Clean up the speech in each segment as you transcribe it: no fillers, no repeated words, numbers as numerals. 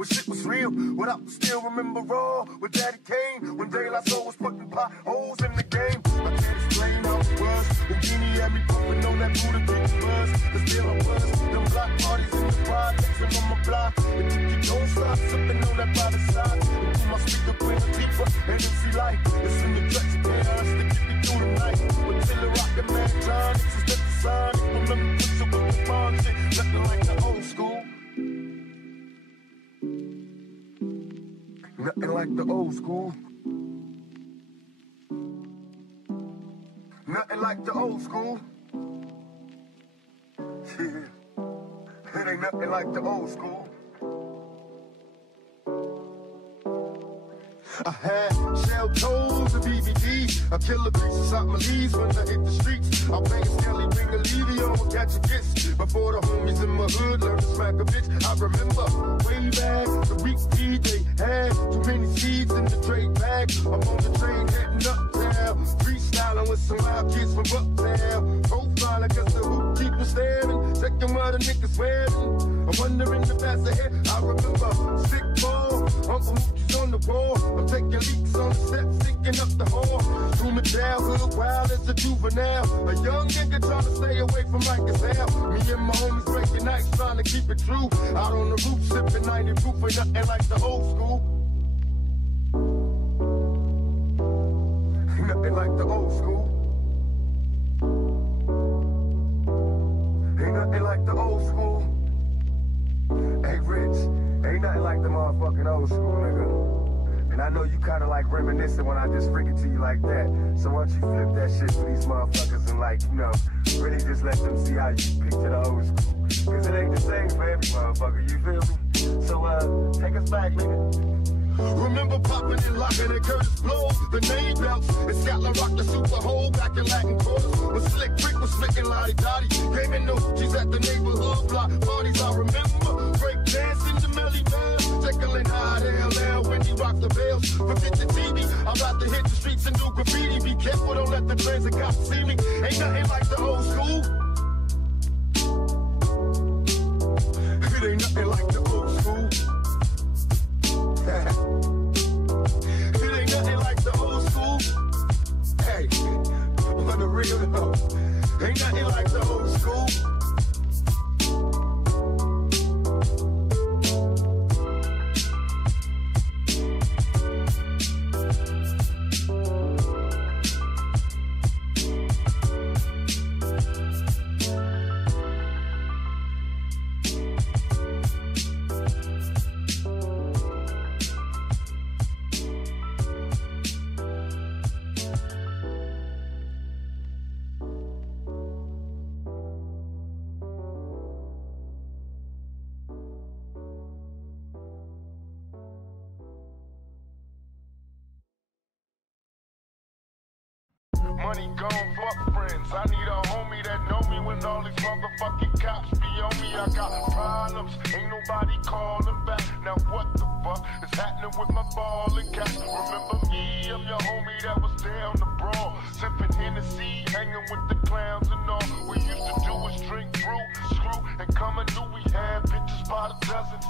when shit was real. What I still remember raw, when Daddy came, when De La Soul was putting potholes in the game. I can't explain how it was. Houdini had me pumping on that Buddha kicking buzz. Cause there I was, them block parties in the projects and on my block. And you don't stop sipping on that private side. And through my speaker playing deeper, and MC Light. It's in the drugs of chaos to get me through the night. But till the rockin' man John, this is just the sign. Remember picture with the bomb shit, nothing like the old school. Nothing like the old school. Nothing like the old school. Yeah. It ain't nothing like the old school. I had shell toes and BBD. I kill the beats inside my leaves when I hit the streets. I bang Skelly, ring a Levio, and catch a kiss. Before the homies in my hood learned to smack a bitch. I remember way back, the week DJ had too many seeds in the trade bag. I'm on the train heading uptown, freestyling with some wild kids from Bucktown. Profiling cause the hoop keep staring, checking what the niggas wearing. I'm wondering if that's ahead. I remember sick ball, Uncle Mookie's on the wall. I'm taking leaks on the steps, sinking up the hall. Through my childhood, wild as a juvenile. A young nigga trying to stay away from like his hell. Me and my homies breaking nights, trying to keep it true. Out on the roof, sipping 90 proof, ain't nothing like the old school. Ain't nothing like the old school. Ain't nothing like the old school. Hey, Rich, ain't nothing like the motherfucking old school, nigga. And I know you kinda like reminiscing when I just freak it to you like that. So why don't you flip that shit for these motherfuckers and like, you know, really just let them see how you picture the old school. Cause it ain't the same for every motherfucker, you feel me? So take us back, nigga. Remember popping and locking at Curtis Blow, the name belts, and Scotland rocked the Super Hole back in Latin quarters. When Slick Rick was spitting Lottie Dottie, came in the hoochies at the neighborhood block parties. I remember break dancing to Melly Bell, tickling high to LL when he rocked the bells. Forget the TV, I'm about to hit the streets and do graffiti. Be careful, don't let the transit cops see me. Ain't nothing like the old school. It ain't nothing like the old school. It ain't nothing like the old school. Hey, on the real though, ain't nothing like the old school. Money gone, fuck friends. I need a homie that know me when all these motherfucking cops be on me. I got problems, ain't nobody calling back. Now what the fuck is happening with my ball and cash? Remember me, I'm your homie that was down the brawl, sipping Hennessy, hanging with the clowns and all. We used to do was drink brew, screw, and come and knew we had bitches by the dozens.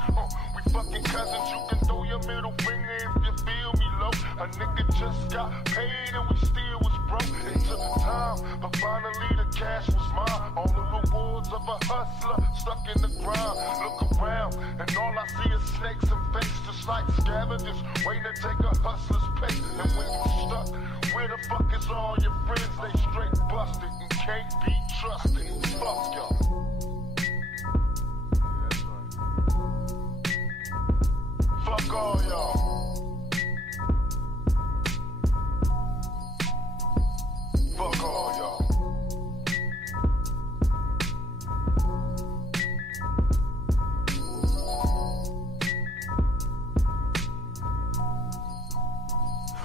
We fucking cousins, you can throw your middle finger if you feel me low. A nigga just got paid and we still was broke. It took time, but finally the cash was mine. All the rewards of a hustler stuck in the grind. Look around, and all I see is snakes and fakes, just like scavengers waiting to take a hustler's pay. And when you stuck, where the fuck is all your friends? They straight busted and can't be trusted. Fuck y'all. Fuck all y'all. Fuck all y'all.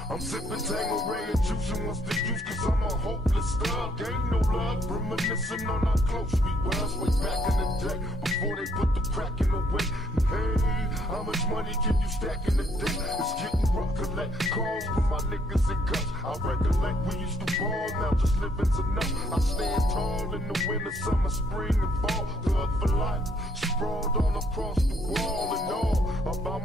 I'm sipping Tangeray and juicing what's the juice, cause I'm a hopeless thug. Ain't no love, reminiscing on how close we was way back in the day, before they put the crack in the way. Hey, how much money can you stack in the day? It's getting rough, collect calls from my niggas and guts. I recollect we used to ball, now just living's enough. I stand tall in the winter, summer, spring, and fall. Thug for life, sprawled all across the wall and all. About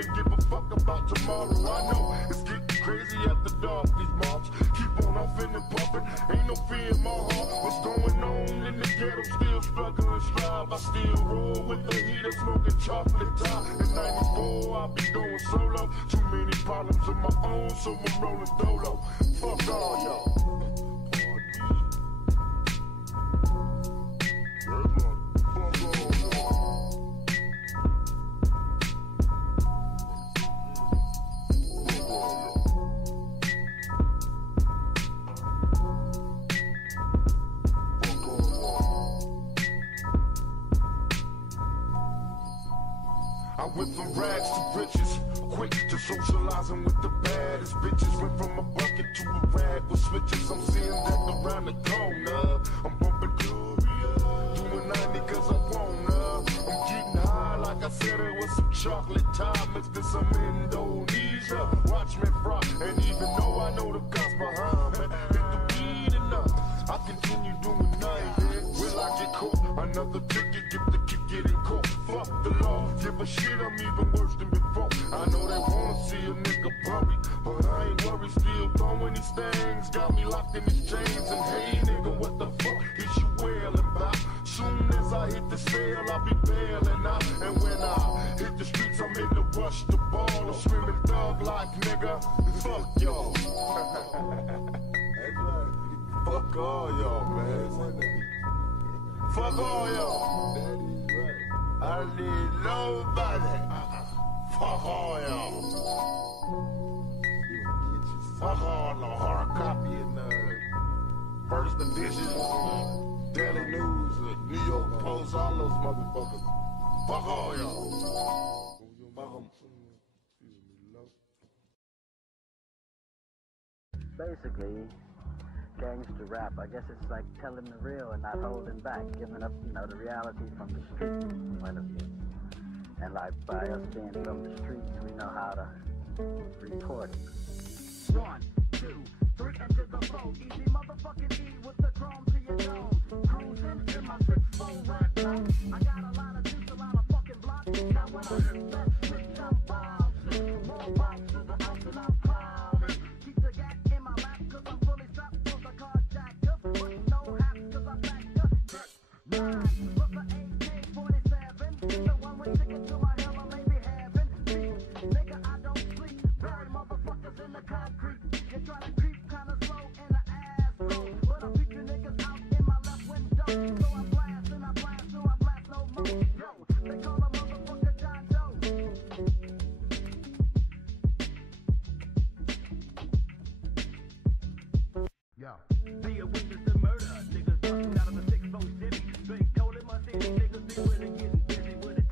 nigga give a fuck about tomorrow. I know it's getting crazy after dark. These mobs keep on huffing and puffing. Ain't no fear in my heart. What's going on in the ghetto? Still struggling, strive. I still roll with the heater, smoking chocolate top. In 94, I'll be going solo. Too many problems of my own, so I'm rolling dolo. Fuck all y'all. I went from rags to riches, quick to socializing with the baddest bitches. Went from a bucket to a rag with switches. I'm seeing that around the corner. I'm bumping Gloria, doing 90 cause I wanna. I'm getting high like I said it was some chocolate time. Mixed in some Indonesia. Watch me fry, and even though I know the cops behind me, hit the weed enough. I continue doing 90. Will I get caught? Another ticket, get the kick getting caught. Fuck the law, give a shit, I'm even worse than before. I know they wanna see a nigga bury, but I ain't worried, still throwing these things. Got me locked in these chains, and hey nigga, what the fuck is you wailing about? Soon as I hit the cell, I'll be bailing out. And when I hit the streets, I'm in the rush the ball. I'm screaming thug like nigga, fuck y'all. Fuck all y'all, man. Fuck all y'all. I need nobody. Fuck all y'all. Fuck all the hard copy and First Edition, Daily News, New York Post, all those motherfuckers. Fuck all y'all. Fuck them. Basically, gangster rap, I guess it's like telling the real and not holding back, giving up, the reality from the street point of view. And like by us being from the streets, we know how to report it. 1, 2, 3, enter the flow. Easy motherfucking E with the chrome to your dome. Cruising in my 6-4 right now. I got a lot of juice, a lot of fucking blocks. Now when I hit that switch, I'm bouncing. More bounce to the house and I'm clowning. Keep the gat in my lap cause I'm fully strapped for the carjacker. But no haps cause I'm backed up. 9 plus the AK-47. The one-way ticket to my hell, I may be having. Nigga, I don't sleep. Bury motherfuckers in the concrete. You try to creep kinda slow in the ass roll. But I peek you niggas out in my left window. So I blast and I blast till I blast no more. Yo, they call a motherfucker John Doe. Yo, be a witness to murder. Niggas busting out of a 6-4 city. Straight cold in my city. Niggas be really getting busy with it.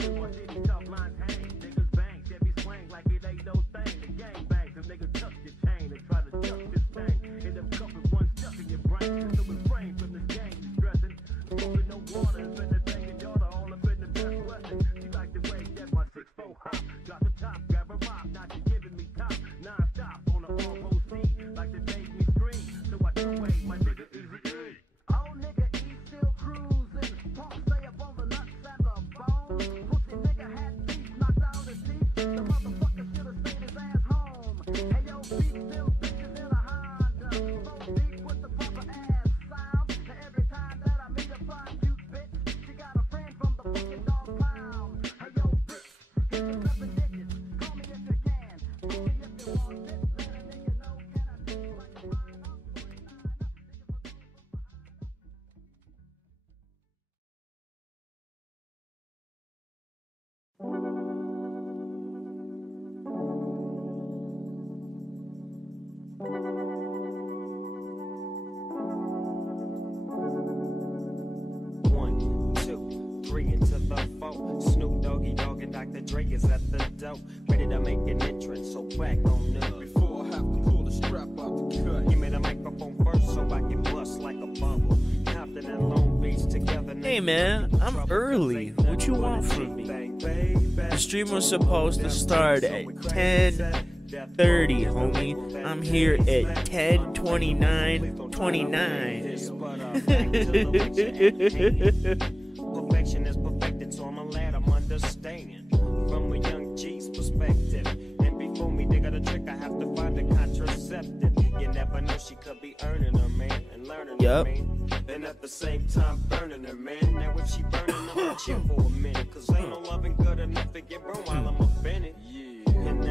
In my city, tough lines hang. Niggas bang, Chevy swing like it ain't no thing. The gang bangs if niggas tuck your chain and try to duck this thing. End up cuffing one stuck in your brain. So refrain from this game distressing. Smoking no water, and spend the thing in your all up in the best western. She like the way that my 6-4 hop. Drop the top, grab a rock, now she giving me top. Non-stop on the all-road scene. Like the days me scream. So I threw away my nigga Easy E. Oh nigga E still cruising. Pump stay up on the nuts and the bone. Pussy nigga had teeth knocked out his teeth. The motherfucker should have stayed his ass home. Hey yo, beat them bitches in a Honda. So deep with the proper ass sound. Now every time that I meet a fine cute bitch, she got a friend from the fucking dog pound. Hey yo, bitch, hit the 7 digits. Call me if you can. Call me if you want it. Let a nigga know, can I do like a line up, 49 up, nigga for going from behind up. One, 2, 3 into the 4. Snoop Doggy Dogg and Dr. Dre is at the door. Ready to make an entrance, so back on up. Before I have to pull the strap out the cut. Give me the microphone first so I can bust like a bubble. Compton and Long Beach together. Hey man, I'm early. What you want from me? The stream was supposed to start at 10:30, homie. I'm here at 10:29:29. Perfection is perfected, so I'm a lad, I'm understanding. From a young G's perspective. And before me, they got a trick, I have to find a contraceptive. You never know, she could be earning her, man, and learning her, man. And at the same time, burning her, man. Now if she burning her, I'll chill for a minute. Cause ain't no loving good enough to get burned while I'm offended.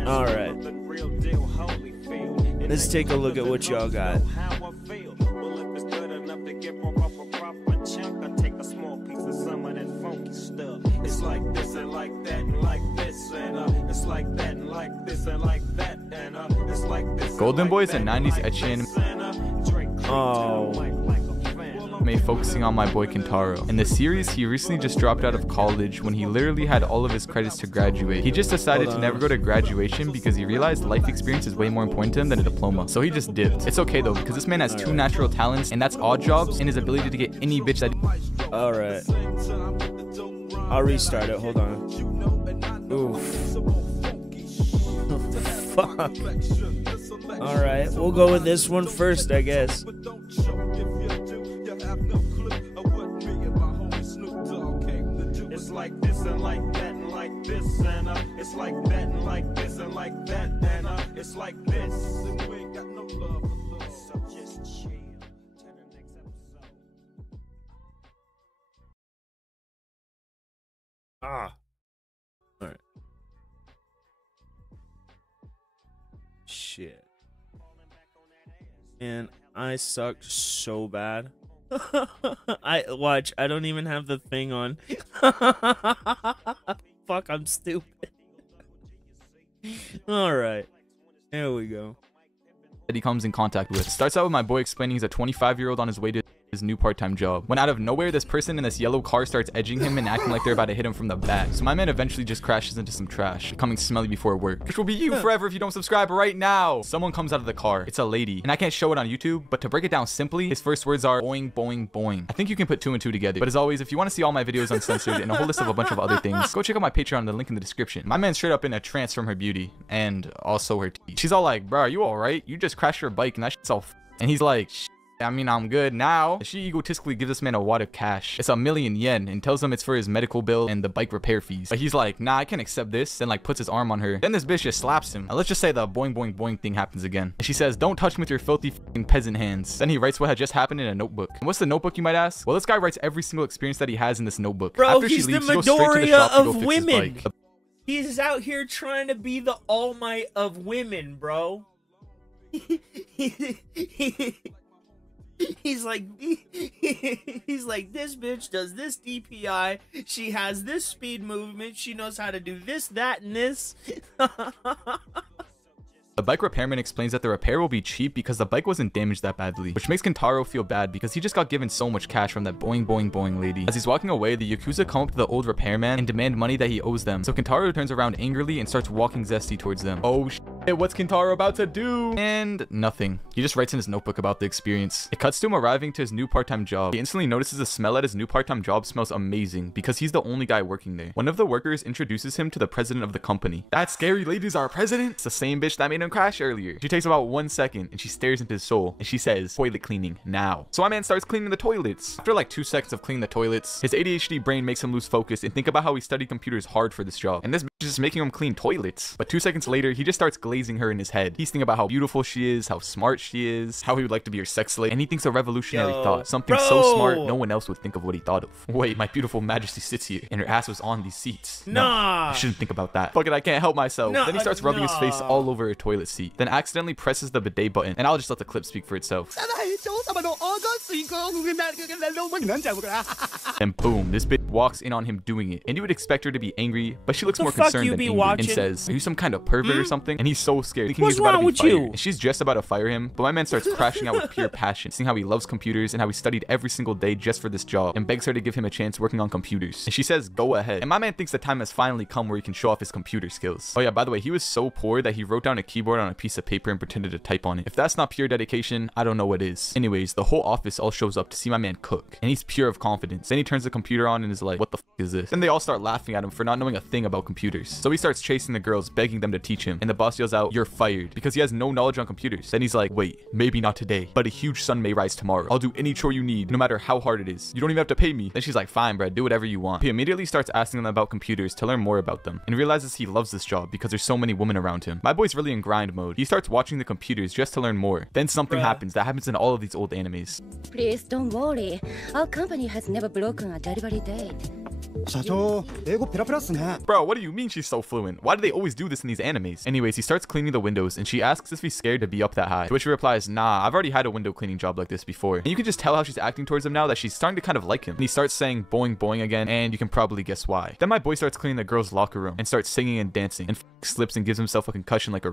All right. Let's take a look at what y'all got. It's like this and like that and like this and it's like that and like this and like that and it's like this. Golden Boy is a 90s etching made focusing on my boy Kentaro. In the series, he recently just dropped out of college when he literally had all of his credits to graduate. He just decided to never go to graduation because he realized life experience is way more important to him than a diploma. So he just dipped. It's okay though, because this man has two natural talents, and that's odd jobs and his ability to get any bitch that. Alright. I'll restart it, hold on. Oof. Fuck. Alright, we'll go with this one first, I guess. It's like this and like that and like this and it's like that and like this and like that and it's like this. We ain't got no love for those. So just chill. Till the next episode. Ah. Alright. Shit. Man, I sucked so bad. I don't even have the thing on. Fuck, I'm stupid. Alright. There we go. That he comes in contact with. Starts out with my boy explaining he's a 25-year-old on his way to his new part-time job, when out of nowhere this person in this yellow car starts edging him and acting like they're about to hit him from the back. So my man eventually just crashes into some trash, becoming smelly before work, which will be you forever if you don't subscribe right now. Someone comes out of the car. It's a lady, and I can't show it on YouTube, but to break it down simply, his first words are boing boing boing. I think you can put 2 and 2 together. But as always, if you want to see all my videos uncensored and a whole list of a bunch of other things, go check out my Patreon, the link in the description. My man's straight up in a trance from her beauty and also her teeth. She's all like, bro, are you all right? You just crashed your bike and that shit's all and he's like, I mean, I'm good now. She egotistically gives this man a wad of cash. It's 1,000,000 yen and tells him it's for his medical bill and the bike repair fees. But he's like, nah, I can't accept this. Then like puts his arm on her. Then this bitch just slaps him. Now let's just say the boing boing boing thing happens again. And she says, don't touch me with your filthy fucking peasant hands. Then he writes what had just happened in a notebook. And what's the notebook, you might ask? Well, this guy writes every single experience that he has in this notebook. Bro, After he's she leaves, the he goes straight to the Midoriya shop to go of fix women. his bike. He's out here trying to be the All Might of women, bro. He's like, this bitch does this DPI. She has this speed movement. She knows how to do this, that, and this. The bike repairman explains that the repair will be cheap because the bike wasn't damaged that badly, which makes Kentaro feel bad because he just got given so much cash from that boing boing boing lady. As he's walking away, the Yakuza come up to the old repairman and demand money that he owes them. So Kentaro turns around angrily and starts walking zesty towards them. Oh shit, what's Kentaro about to do? And nothing. He just writes in his notebook about the experience. It cuts to him arriving to his new part-time job. He instantly notices the smell at his new part-time job smells amazing because he's the only guy working there. One of the workers introduces him to the president of the company. That scary lady's our president? It's the same bitch that made him crash earlier. She takes about 1 second and she stares into his soul and she says, toilet cleaning now. So my man starts cleaning the toilets. After like 2 seconds of cleaning the toilets, his ADHD brain makes him lose focus and think about how he studied computers hard for this job. And this bitch is just making him clean toilets. But 2 seconds later, he just starts glazing her in his head. He's thinking about how beautiful she is, how smart she is, how he would like to be her sex slave. And he thinks a revolutionary thought. Something so smart, no one else would think of what he thought of. Wait, my beautiful majesty sits here and her ass was on these seats. No, I shouldn't think about that. Fuck it, I can't help myself. Then he starts rubbing his face all over her toilet seat. Then accidentally presses the bidet button, and I'll just let the clip speak for itself. And boom, this bitch walks in on him doing it. And you would expect her to be angry, but she looks more concerned than angry and says, are you some kind of pervert or something? And he's so scared, thinking he's about to be fired. And she's just about to fire him, but my man starts crashing out with pure passion, seeing how he loves computers and how he studied every single day just for this job, and begs her to give him a chance working on computers. And she says, go ahead. And my man thinks the time has finally come where he can show off his computer skills. Oh yeah, by the way, he was so poor that he wrote down a keyboard on a piece of paper and pretended to type on it. If that's not pure dedication, I don't know what is. Anyways, the whole office all shows up to see my man cook, and he's pure of confidence. Then he turns the computer on and is like, what the f is this? Then they all start laughing at him for not knowing a thing about computers. computers. So he starts chasing the girls, begging them to teach him, and the boss yells out, "You're fired," because he has no knowledge on computers. Then he's like, "Wait, maybe not today, but a huge sun may rise tomorrow. I'll do any chore you need, no matter how hard it is. You don't even have to pay me." Then she's like, "Fine, Brad, do whatever you want." He immediately starts asking them about computers to learn more about them, and realizes he loves this job because there's so many women around him. My boy's really in grind mode. He starts watching the computers just to learn more. Then something happens that happens in all of these old animes. Please don't worry. Our company has never broken a delivery date. Bro, what do you mean she's so fluent? Why do they always do this in these animes? Anyways, he starts cleaning the windows, and she asks if he's scared to be up that high, to which he replies, "Nah, I've already had a window cleaning job like this before." And you can just tell how she's acting towards him now that she's starting to kind of like him. And he starts saying boing boing again, and you can probably guess why. Then my boy starts cleaning the girls' locker room and starts singing and dancing, and slips and gives himself a concussion like a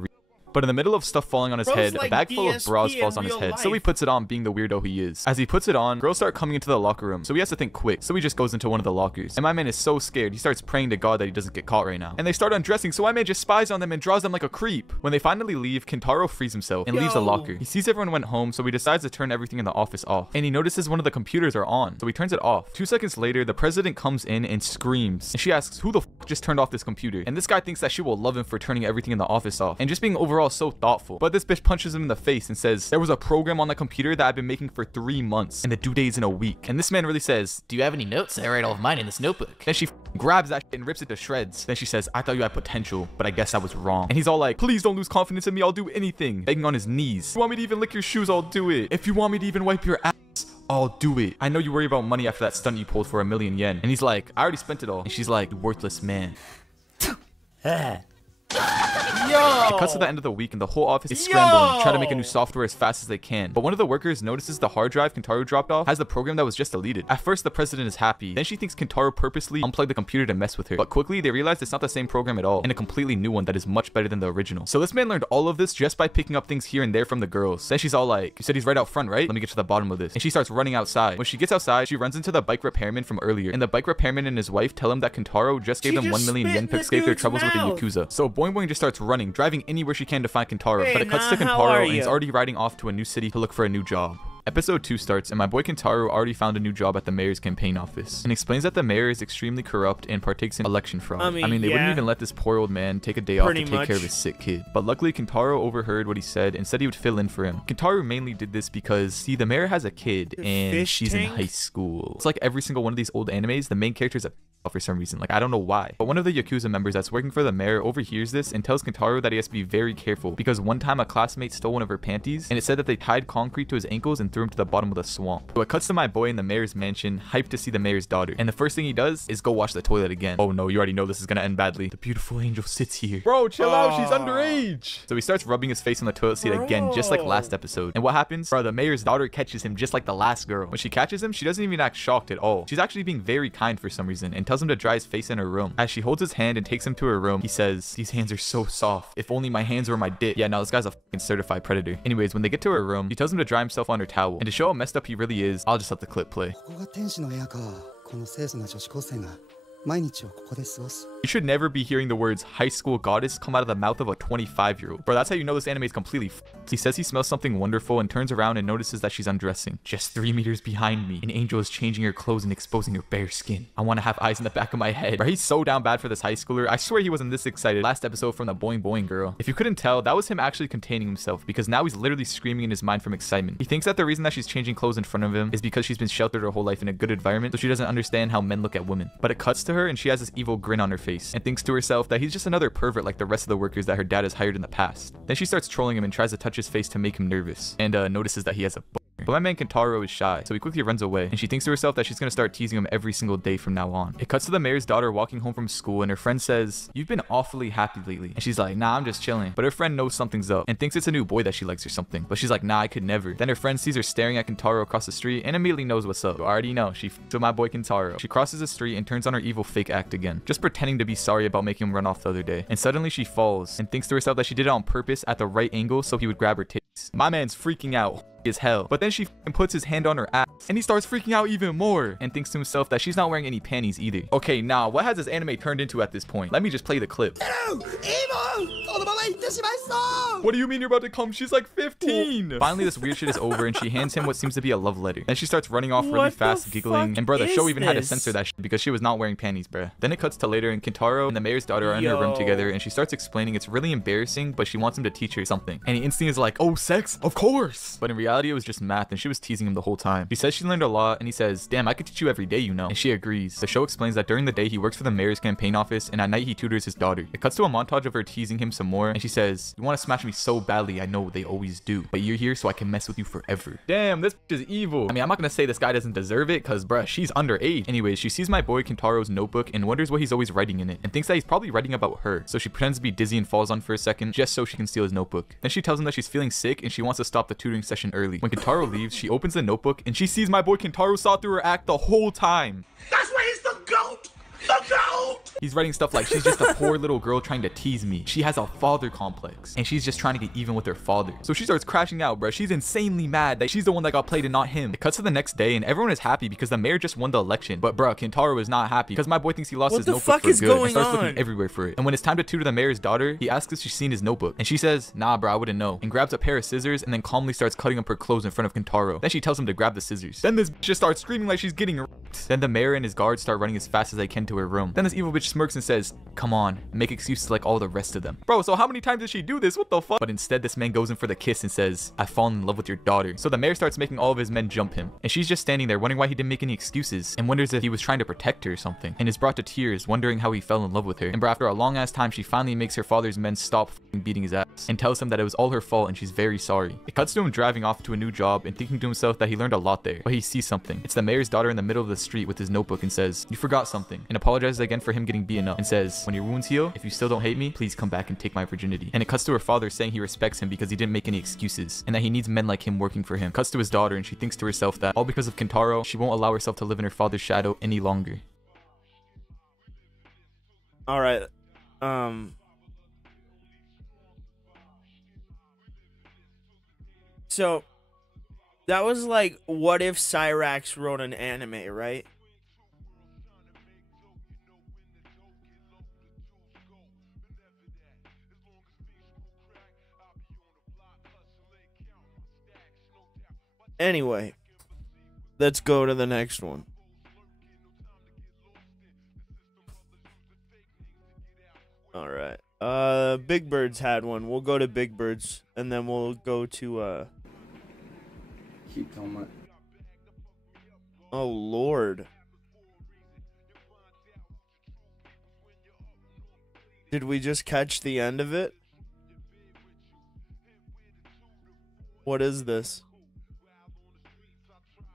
But in the middle of stuff falling on his head, a bag full of bras falls on his head. So he puts it on, being the weirdo he is. As he puts it on, girls start coming into the locker room, so he has to think quick. So he just goes into one of the lockers. And my man is so scared, he starts praying to God that he doesn't get caught right now. And they start undressing, so my man just spies on them and draws them like a creep. When they finally leave, Kentaro frees himself and leaves the locker. He sees everyone went home, so he decides to turn everything in the office off. And he notices one of the computers are on, so he turns it off. 2 seconds later, the president comes in and screams. And she asks, "Who the f just turned off this computer?" And this guy thinks that she will love him for turning everything in the office off and just being overall so thoughtful. But this bitch punches him in the face and says, "There was a program on the computer that I've been making for 3 months, and the due date's in a week." And this man really says, "Do you have any notes? I write all of mine in this notebook." Then she grabs that shit and rips it to shreds. Then she says, "I thought you had potential, but I guess I was wrong." And he's all like, "Please don't lose confidence in me, I'll do anything." Begging on his knees. "If you want me to even lick your shoes, I'll do it. If you want me to even wipe your ass, I'll do it. I know you worry about money after that stunt you pulled for $1,000,000 yen." And he's like, "I already spent it all." And she's like, "You worthless man." It cuts to the end of the week and the whole office is scrambling, trying to make a new software as fast as they can. But one of the workers notices the hard drive Kentaro dropped off has the program that was just deleted. At first, the president is happy. Then she thinks Kentaro purposely unplugged the computer to mess with her. But quickly, they realize it's not the same program at all, and a completely new one that is much better than the original. So this man learned all of this just by picking up things here and there from the girls. Then she's all like, "You said he's right out front, right? Let me get to the bottom of this." And she starts running outside. When she gets outside, she runs into the bike repairman from earlier. And the bike repairman and his wife tell him that Kentaro just gave them 1,000,000 yen to escape their troubles with the Yakuza. So Boing Boing just starts running, driving anywhere she can to find Kentaro. But it cuts to Kentaro and he's already riding off to a new city to look for a new job. Episode 2 starts, and my boy Kentaro already found a new job at the mayor's campaign office, and explains that the mayor is extremely corrupt and partakes in election fraud. I mean they wouldn't even let this poor old man take a day off to take care of his sick kid. But luckily, Kentaro overheard what he said and said he would fill in for him. Kentaro mainly did this because, see, the mayor has a kid, and she's in high school. It's like every single one of these old animes, the main character is a for some reason. Like, I don't know why. But one of the Yakuza members that's working for the mayor overhears this and tells Kentaro that he has to be very careful because one time a classmate stole one of her panties, and it said that they tied concrete to his ankles and threw him to the bottom of the swamp. So it cuts to my boy in the mayor's mansion, hyped to see the mayor's daughter. And the first thing he does is go wash the toilet again. Oh no, you already know this is gonna end badly. The beautiful angel sits here. Bro, chill out, she's underage. So he starts rubbing his face on the toilet seat again, just like last episode. And what happens? Bro, the mayor's daughter catches him just like the last girl. When she catches him, she doesn't even act shocked at all. She's actually being very kind for some reason and tells him to dry his face in her room. As she holds his hand and takes him to her room, he says, "These hands are so soft. If only my hands were my dick." Yeah, now this guy's a fucking certified predator. Anyways, when they get to her room, she tells him to dry himself on her towel. And to show how messed up he really is, I'll just let the clip play. You should never be hearing the words high school goddess come out of the mouth of a 25-year-old. Bro, that's how you know this anime is completely He says he smells something wonderful and turns around and notices that she's undressing. Just 3 meters behind me, an angel is changing her clothes and exposing her bare skin. I want to have eyes in the back of my head. Bro, he's so down bad for this high schooler. I swear he wasn't this excited last episode from the Boing Boing girl. If you couldn't tell, that was him actually containing himself because now he's literally screaming in his mind from excitement. He thinks that the reason that she's changing clothes in front of him is because she's been sheltered her whole life in a good environment, so she doesn't understand how men look at women. But it cuts to her and she has this evil grin on her face and thinks to herself that he's just another pervert like the rest of the workers that her dad has hired in the past. Then she starts trolling him and tries to touch his face to make him nervous and notices that he has a boner. But my man Kentaro is shy, so he quickly runs away, and she thinks to herself that she's gonna start teasing him every single day from now on. It cuts to the mayor's daughter walking home from school, and her friend says, "You've been awfully happy lately." And she's like, "Nah, I'm just chilling." But her friend knows something's up and thinks it's a new boy that she likes or something. But she's like, "Nah, I could never." Then her friend sees her staring at Kentaro across the street and immediately knows what's up. You already know, she f***ed with my boy Kentaro. She crosses the street and turns on her evil fake act again, just pretending to be sorry about making him run off the other day. And suddenly she falls and thinks to herself that she did it on purpose at the right angle so he would grab her titties. My man's freaking out as hell, but then she puts his hand on her ass and he starts freaking out even more and thinks to himself that she's not wearing any panties either. Okay, now what has this anime turned into at this point? Let me just play the clip. Hello, Emo! What do you mean you're about to come? She's like 15. Finally, this weird shit is over and she hands him what seems to be a love letter. Then she starts running off really fast, giggling. And bro, the show even had to censor that shit because she was not wearing panties, bruh. Then it cuts to later and Kentaro and the mayor's daughter are in her room together and she starts explaining it's really embarrassing, but she wants him to teach her something. And he instantly is like, oh, sex? Of course. But in reality, it was just math and she was teasing him the whole time. She says she learned a lot and he says, damn, I could teach you every day, you know. And she agrees. The show explains that during the day he works for the mayor's campaign office and at night he tutors his daughter. It cuts to a montage of her teasing him some more and she says, you want to smash me so badly, I know they always do, but you're here so I can mess with you forever. Damn, this bitch is evil. I mean, I'm not gonna say this guy doesn't deserve it because bruh, she's underage. Anyways, she sees my boy Kentaro's notebook and wonders what he's always writing in it and thinks that he's probably writing about her. So she pretends to be dizzy and falls on for a second just so she can steal his notebook. Then she tells him that she's feeling sick and she wants to stop the tutoring session early. When Kentaro leaves, she opens the notebook and she sees my boy Kentaro saw through her act the whole time. That's why he's the GOAT! The GOAT! He's writing stuff like, she's just a poor little girl trying to tease me. She has a father complex and she's just trying to get even with her father. So she starts crashing out, bro. She's insanely mad that she's the one that got played and not him. It cuts to the next day and everyone is happy because the mayor just won the election. But bro, Kentaro is not happy because my boy thinks he lost his notebook for good and starts looking everywhere for it. And when it's time to tutor the mayor's daughter, he asks if she's seen his notebook. And she says, nah, bro, I wouldn't know. And grabs a pair of scissors and then calmly starts cutting up her clothes in front of Kentaro. Then she tells him to grab the scissors. Then this bitch just starts screaming like she's getting raped. Then the mayor and his guards start running as fast as they can to her room. Then this evil bitch smirks and says, come on, make excuses like all the rest of them. Bro, so how many times did she do this? What the fuck? But instead, this man goes in for the kiss and says, I've fallen in love with your daughter. So the mayor starts making all of his men jump him. And she's just standing there wondering why he didn't make any excuses and wonders if he was trying to protect her or something. And is brought to tears, wondering how he fell in love with her. And bro, after a long ass time, she finally makes her father's men stop beating his ass and tells him that it was all her fault and she's very sorry. It cuts to him driving off to a new job and thinking to himself that he learned a lot there. But he sees something. It's the mayor's daughter in the middle of the street with his notebook and says, you forgot something. And apologizes again for him getting beaten up and says, when your wounds heal, if you still don't hate me, please come back and take my virginity. And it cuts to her father saying he respects him because he didn't make any excuses and that he needs men like him working for him. Cuts to his daughter and she thinks to herself that all because of Kentaro, she won't allow herself to live in her father's shadow any longer. All right. So that was like, what if Cyrax wrote an anime, right? Anyway, let's go to the next one. All right. Big Bird's had one. We'll go to Big Bird's and then we'll go to Keep going. Oh Lord. Did we just catch the end of it? What is this?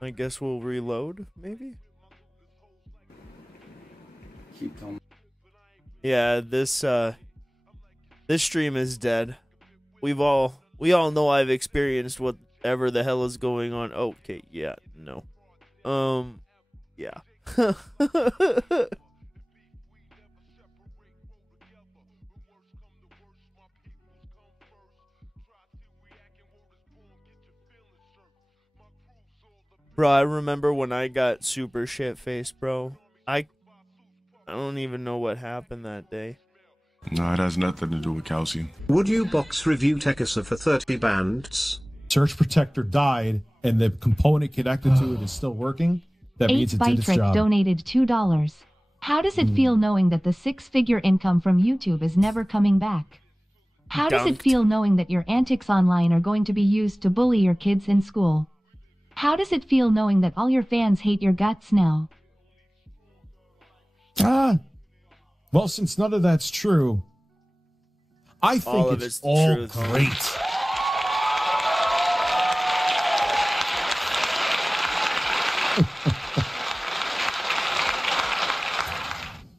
I guess we'll reload, maybe? Keep going. Yeah, this stream is dead. We all know I've experienced whatever the hell is going on. Okay, yeah, no. Yeah. Bro, I remember when I got super shit-faced, bro. I don't even know what happened that day. No, it has nothing to do with calcium. Would you box review Tekasa for 30 bands? Surge Protector died and the component connected to it is still working. That means it did its job. Donated $2. How does it feel knowing that the six-figure income from YouTube is never coming back? How does it feel knowing that your antics online are going to be used to bully your kids in school? How does it feel knowing that all your fans hate your guts now? Well, since none of that's true, I think it's all great.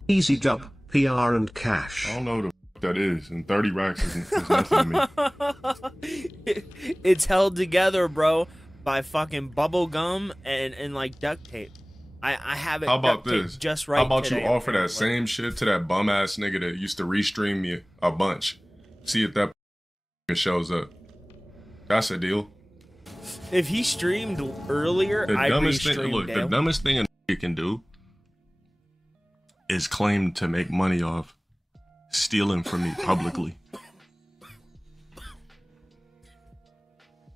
Easy dub, PR and cash. I don't know what that is, and 30 racks is nothing to me. It's held together, bro, by fucking bubble gum and like duct tape. I have it. How about this? Just right. How about today. you offer that same shit to that bum ass nigga that used to restream me a bunch? See if that shows up. That's a deal. If he streamed earlier, I restreamed. Look, the dumbest thing a nigga can do is claim to make money off stealing from me publicly.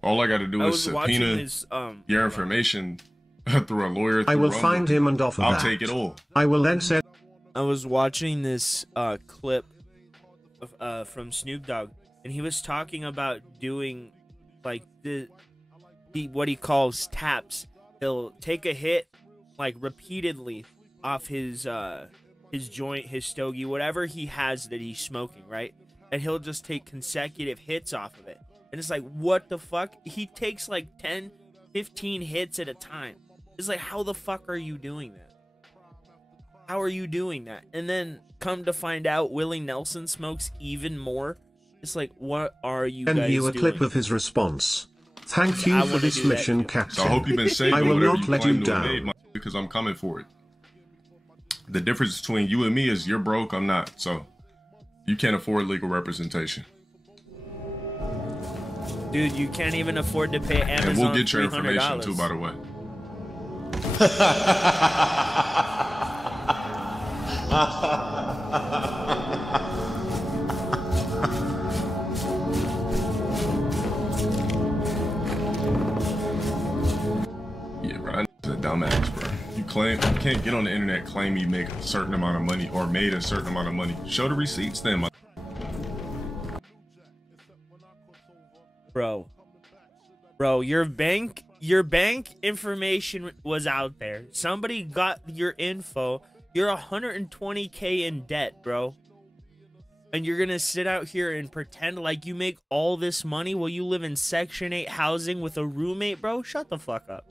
All I got to do is subpoena your information through a lawyer. I will find him and offer I'll that. take it all. I will then send. I was watching this clip from Snoop Dogg, and he was talking about doing like what he calls taps. He'll take a hit like repeatedly off his joint, his stogie, whatever he has that he's smoking, right? And he'll just take consecutive hits off of it. And it's like, what the fuck? He takes like 10, 15 hits at a time. It's like, how the fuck are you doing that? How are you doing that? And then come to find out, Willie Nelson smokes even more. It's like, what are you guys doing? Send you a clip of his response. Thank you for this mission, Captain. So I hope you've been safe. I will not let you down. Because I'm coming for it. The difference between you and me is you're broke, I'm not. So you can't afford legal representation. Dude, you can't even afford to pay Amazon. And we'll get your $300. information too, by the way. Yeah, bro, that's a dumbass, bro. You can't get on the internet, claim you make a certain amount of money or made a certain amount of money. Show the receipts then, my Bro, your bank information was out there. Somebody got your info. You're 120K in debt, bro. And you're gonna sit out here and pretend like you make all this money while you live in Section 8 housing with a roommate, bro? Shut the fuck up.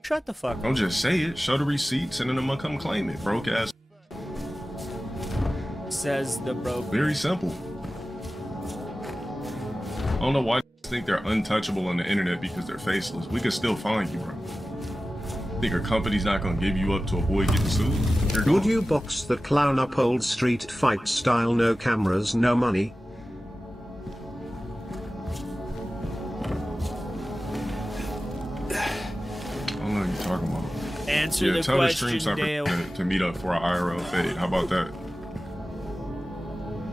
Shut the fuck up. Don't just say it. Show the receipts and then I'm gonna come claim it, broke ass. Says the broke. Very simple. I don't know why think they're untouchable on the internet because they're faceless. We could still find you, bro. Think a company's not gonna give you up to avoid getting sued? Would you box that clown up old street fight style, no cameras, no money? I don't know what you're talking about. Answer the tell question, the stream Dale. to meet up for an IRL fade. How about that?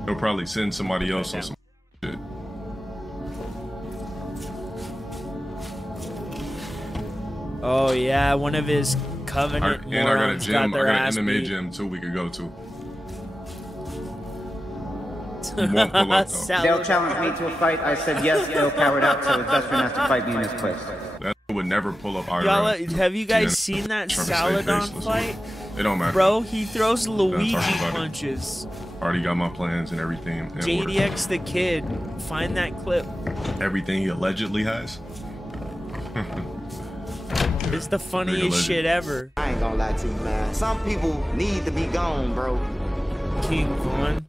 They'll probably send somebody else on some shit. Oh yeah, one of his Covenant and I got a gym. I got an MMA beat. gym too. We could go to. You won't pull up though. Dale challenged me to a fight. I said yes. Dale powered out, so it's best for not to fight me in this place. That would never pull up IRL. Y'all, have you guys seen that Saladon fight? It don't matter. Bro, he throws Luigi punches. Already got my plans and everything. JDX the Kid, find that clip. Everything he allegedly has. It's the funniest shit ever. I ain't gonna lie to you, man. Some people need to be gone, bro. King Von.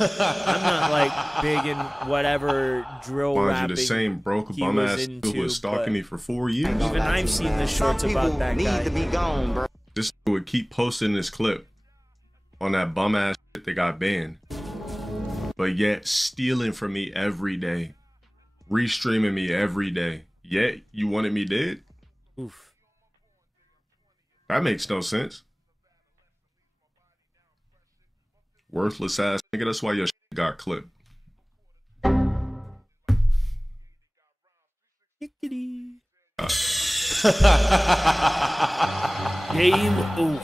I'm not like big in whatever drill rapping. The same broke bum ass who was stalking me for 4 years. Even I've seen the shorts about that guy. To be gone, bro. This would keep posting this clip on that bum ass shit that got banned, but yet stealing from me every day, restreaming me every day. Yet you wanted me dead? Oof. That makes no sense. Worthless ass nigga. That's why your shit got clipped. Game over.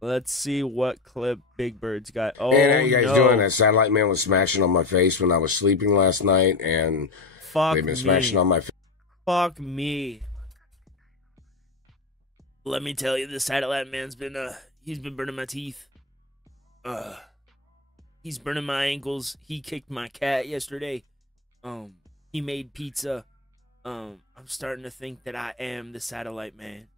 Let's see what clip Big Bird's got. Oh, man, how you guys doing? That satellite man was smashing on my face when I was sleeping last night, and they've been smashing on my face. Fuck me. Let me tell you, the satellite man's been he's been burning my teeth. He's burning my ankles. He kicked my cat yesterday. He made pizza. I'm starting to think that I am the satellite man.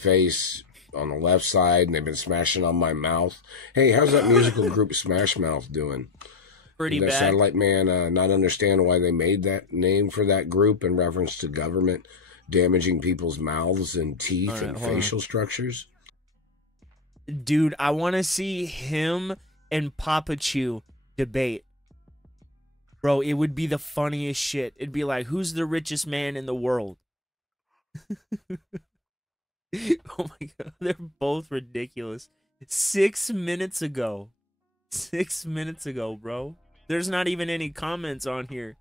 Face on the left side, and they've been smashing on my mouth. Hey, how's that musical group Smash Mouth doing? Pretty bad. Satellite Man not understand why they made that name for that group in reference to government damaging people's mouths and teeth and facial structures? Dude, I want to see him and Papa Chew debate. Bro, it would be the funniest shit. It'd be like, who's the richest man in the world? Oh my god, they're both ridiculous. 6 minutes ago. 6 minutes ago, bro. There's not even any comments on here.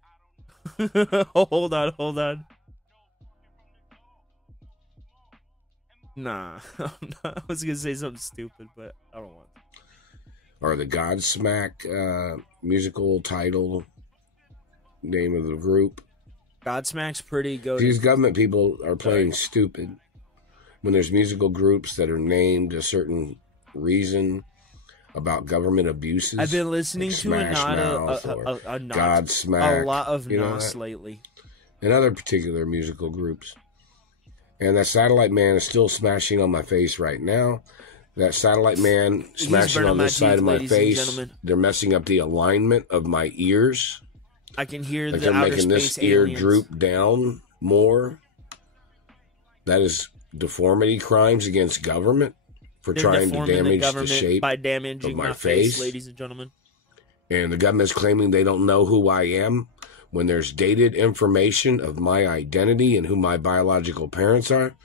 Hold on. Nah, I was gonna say something stupid, but I don't want to. Or the Godsmack musical title, name of the group. Godsmack's pretty good. These government people are playing stupid when there's musical groups that are named a certain reason about government abuses. I've been listening like to Godsmack, a lot of Nas lately. And other particular musical groups. And that Satellite Man is still smashing on my face right now. That Satellite Man smashing on this side of my face. They're messing up the alignment of my ears. I can hear like the they're outer making space this ear aliens. droop down more. That is deformity crimes against government for They're trying to deforming damage the government shape by damaging of my face, face. ladies and gentlemen. And the government's claiming they don't know who I am when there's dated information of my identity and who my biological parents are.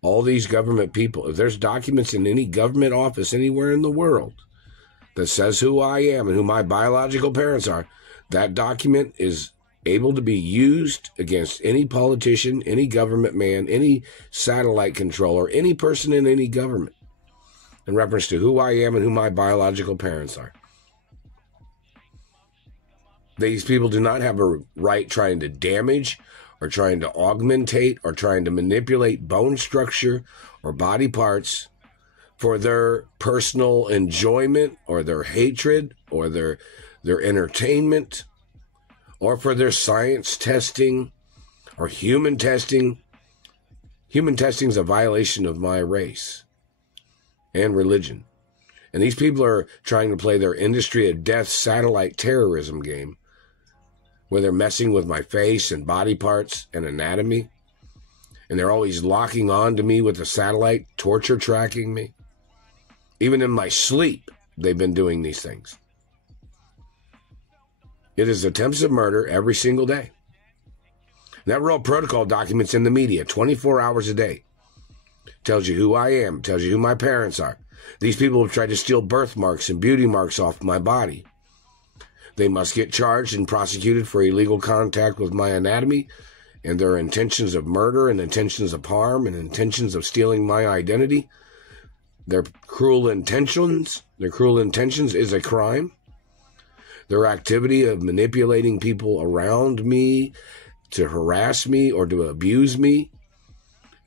All these government people, if there's documents in any government office anywhere in the world that says who I am and who my biological parents are, that document is able to be used against any politician, any government man, any satellite controller, any person in any government in reference to who I am and who my biological parents are. These people do not have a right trying to damage or trying to augmentate or trying to manipulate bone structure or body parts for their personal enjoyment or their hatred or their entertainment or for their science testing or human testing. Human testing is a violation of my race and religion. And these people are trying to play their industry of death satellite terrorism game where they're messing with my face and body parts and anatomy. And they're always locking on to me with a satellite, torture tracking me. Even in my sleep, they've been doing these things. It is attempts of murder every single day. And that Royal Protocol document's in the media 24 hours a day. Tells you who I am, tells you who my parents are. These people have tried to steal birthmarks and beauty marks off my body. They must get charged and prosecuted for illegal contact with my anatomy and their intentions of murder and intentions of harm and intentions of stealing my identity. Their cruel intentions is a crime. Their activity of manipulating people around me to harass me or to abuse me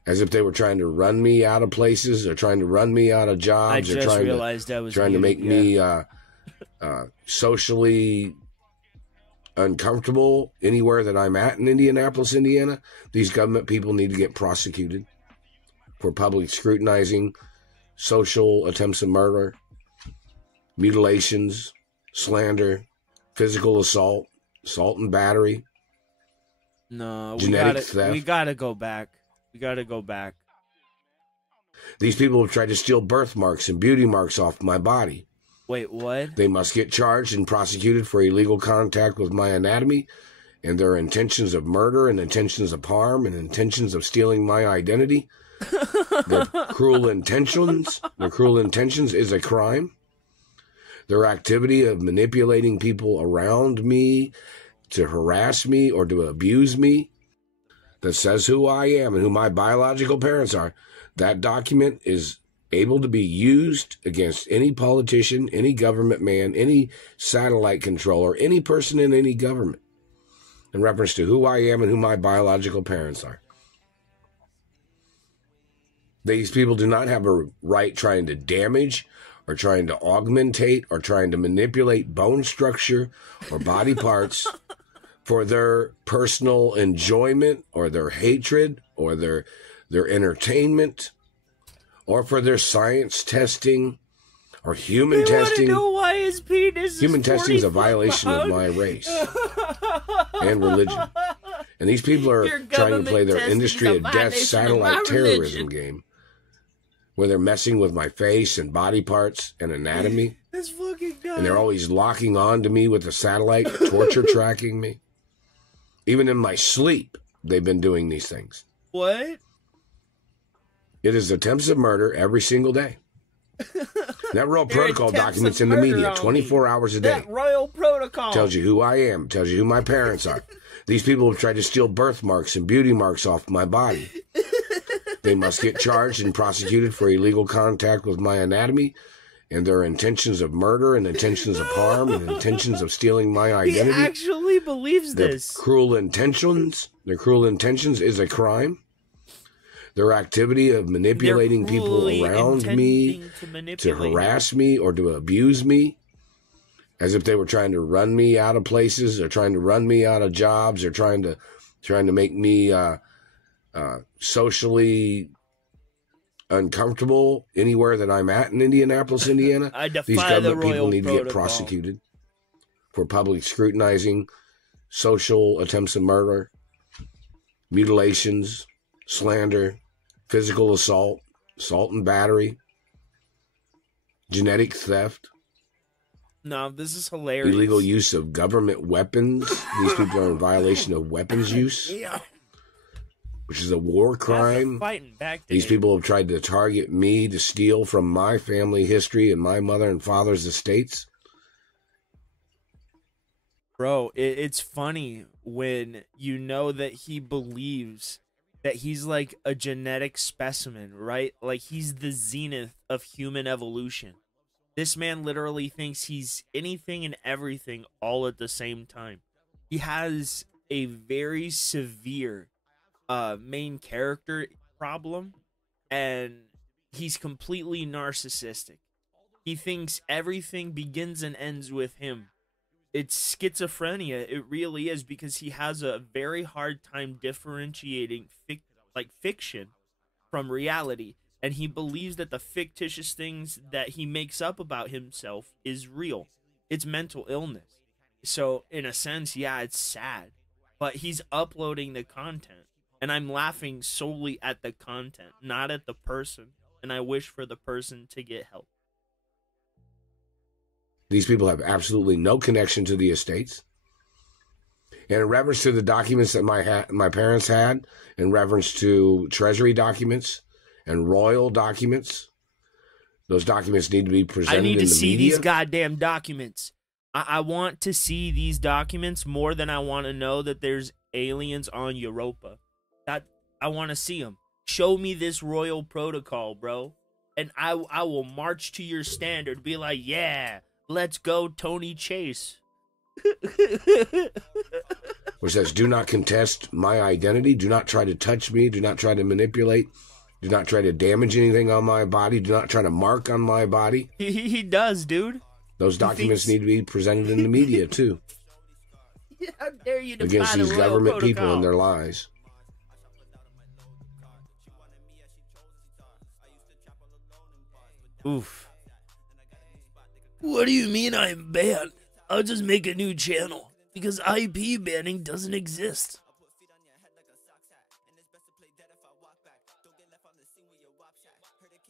as if they were trying to run me out of places or trying to run me out of jobs or trying to make me socially uncomfortable anywhere that I'm at in Indianapolis, Indiana. These government people need to get prosecuted for public scrutinizing social attempts of murder, mutilations, slander, physical assault, assault and battery. No, genetic theft. We gotta go back. We gotta go back. These people have tried to steal birthmarks and beauty marks off my body. Wait, what? They must get charged and prosecuted for illegal contact with my anatomy and their intentions of murder and intentions of harm and intentions of stealing my identity. Their cruel intentions is a crime. Their activity of manipulating people around me to harass me or to abuse me that says who I am and who my biological parents are. That document is able to be used against any politician, any government man, any satellite controller, any person in any government in reference to who I am and who my biological parents are. These people do not have a right trying to damage or trying to augmentate or trying to manipulate bone structure or body parts for their personal enjoyment or their hatred or their entertainment or for their science testing or human testing. I want to know why his penis human is testing is a violation of my race and religion. And these people are trying to play their industry of death satellite terrorism game where they're messing with my face and body parts and anatomy. This fucking guy God. And they're always locking on to me with a satellite, torture tracking me. Even in my sleep, they've been doing these things. What? It is attempts of murder every single day. That Royal Protocol documents in the media 24 hours a day. That Royal Protocol tells you who I am, tells you who my parents are. These people have tried to steal birthmarks and beauty marks off my body. They must get charged and prosecuted for illegal contact with my anatomy and their intentions of murder and intentions of harm and intentions of stealing my identity. He actually believes this. Their cruel intentions is a crime. Their activity of manipulating people around me to harass me or to abuse me, as if they were trying to run me out of places or trying to run me out of jobs or trying to make me socially uncomfortable anywhere that I'm at in Indianapolis, Indiana. These government people need to get prosecuted for public scrutinizing social attempts of murder, mutilations, slander, physical assault, assault and battery, genetic theft. No, this is hilarious. Illegal use of government weapons. These people are in violation of weapons use, which is a war crime. These people have tried to target me to steal from my family history and my mother and father's estates. Bro, it's funny when you know that he believes that he's like a genetic specimen, right? Like he's the zenith of human evolution. This man literally thinks he's anything and everything all at the same time. He has a very severe main character problem, and he's completely narcissistic. He thinks everything begins and ends with him. It's schizophrenia. It really is, because he has a very hard time differentiating fiction from reality. And he believes that the fictitious things that he makes up about himself is real. It's mental illness. So, in a sense, yeah, it's sad. But he's uploading the content. And I'm laughing solely at the content, not at the person. And I wish for the person to get help. These people have absolutely no connection to the estates. And in reference to the documents that my parents had, in reference to Treasury documents and royal documents, those documents need to be presented in the media. I need to see these goddamn documents. I want to see these documents more than I want to know that there's aliens on Europa. I want to see them. Show me this Royal Protocol, bro. And I will march to your standard. Be like, yeah, let's go, Tony Chase. Which says, do not contest my identity. Do not try to touch me. Do not try to manipulate. Do not try to damage anything on my body. Do not try to mark on my body. He does, dude. Those documents need to be presented in the media, too. How dare you against these government people and their lies. Oof. What do you mean I'm banned? I'll just make a new channel, because IP banning doesn't exist.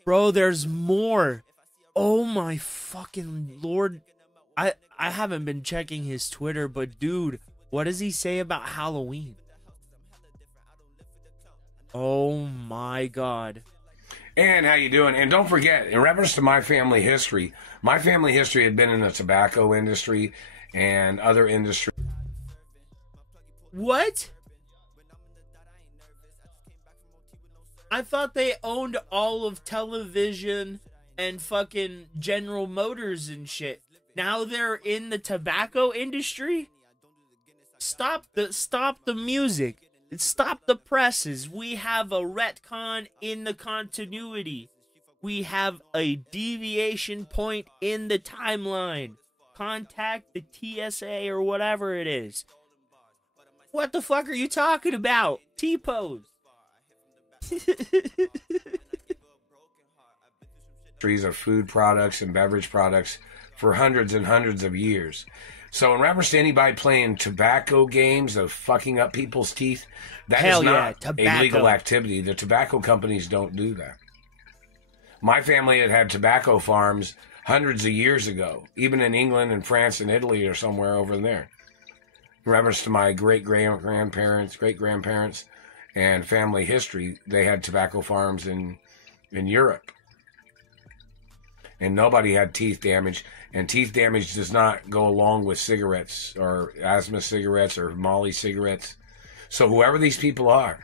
Bro, there's more. Oh my fucking lord. I haven't been checking his Twitter, but dude, what does he say about Halloween? Oh my god. And how you doing? And don't forget, in reference to my family history had been in the tobacco industry and other industries. What? I thought they owned all of television and fucking General Motors and shit. Now they're in the tobacco industry? Stop the music. Stop the presses. We have a retcon in the continuity. We have a deviation point in the timeline. Contact the TSA or whatever it is. What the fuck are you talking about? T-pose. Of food products and beverage products for hundreds and hundreds of years. So in reference to anybody playing tobacco games of fucking up people's teeth, that is not a legal activity. The tobacco companies don't do that. My family had tobacco farms hundreds of years ago, even in England and France and Italy or somewhere over there. In reference to my great-grandparents, great-grandparents, and family history, they had tobacco farms in Europe. And nobody had teeth damage. And teeth damage does not go along with cigarettes or asthma cigarettes or Molly cigarettes. So whoever these people are,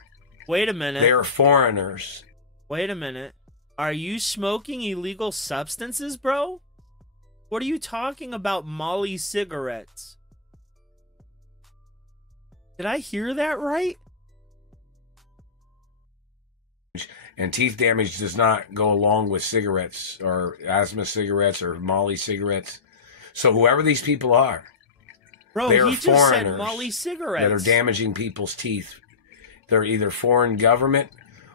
wait a minute, they are foreigners. Wait a minute. Are you smoking illegal substances, bro? What are you talking about, Molly cigarettes? Did I hear that right? And teeth damage does not go along with cigarettes or asthma cigarettes or Molly cigarettes. So whoever these people are, bro, they are he just said foreigners Molly cigarettes that are damaging people's teeth. They're either foreign government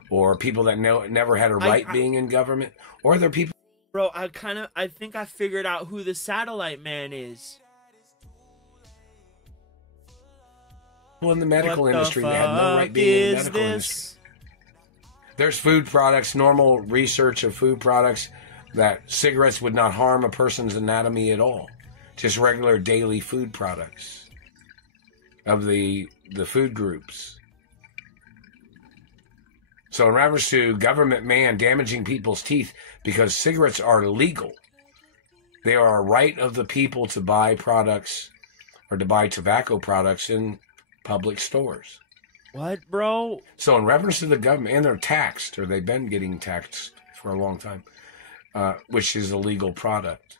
or people that never had a right being in government, or they're people. Bro, I think I figured out who the satellite man is. People in the medical industry that have no right being in the medical industry. There's food products, normal research of food products, that cigarettes would not harm a person's anatomy at all. Just regular daily food products of the food groups. So in reference to government man damaging people's teeth because cigarettes are legal, they are a right of the people to buy products or to buy tobacco products in public stores. What, bro? So in reference to the government, and they're taxed, or they've been getting taxed for a long time, which is a legal product.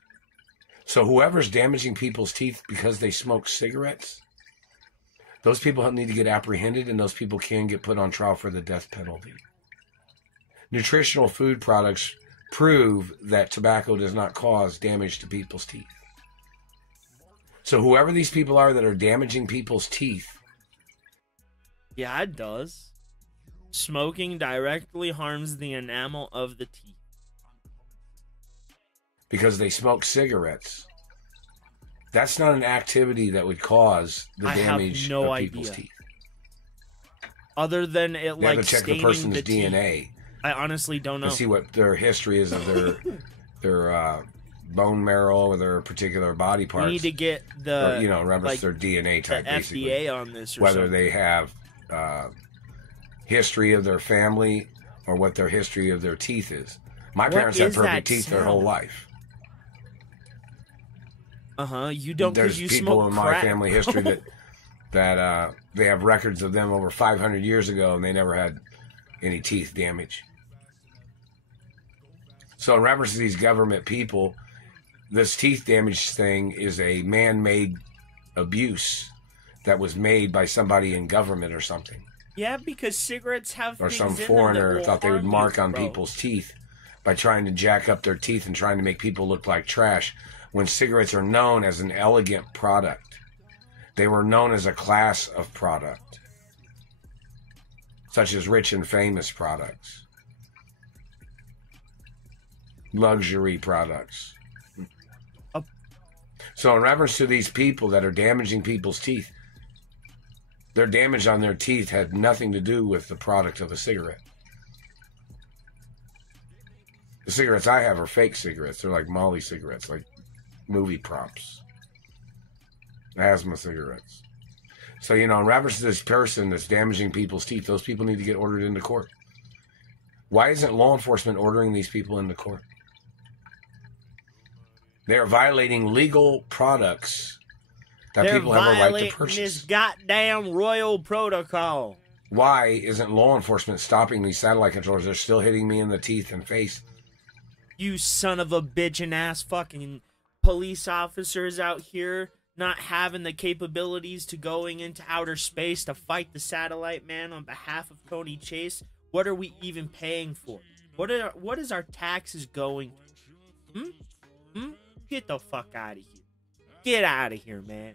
So whoever's damaging people's teeth because they smoke cigarettes, those people need to get apprehended, and those people can get put on trial for the death penalty. Nutritional food products prove that tobacco does not cause damage to people's teeth. So whoever these people are that are damaging people's teeth, yeah, it does. Smoking directly harms the enamel of the teeth. Because they smoke cigarettes. That's not an activity that would cause the damage of people's teeth. Other than it they like have to check the person's DNA. Teeth. I honestly don't know. To see what their history is of their bone marrow or their particular body parts. We need to get the remember like, their DNA type, the basically. FDA on this, or whether something. They have history of their family or what their history of their teeth is. My parents had perfect teeth their whole life. You don't. There's you people smoke in my crack, family history that they have records of them over 500 years ago, and they never had any teeth damage. So in reference to these government people, this teeth damage thing is a man-made abuse that was made by somebody in government or something. Yeah, because cigarettes have or things some in them foreigner that thought they would harm mark you, on bro. people's teeth by trying to jack up their teeth and trying to make people look like trash, when cigarettes are known as an elegant product. They were known as a class of product, such as rich and famous products, luxury products. So in reference to these people that are damaging people's teeth, their damage on their teeth had nothing to do with the product of a cigarette. The cigarettes I have are fake cigarettes. They're like Molly cigarettes, like movie props. Asthma cigarettes. So, in reference to this person that's damaging people's teeth, those people need to get ordered into court. Why isn't law enforcement ordering these people into court? They are violating legal products that people have a right to purchase. This goddamn royal protocol. Why isn't law enforcement stopping these satellite controllers? They're still hitting me in the teeth and face. You son of a bitch and ass fucking police officers out here not having the capabilities to going into outer space to fight the satellite man on behalf of Tony Chase. What are we even paying for? What is our taxes going to? Get the fuck out of here. Get out of here, man.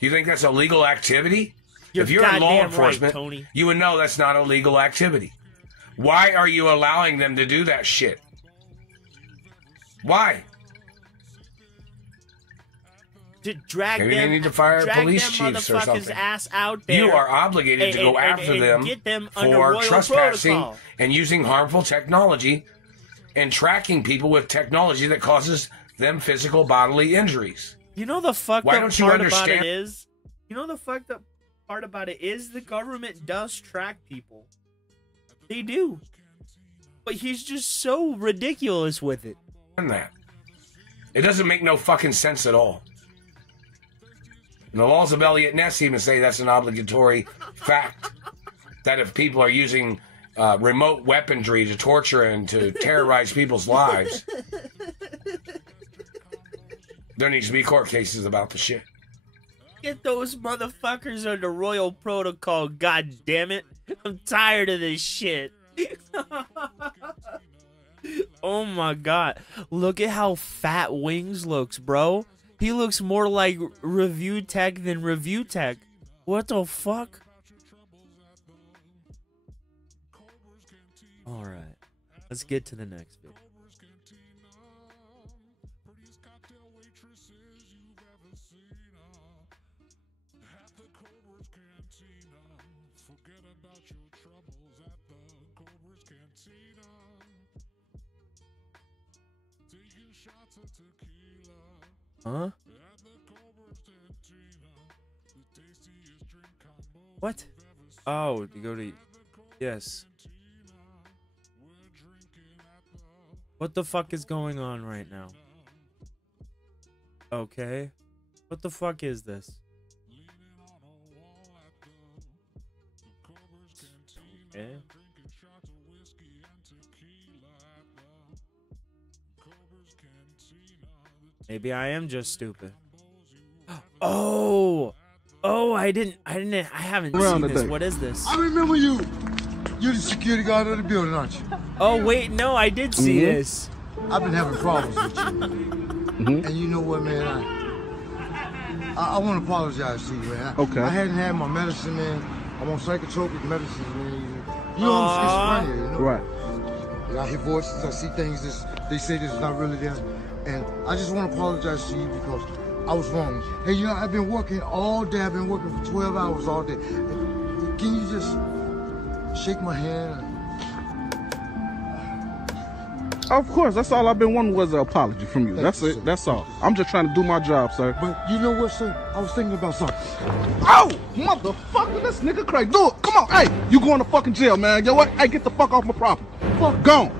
You think that's a legal activity? If you're in law enforcement, right, Tony. You would know that's not a legal activity. Why are you allowing them to do that shit? Why? To drag Maybe them, they need to fire police chiefs or something. Ass out there You are obligated to go after them get them for trespassing protocol. and using harmful technology and tracking people with technology that causes them physical bodily injuries. You know the fucked Why up don't you part about understand? it is? You know the fucked up part about it is the government does track people. They do. But he's just so ridiculous with it. And that. It doesn't make no fucking sense at all. And the laws of Elliot Ness even say that's an obligatory fact. That if people are using remote weaponry to torture and to terrorize people's lives, there needs to be court cases about the shit. Get those motherfuckers under royal protocol, god damn it. I'm tired of this shit. Oh my god. Look at how fat Wings looks, bro. He looks more like Review Tech than Review Tech. What the fuck? Alright. Let's get to the next video. Huh? What? Oh, to go to... Yes. What the fuck is going on right now? Okay. What the fuck is this? Okay. Maybe I am just stupid. Oh, I haven't seen this. What is this? I remember you. You're the security guard of the building, aren't you? Oh wait, no, I did see this. I've been having problems with you. And you know what, man? I want to apologize to you, man. Okay. I hadn't had my medicine, man. I'm on psychotropic medicine, man. You know I'm schizophrenia, you know? Right. And I hear voices, I see things that they say that's not really there. And I just want to apologize to you because I was wrong. Hey, you know, I've been working all day. I've been working for 12 hours all day. Can you just shake my hand? Of course, that's all I've been wanting was an apology from you. That's it. That's all. I'm just trying to do my job, sir. But you know what, sir? I was thinking about something. Oh, motherfucker, this nigga crazy. Do it. Come on. Hey, you going to fucking jail, man. You know what? Hey, get the fuck off my property. Fuck, gone.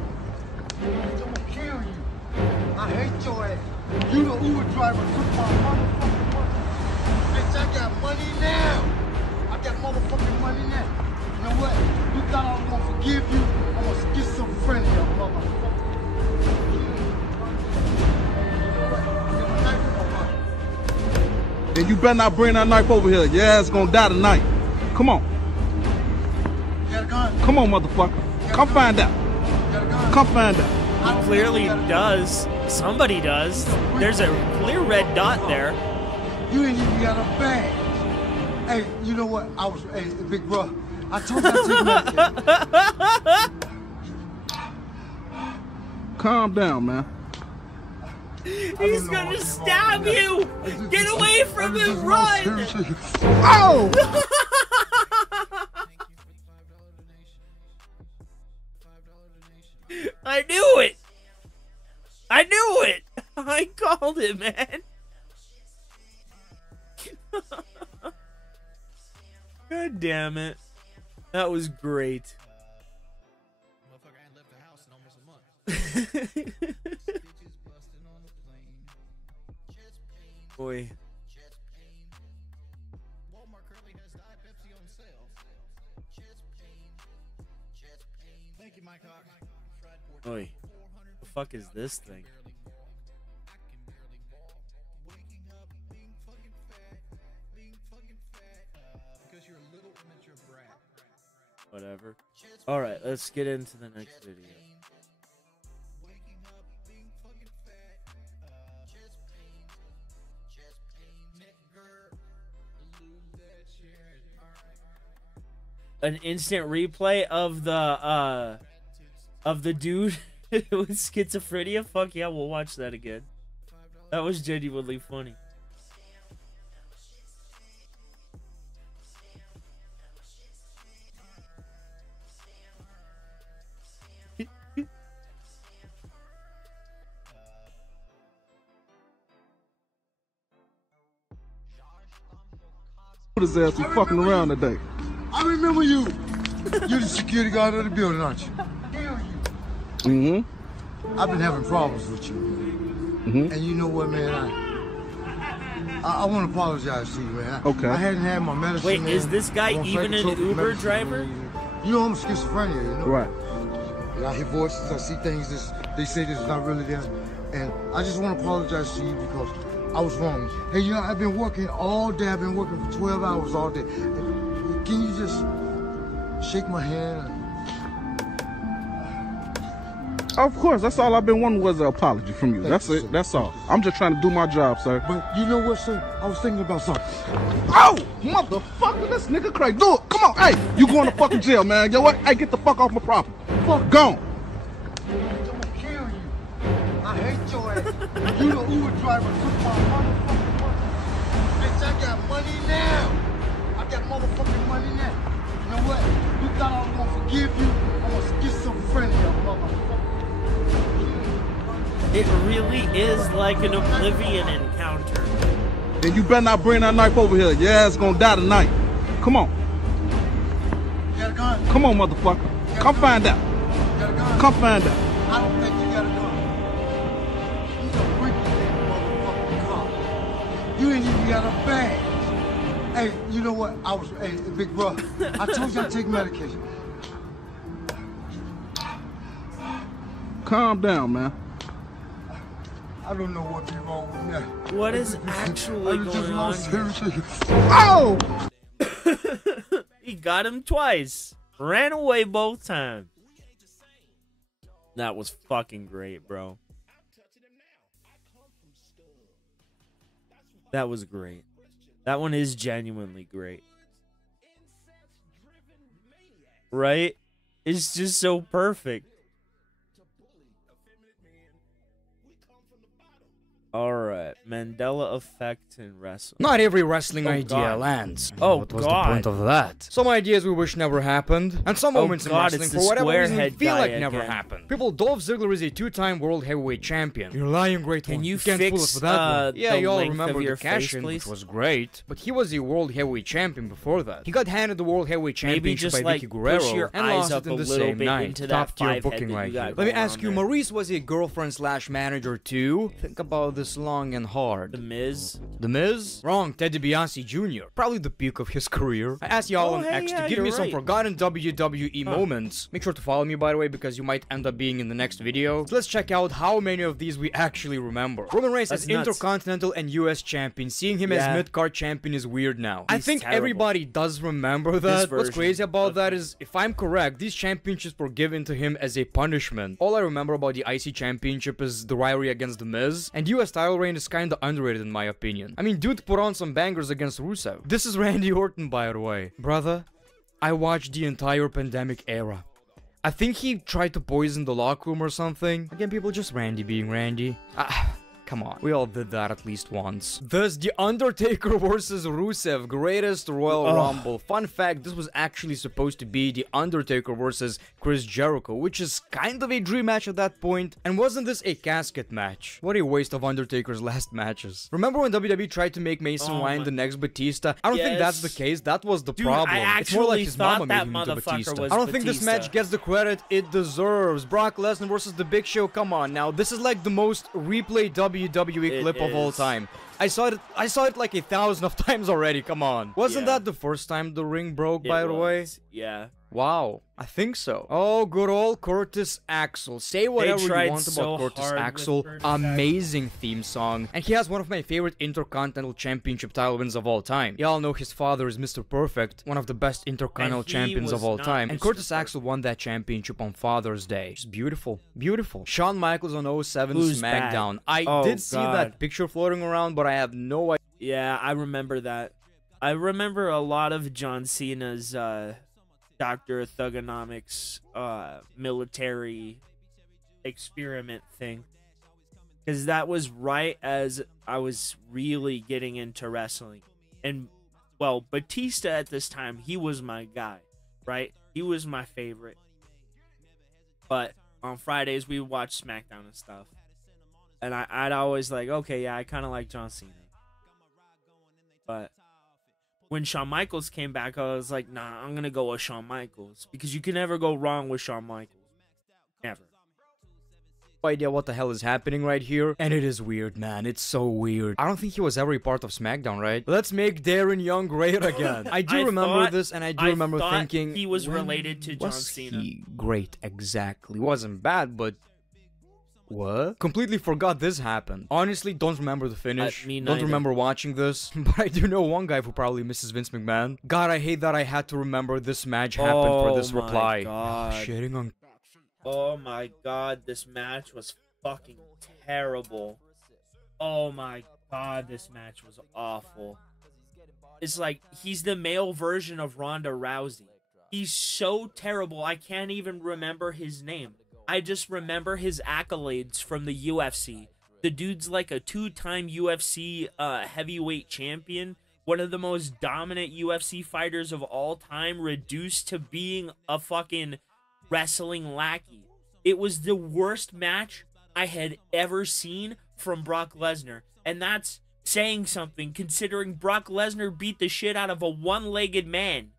I hate your ass. You the Uber driver took my motherfucking money. Bitch, I got money now. I got motherfucking money now. You know what? You thought I was gonna forgive you? I'm gonna get some friendly, motherfucker. And you better not bring that knife over here. Your ass gonna die tonight. Come on. You got a gun? Come on, motherfucker. Come find out. Come find out. He clearly does. Somebody does. There's a clear red dot there. You ain't even got a bag. Hey, you know what? Hey, big bro, I told you I take Calm down, man. He's gonna stab you! Get away from him! Run! Oh! I knew it! I knew it! I called it, man. God damn it. That was great. Boy. Oi. The fuck is this thing? Whatever. Alright, let's get into the next video. An instant replay of the dude with schizophrenia? Fuck yeah, we'll watch that again. That was genuinely funny. his ass. He fucking around today. I remember you. You're the security guard of the building, aren't you? Mm-hmm. I've been having problems with you. Mm-hmm. And you know what, man? I want to apologize to you, man. Okay. I hadn't had my medicine. Wait, man. is this guy even an Uber driver? You know I'm schizophrenia, you know? Right. And I hear voices, I see things they say this is not really there. And I just want to apologize to you because I was wrong. Hey, you know, I've been working all day. I've been working for 12 hours all day. Can you just shake my hand? Of course, that's all I've been wanting was an apology from you. That's it. That's all. I'm just trying to do my job, sir. But you know what, sir? I was thinking about something. Oh, motherfucker, this nigga crazy. Do it. Come on. Hey, you going to fucking jail, man. Yo, what? Hey, get the fuck off my property. Fuck, gone. I'm gonna kill you. I hate your ass. You the Uber driver took my motherfucking money. Bitch, I got money now. I got motherfucking money now. You know what? You thought I was gonna forgive you? I'm gonna schizophrenia, motherfucker. It really is like an Oblivion encounter. Then you better not bring that knife over here. Your ass gonna die tonight. Come on. You got a gun? Come on, motherfucker. Come find out. You got a gun? Come find out. I don't think you got a gun. You gonna break that motherfucking car. You ain't even got a badge. Hey, you know what? Hey, big brother, I told you I take medication. Calm down, man. I don't know what's wrong with me. What is actually going on here? Oh! He got him twice. Ran away both times. That was fucking great, bro. That was great. That one is genuinely great. Right? It's just so perfect. Alright, Mandela effect in wrestling. Not every wrestling idea God. lands. Oh, what was God. the point of that? Some ideas we wish never happened, and some moments in God, wrestling it's for the whatever reason squarehead feel guy like never again. happened. People, Dolph Ziggler is a two-time world heavyweight champion. You're lying, great Can one. you can't fool fix, us with that one. Yeah, the you all length remember of the your cash-in, face, which please? was great, but he was a world heavyweight champion before that. He got handed the world heavyweight Maybe championship just, by like, Vicky push Guerrero your and eyes lost up it in a the little same bit night. into that Top-tier five-head booking that you right got here. Let me going ask on you, there. Maurice was a girlfriend/manager too? Think about this long and hard. The Miz? The Miz? Wrong, Ted DiBiase Jr. Probably the peak of his career. I asked y'all Oh, on hey, X yeah, to give you're me some right. forgotten WWE moments. Make sure to follow me, by the way, because you might end up being in the next video. So let's check out how many of these we actually remember. Roman Reigns as That's nuts. Intercontinental and US champion. Seeing him Yeah. as mid-card champion is weird now. I He's think terrible. everybody does remember that. What's version. crazy about that is, if I'm correct, these championships were given to him as a punishment. All I remember about the IC championship is the rivalry against The Miz, and US title reign is kinda underrated in my opinion. I mean, dude put on some bangers against Rusev. This is Randy Orton, by the way. Brother, I watched the entire pandemic era. I think he tried to poison the locker room or something. Again, people just Randy being Randy. Come on, we all did that at least once. Thus, The Undertaker versus Rusev, greatest Royal Rumble. Fun fact, this was actually supposed to be The Undertaker versus Chris Jericho, which is kind of a dream match at that point. And wasn't this a casket match? What a waste of Undertaker's last matches. Remember when WWE tried to make Mason Ryan the next Batista? I don't think that's the case, that was the problem. It's more like his mama made him into Batista. I don't think this match gets the credit it deserves. Brock Lesnar versus The Big Show, come on now. This is like the most replayed WWE clip of all time. I saw it like 1,000 of times already, come on. Wasn't that the first time the ring broke, by the way? Yeah. Wow, I think so. Oh, good old Curtis Axel. Say whatever you tried want so about Curtis hard with Axel. Curtis Amazing theme song. And he has one of my favorite Intercontinental Championship title wins of all time. Y'all know his father is Mr. Perfect, one of the best Intercontinental And he champions of was all not time. And Mr. Curtis Axel won that championship on Father's Day. Just beautiful. Beautiful. Shawn Michaels on 07 Who's SmackDown. bad? I Oh, did see God. that picture floating around, but I have no idea. Yeah, I remember that. I remember a lot of John Cena's Dr. Thugonomics military experiment thing. Because that was right as I was really getting into wrestling. And, well, Batista at this time, he was my guy, right? He was my favorite. But on Fridays, we would watch SmackDown and stuff. And I'd always like, okay, yeah, I kind of like John Cena. But when Shawn Michaels came back, I was like, nah, I'm gonna go with Shawn Michaels because you can never go wrong with Shawn Michaels. Never. No idea what the hell is happening right here, and it is weird, man. It's so weird. I don't think he was ever a part of SmackDown, right? Let's make Darren Young great again. I do remember this, and I do remember thinking he was related to John Cena. He great, exactly. Wasn't bad, but what? Completely forgot this happened. Honestly, don't remember the finish. Don't remember watching this, but I do know one guy who probably misses Vince McMahon. God, I hate that I had to remember this match happened for this reply. Shitting on. Oh my god, this match was fucking terrible. Oh my god, this match was awful. It's like, he's the male version of Ronda Rousey. He's so terrible, I can't even remember his name. I just remember his accolades from the UFC. The dude's like a 2-time UFC heavyweight champion. One of the most dominant UFC fighters of all time, reduced to being a fucking wrestling lackey. It was the worst match I had ever seen from Brock Lesnar. And that's saying something, considering Brock Lesnar beat the shit out of a one-legged man.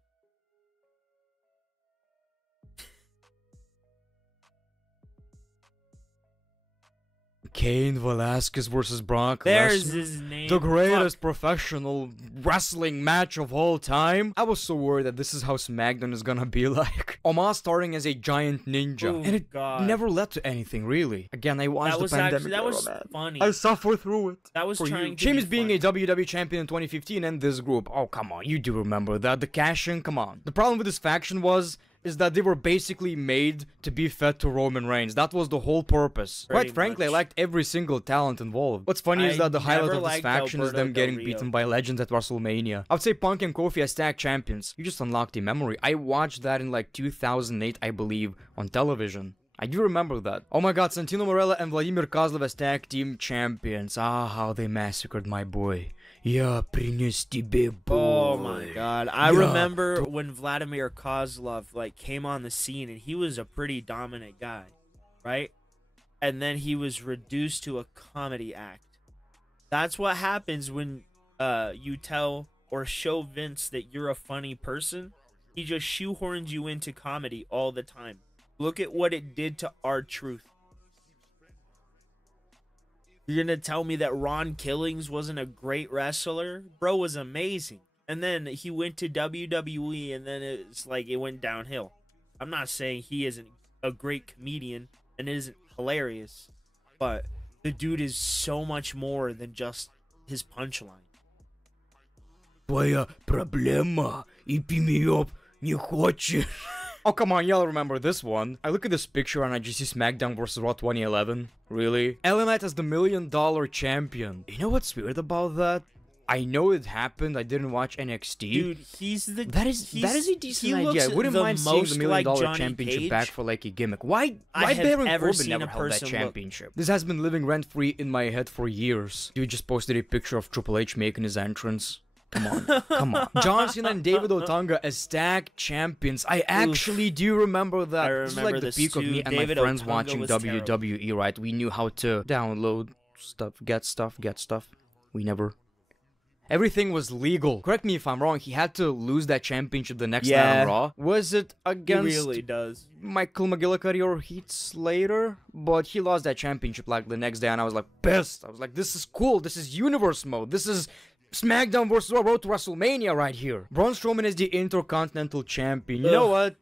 Cain Velasquez versus Brock Lesnar. There's his name. The greatest professional wrestling match of all time. I was so worried that this is how SmackDown is gonna be like. Omos starting as a giant ninja. Oh, and it never led to anything, really. Again, I watched the pandemic. That was funny. I suffered through it. That was trying to Sheamus be being a WWE champion in 2015 and this group. Oh, come on. You do remember that. The cash-in, come on. The problem with this faction is that they were basically made to be fed to Roman Reigns. That was the whole purpose. Quite frankly, I liked every single talent involved. What's funny is that the highlight of this faction is them getting beaten by legends at WrestleMania. I would say Punk and Kofi as tag champions. You just unlocked a memory. I watched that in like 2008, I believe, on television. I do remember that. Oh my god, Santino Marella and Vladimir Kozlov as tag team champions. Ah, how they massacred my boy. Yeah, принес тебе boy. Oh my god. I remember when Vladimir Kozlov like came on the scene, and he was a pretty dominant guy, right? And then he was reduced to a comedy act. That's what happens when you tell or show Vince that you're a funny person. He just shoehorns you into comedy all the time. Look at what it did to R-Truth. You're gonna tell me that Ron Killings wasn't a great wrestler? Bro was amazing. And then he went to WWE, and then it's like it went downhill. I'm not saying he isn't a great comedian and isn't hilarious, but the dude is so much more than just his punchline. Твоя проблема и пи-ми-оп не хочешь. Oh, come on, y'all remember this one. I look at this picture and I just see SmackDown vs. Raw 2011. Really? LA Knight as the $1 Million champion. You know what's weird about that? I know it happened. I didn't watch NXT. Dude, that is a decent idea. I wouldn't mind seeing the $1 Million championship Cage. Back for like a gimmick. Why Baron Corbin never held that championship? This has been living rent-free in my head for years. Dude just posted a picture of Triple H making his entrance. Come on, come on. John Cena and David Otunga as tag champions. I actually do remember that. This is like the peak of me and my friends watching WWE, right? We knew how to download stuff, get stuff. We never... Everything was legal. Correct me if I'm wrong, he had to lose that championship the next night on Raw. Was it against he really does. Michael McGillicuddy or Heath Slater? But he lost that championship like the next day and I was like pissed. I was like, this is cool. This is universe mode. This is... SmackDown vs. Raw Road to WrestleMania right here. Braun Strowman is the Intercontinental Champion. You know what?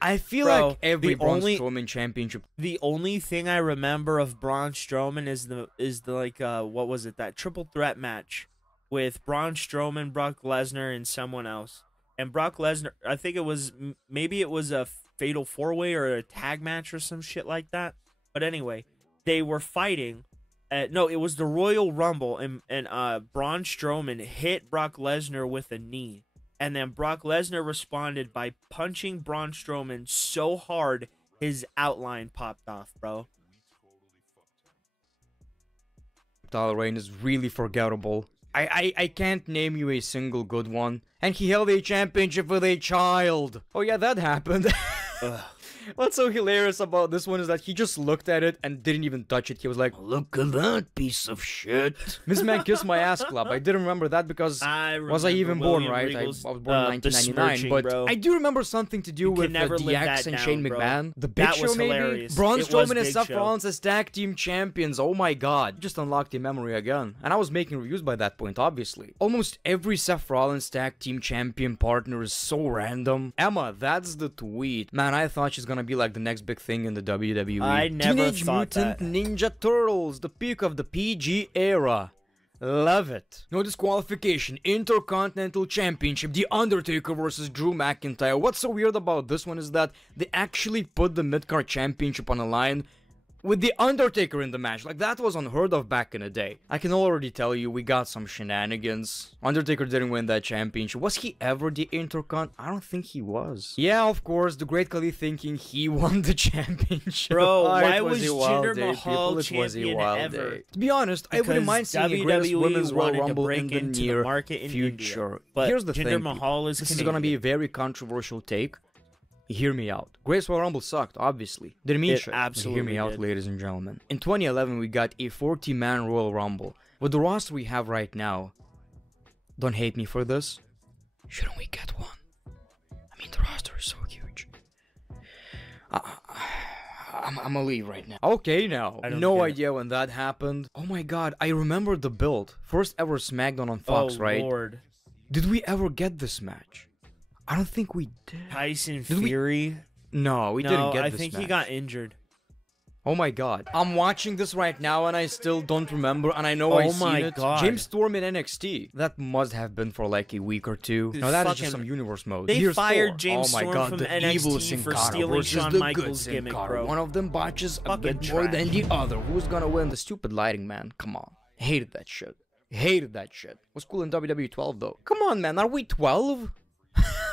I feel like every Braun Strowman championship. The only thing I remember of Braun Strowman is the like what was it, that triple threat match with Braun Strowman, Brock Lesnar, and someone else. And Brock Lesnar, I think it was maybe it was a fatal 4-way or a tag match or some shit like that. But anyway, they were fighting. No, it was the Royal Rumble, and Braun Strowman hit Brock Lesnar with a knee. And then Brock Lesnar responded by punching Braun Strowman so hard, his outline popped off, bro. Tyler Reign is really forgettable. I can't name you a single good one. And he held a championship with a child. Oh yeah, that happened. What's so hilarious about this one is that he just looked at it and didn't even touch it. He was like, "Look at that piece of shit." This man kissed my ass club. I didn't remember that because was I even born, right? I was born in 1999, but bro. I do remember something to do with DX and Shane McMahon. The Big Show, maybe? Hilarious. Braun Strowman and Seth Rollins as tag team champions. Oh my god. Just unlocked the memory again. And I was making reviews by that point, obviously. Almost every Seth Rollins tag team champion partner is so random. Emma, that's the tweet. Man, I thought she's gonna be like the next big thing in the WWE. I never Teenage thought Mutant that. Ninja Turtles, the peak of the PG era. Love it. No disqualification, Intercontinental Championship, The Undertaker versus Drew McIntyre. What's so weird about this one is that they actually put the Midcard Championship on the line with The Undertaker in the match. Like, that was unheard of back in the day. I can already tell you, we got some shenanigans. Undertaker didn't win that championship. Was he ever the Intercon? I don't think he was. Yeah, of course, the Great Khali thinking he won the championship. Bro, why it was a wild Jinder day, Mahal people. It was a champion wild ever? day. To be honest, I wouldn't mind seeing a greatest WWE women's Royal wanted to Rumble break in the into the near market in future. India, but Here's the Jinder thing, Mahal is this is gonna be a very controversial take. Hear me out. Greatest Royal Rumble sucked, obviously. Didn't mean It shit. absolutely Hear me out, did. ladies and gentlemen. In 2011, we got a 40-man Royal Rumble. With the roster we have right now, don't hate me for this, shouldn't we get one? I mean, the roster is so huge. I'm gonna leave right now. Okay, now. No idea when that happened. Oh my god, I remember the build. First ever SmackDown on Fox, right? Lord. Did we ever get this match? I don't think we did. Tyson Did we- Fury? No, we No, didn't get I this think he match. got injured. Oh my god. I'm watching this right now and I still don't remember, and I know I've my seen it. God. James Storm in NXT. That must have been for like a week or two. Dude, No, that is fucking- just some universe mode. They Here's fired four. James oh my Storm god, from the NXT evil for Sin Cara stealing versus Shawn the Michaels' good Sin gimmick, Cara. bro. One of them botches a Fucking bit more than the trash. other. Who's gonna win? The stupid lighting, man. Come on. Hated that shit. Hated that shit. Was cool in WWE 12 though. Come on, man. Are we 12?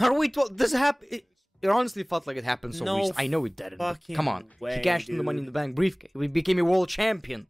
Are we 12? This happened. It honestly felt like it happened so No recently. I know it didn't. but fucking Come on. way, He cashed in the Money in the Bank briefcase. We became a world champion.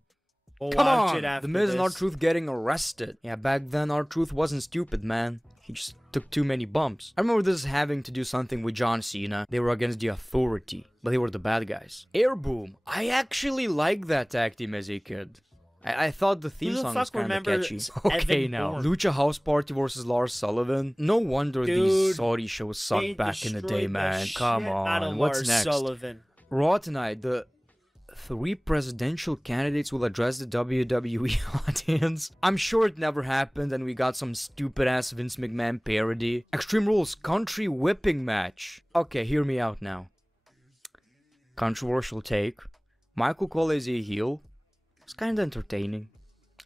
We'll Come watch on. it after The Miz and this. R-Truth getting arrested. Yeah, back then R-Truth wasn't stupid, man. He just took too many bumps. I remember this having to do something with John Cena. They were against the Authority, but they were the bad guys. Air Boom. I actually liked that tag team as a kid. I thought the theme Who the song was fuck kind of remembers catchy. Okay, Evan now. Bourne? Lucha House Party versus Lars Sullivan. No wonder these Dude, Saudi shows They sucked back in the day, destroyed the man. shit Come out of on. What's Lars next? Sullivan. Raw tonight, the 3 presidential candidates will address the WWE audience. I'm sure it never happened and we got some stupid ass Vince McMahon parody. Extreme Rules country whipping match. Okay, hear me out now. Controversial take. Michael Cole as a heel. It's kinda entertaining.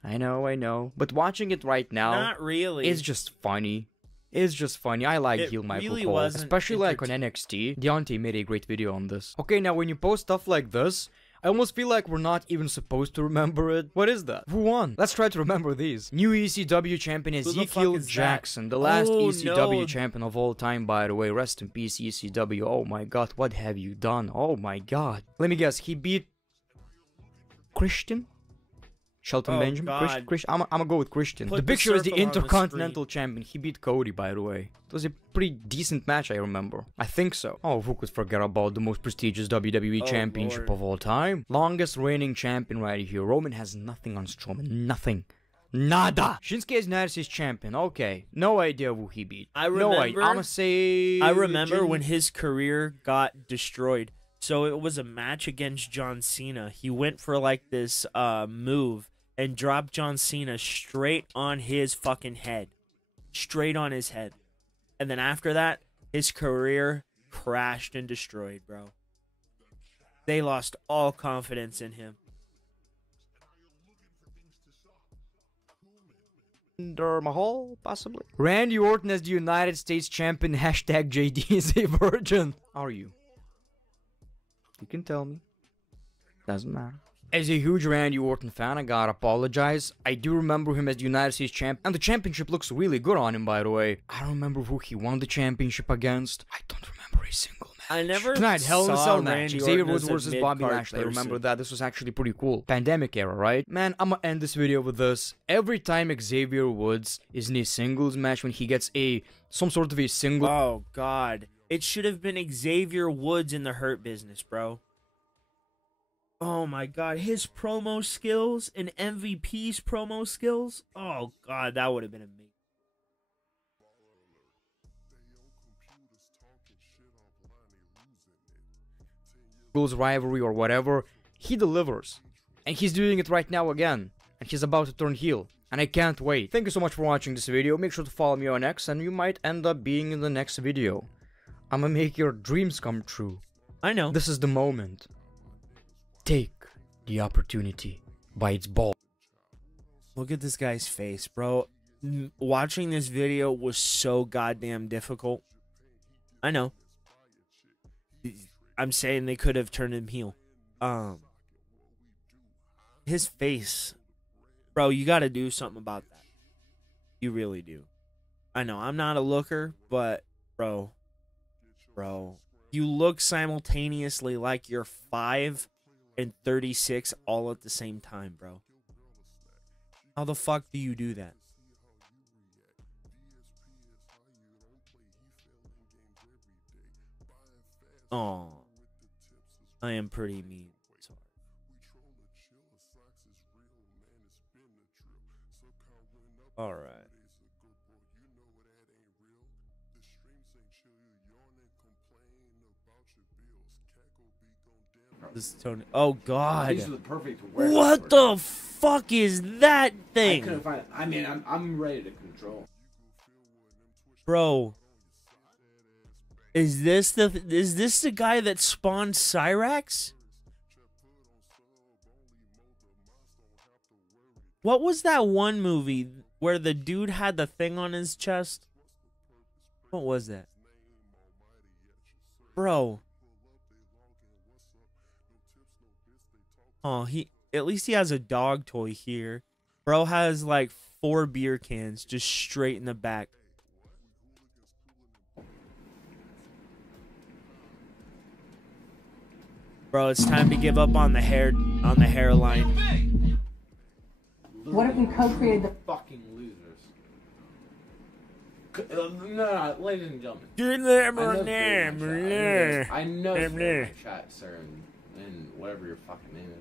I know. But watching it right now, Not really. it's just funny. It's just funny. I like It heel Michael really Cole, wasn't especially like on NXT. Deontay made a great video on this. Okay, now when you post stuff like this, I almost feel like we're not even supposed to remember it. What is that? Who won? Let's try to remember these. New ECW champion Who the fuck Ezekiel is that? Jackson, the last Oh, ECW no. champion of all time, by the way. Rest in peace, ECW. Oh my god, what have you done? Oh my god. Let me guess, he beat Christian? Shelton Oh, Benjamin? God. Christian? I'm gonna go with Christian. Put The the Big Show is the circle on the Intercontinental champion. He beat Cody, by the way. It was a pretty decent match, I remember. I think so. Oh, who could forget about the most prestigious WWE Oh, championship Lord. of all time? Longest reigning champion right here. Roman has nothing on Strowman. Nothing. Nada. Shinsuke is United States champion. Okay. No idea who he beat. I No idea. remember- I'ma say... I remember Jin- when his career got destroyed. So it was a match against John Cena. He went for like this move and dropped John Cena straight on his fucking head. Straight on his head. And then after that, his career crashed and destroyed, bro. They lost all confidence in him. Mahal, possibly. Randy Orton as the United States champion. Hashtag JD is a virgin. Are you? You can tell me. Doesn't matter. As a huge Randy Orton fan, I gotta apologize. I do remember him as the United States champion, and the championship looks really good on him, by the way. I don't remember who he won the championship against. I don't remember a single match. I never Tonight, Hell in a saw Cell match. Randy Xavier Orton Woods as a versus Bobby mid-card Lashley. I remember person. that. This was actually pretty cool. Pandemic era, right? Man, I'm gonna end this video with this. Every time Xavier Woods is in a singles match, when he gets some sort of a single... Oh, God. It should have been Xavier Woods in the Hurt Business, bro. Oh my god, his promo skills and MVP's promo skills. Oh god, that would have been amazing. Rivalry or whatever, he delivers. And he's doing it right now again. And he's about to turn heel. And I can't wait. Thank you so much for watching this video. Make sure to follow me on X and you might end up being in the next video. I'ma make your dreams come true. I know. This is the moment. Take the opportunity by its balls. Look at this guy's face, bro. Watching this video was so goddamn difficult. I know. I'm saying they could have turned him heel. His face. Bro, you gotta do something about that. You really do. I know, I'm not a looker, but bro, you look simultaneously like you're 5 and 36 all at the same time, bro. How the fuck do you do that? Oh, I am pretty mean. Sorry. All right. This is Tony. Oh God! These are the perfect what the fuck is that thing? I couldn't find it. I mean, I'm ready to control. Bro, is this the guy that spawned Cyrax? What was that one movie where the dude had the thing on his chest? What was that? Bro. Oh, at least he has a dog toy here. Bro has like 4 beer cans just straight in the back. Bro, it's time to give up on the hairline. What if we co-created the fucking losers? No, ladies and gentlemen. I know the chat, sir, and whatever your fucking name is.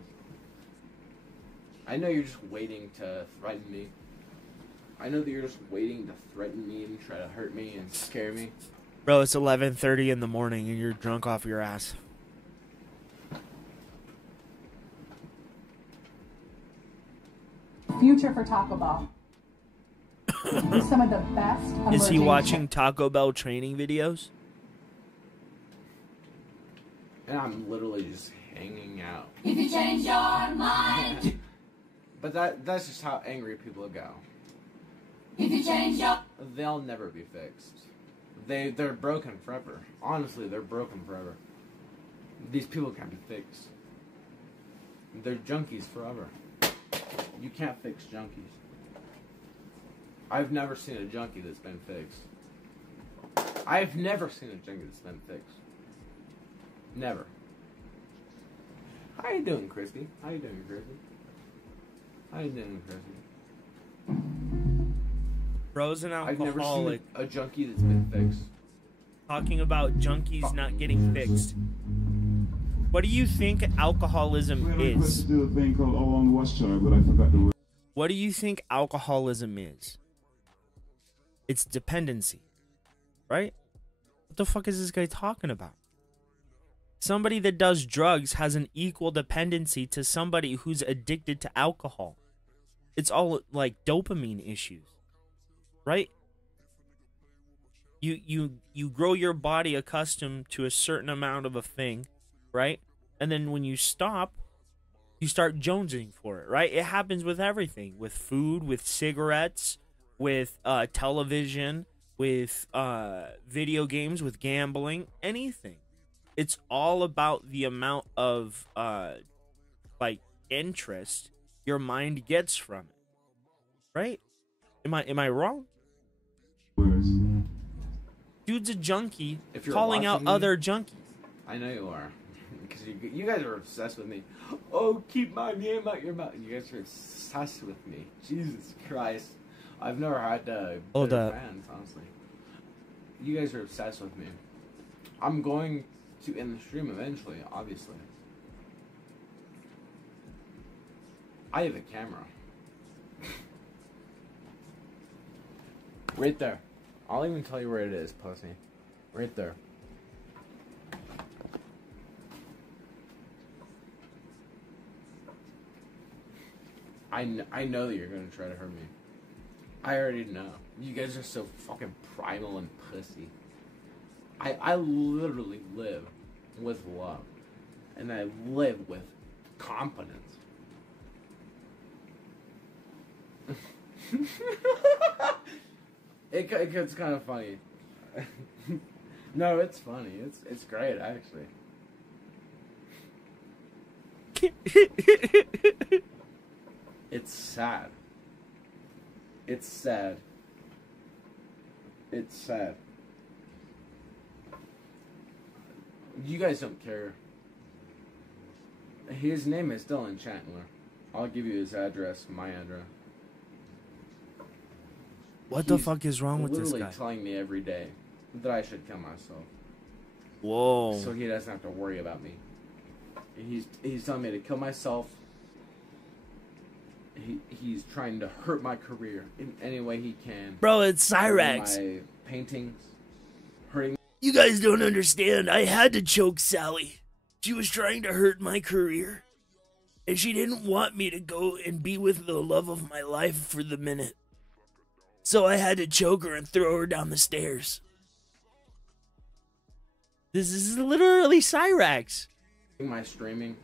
I know you're just waiting to threaten me. I know that you're just waiting to threaten me and try to hurt me and scare me. Bro, it's 11:30 in the morning and you're drunk off your ass. future for Taco Bell. Some of the best. Is he watching Taco Bell training videos? And I'm literally just hanging out. If you change your mind. But that's just how angry people go. If you change your... They'll never be fixed. They're broken forever. Honestly, they're broken forever. These people can't be fixed. They're junkies forever. You can't fix junkies. I've never seen a junkie that's been fixed. I've never seen a junkie that's been fixed. Never. How you doing, Christy? How you doing, Christy? How you doing, Christy? Bro's an alcoholic. I've never seen a junkie that's been fixed. Talking about junkies not getting fixed. What do you think alcoholism is? What do you think alcoholism is? It's dependency, right? What the fuck is this guy talking about? Somebody that does drugs has an equal dependency to somebody who's addicted to alcohol. It's all like dopamine issues, right? You grow your body accustomed to a certain amount of a thing, right? And then when you stop, you start jonesing for it, right? It happens with everything, with food, with cigarettes, with television, with video games, with gambling, anything. It's all about the amount of like interest your mind gets from it, right? Am I wrong? Dude's a junkie calling out other junkies. I know you are. Because you guys are obsessed with me. Oh, keep my name out your mouth. You guys are obsessed with me. Jesus Christ. I've never had better fans, honestly. You guys are obsessed with me. I'm going to end the stream eventually, obviously. I have a camera. Right there. I'll even tell you where it is, pussy. Right there. I know that you're gonna try to hurt me. I already know. You guys are so fucking primal and pussy. I literally live with love. And I live with confidence. It's kind of funny. No, it's funny. It's great, actually. It's sad. It's sad. It's sad. You guys don't care. His name is Dylan Chandler. I'll give you his address, my address. What the fuck is wrong with this guy? Literally telling me every day that I should kill myself. Whoa. So he doesn't have to worry about me. He's telling me to kill myself. He's trying to hurt my career in any way he can. Bro, it's Cyrax. My paintings. Hurting. You guys don't understand. I had to choke Sally. She was trying to hurt my career. And she didn't want me to go and be with the love of my life for the minute. So I had to choke her and throw her down the stairs. This is literally Cyrax. My streaming.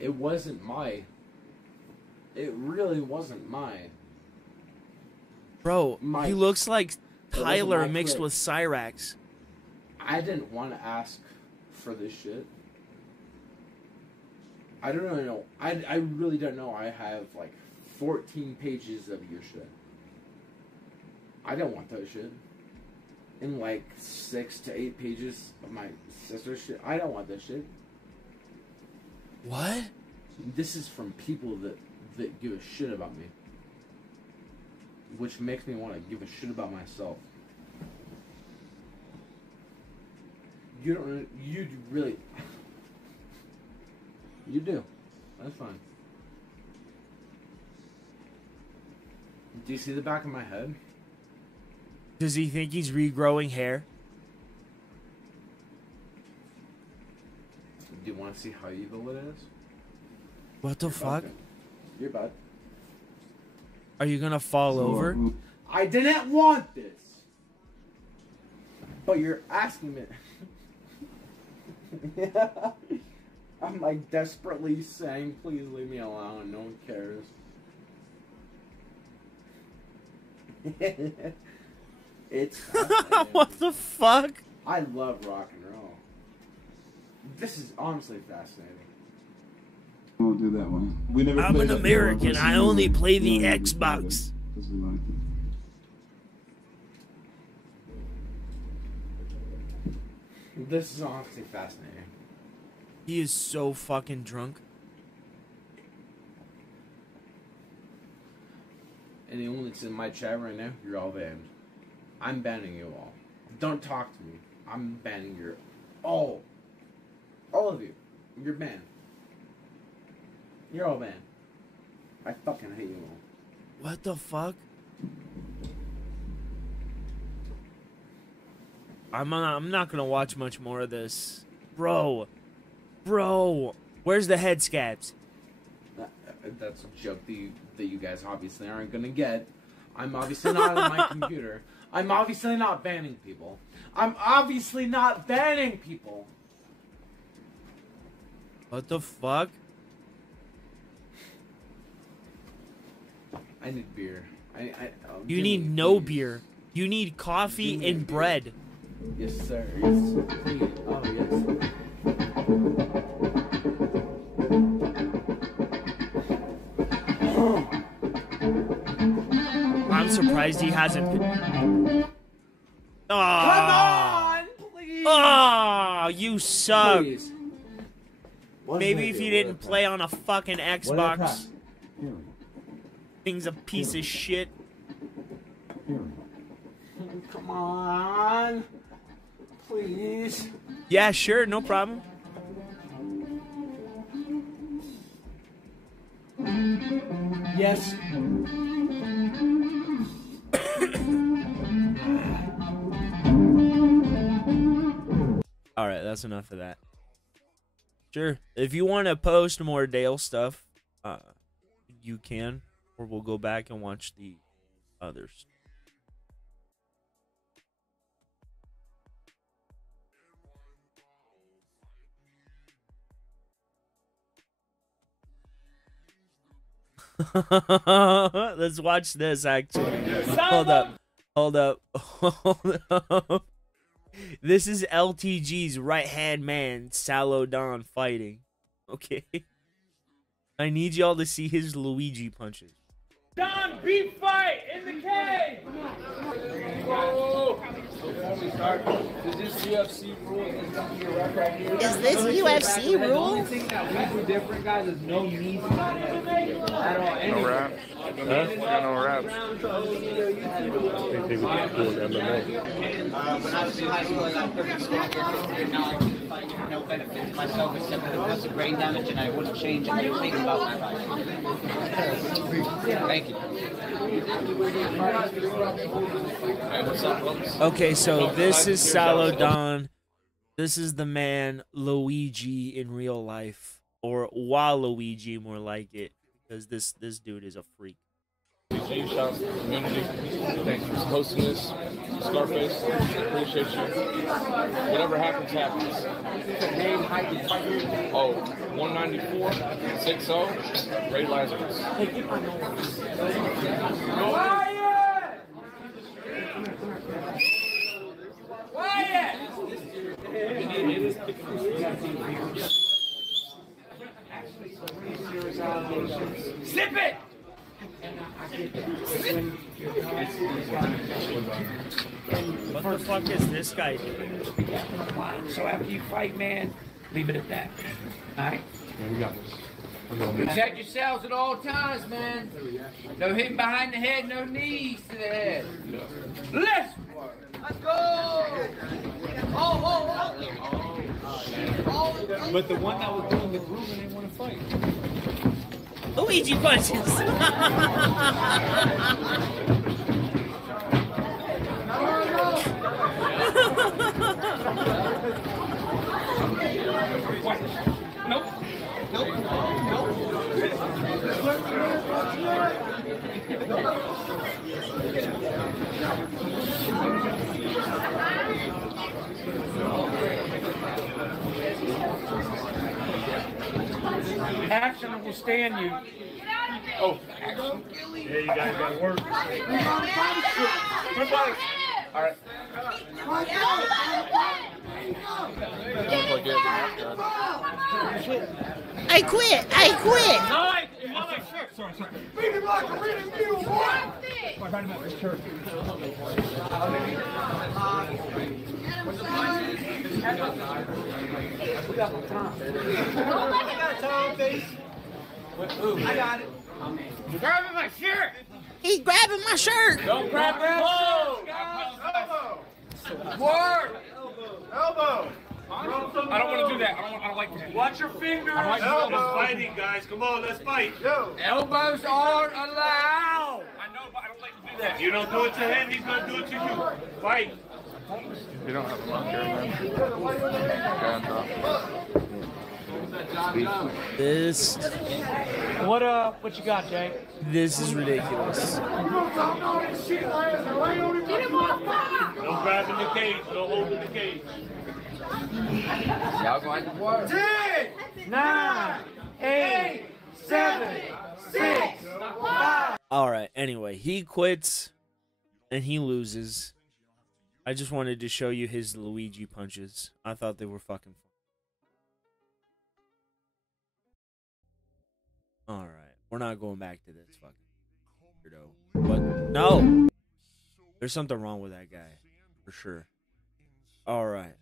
It wasn't my. It really wasn't mine. Bro, he looks like Tyler mixed clip. with Cyrax. I didn't want to ask for this shit. I don't really know. I really don't know. I have like 14 pages of your shit. I don't want that shit. In like 6 to 8 pages of my sister's shit. I don't want that shit. What? This is from people that give a shit about me. Which makes me want to give a shit about myself. You don't. You really. You do. That's fine. Do you see the back of my head? Does he think he's regrowing hair? Do you want to see how evil it is? What the fuck? You're bad. Are you gonna fall over? I didn't want this. But you're asking me. I'm like desperately saying, please leave me alone. No one cares. It's what the fuck? I love rock and roll. This is honestly fascinating. We'll do that one. We never. I'm an American. I only play the Xbox. This is honestly fascinating. He is so fucking drunk. Anyone that's in my chat right now, you're all banned. I'm banning you all. Don't talk to me. I'm banning your all of you. You're banned. You're all banned. I fucking hate you all. What the fuck? I'm not gonna watch much more of this. Bro, where's the head scabs? That's a joke that you guys obviously aren't gonna get. I'm obviously not on my computer. I'm obviously not banning people. I'm obviously not banning people. What the fuck? I need beer. You need no beer. You need coffee and bread. Yes, sir. Yes. Please. Oh, yes. I'm surprised he hasn't been. Come on, please. Oh, you suck. Please. Maybe if you didn't play on a fucking Xbox. Thing's a piece of shit. Come on. Please. Yeah, sure, no problem. Yes. All right, that's enough of that. Sure. If you want to post more Dale stuff, you can, or we'll go back and watch the others. Let's watch this, actually. Hold up. Hold up. Hold up. This is LTG's right-hand man, Salo Don, fighting. Okay. I need y'all to see his Luigi punches. Don, beef fight in the cage! Is this UFC rule? Is this UFC rule? The only thing that we do different, guys, is no knees at all. No rap. No rap. When I was in high school, I got perfect score. Now I can fight no benefit to myself except for the loss of brain damage, and I wouldn't change anything about my life. Thank you. Okay, so this is Salo Don. This is the man Luigi in real life, or Waluigi more like it, because this dude is a freak. Shout community. Thanks for hosting this. Scarface, appreciate you. Whatever happens, happens. Oh, 194, 60, Ray Lazarus. Zip it! What the fuck is this guy doing? So after you fight, man, leave it at that. Alright? Yeah, we got this. Protect yourselves at all times, man. No hitting behind the head, no knees to the head. Let's go! Oh. But the one that was doing the grooming didn't want to fight. Luigi punches. Nope. Action will stand you. Oh, action. Yeah, you guys got to work. All right. I quit. Sorry. Beat him like a real boy. Right him up his shirt. We got some time. I got time, face. I got it. You're grabbing my shirt. He's grabbing my shirt. Don't grab your clothes. Elbow. Word. Elbow. I don't want to do that. I don't like that. Watch your fingers. Elbow. Fighting, guys. Come on, let's fight. Yo. Elbows aren't allowed. I know, but I don't like to do that. If you don't do it to him, he's going to do it to you. Fight. You don't have a lot here, man. This. What you got, Jay? This is ridiculous. Don't grab in the cage. Don't open the cage. Y'all going to work. 10, 9, 8, 7, 6, 5. All right. Anyway, he quits and he loses. I just wanted to show you his Luigi punches. I thought they were fucking fun. All right. We're not going back to this fucking weirdo. But no. There's something wrong with that guy. For sure. All right.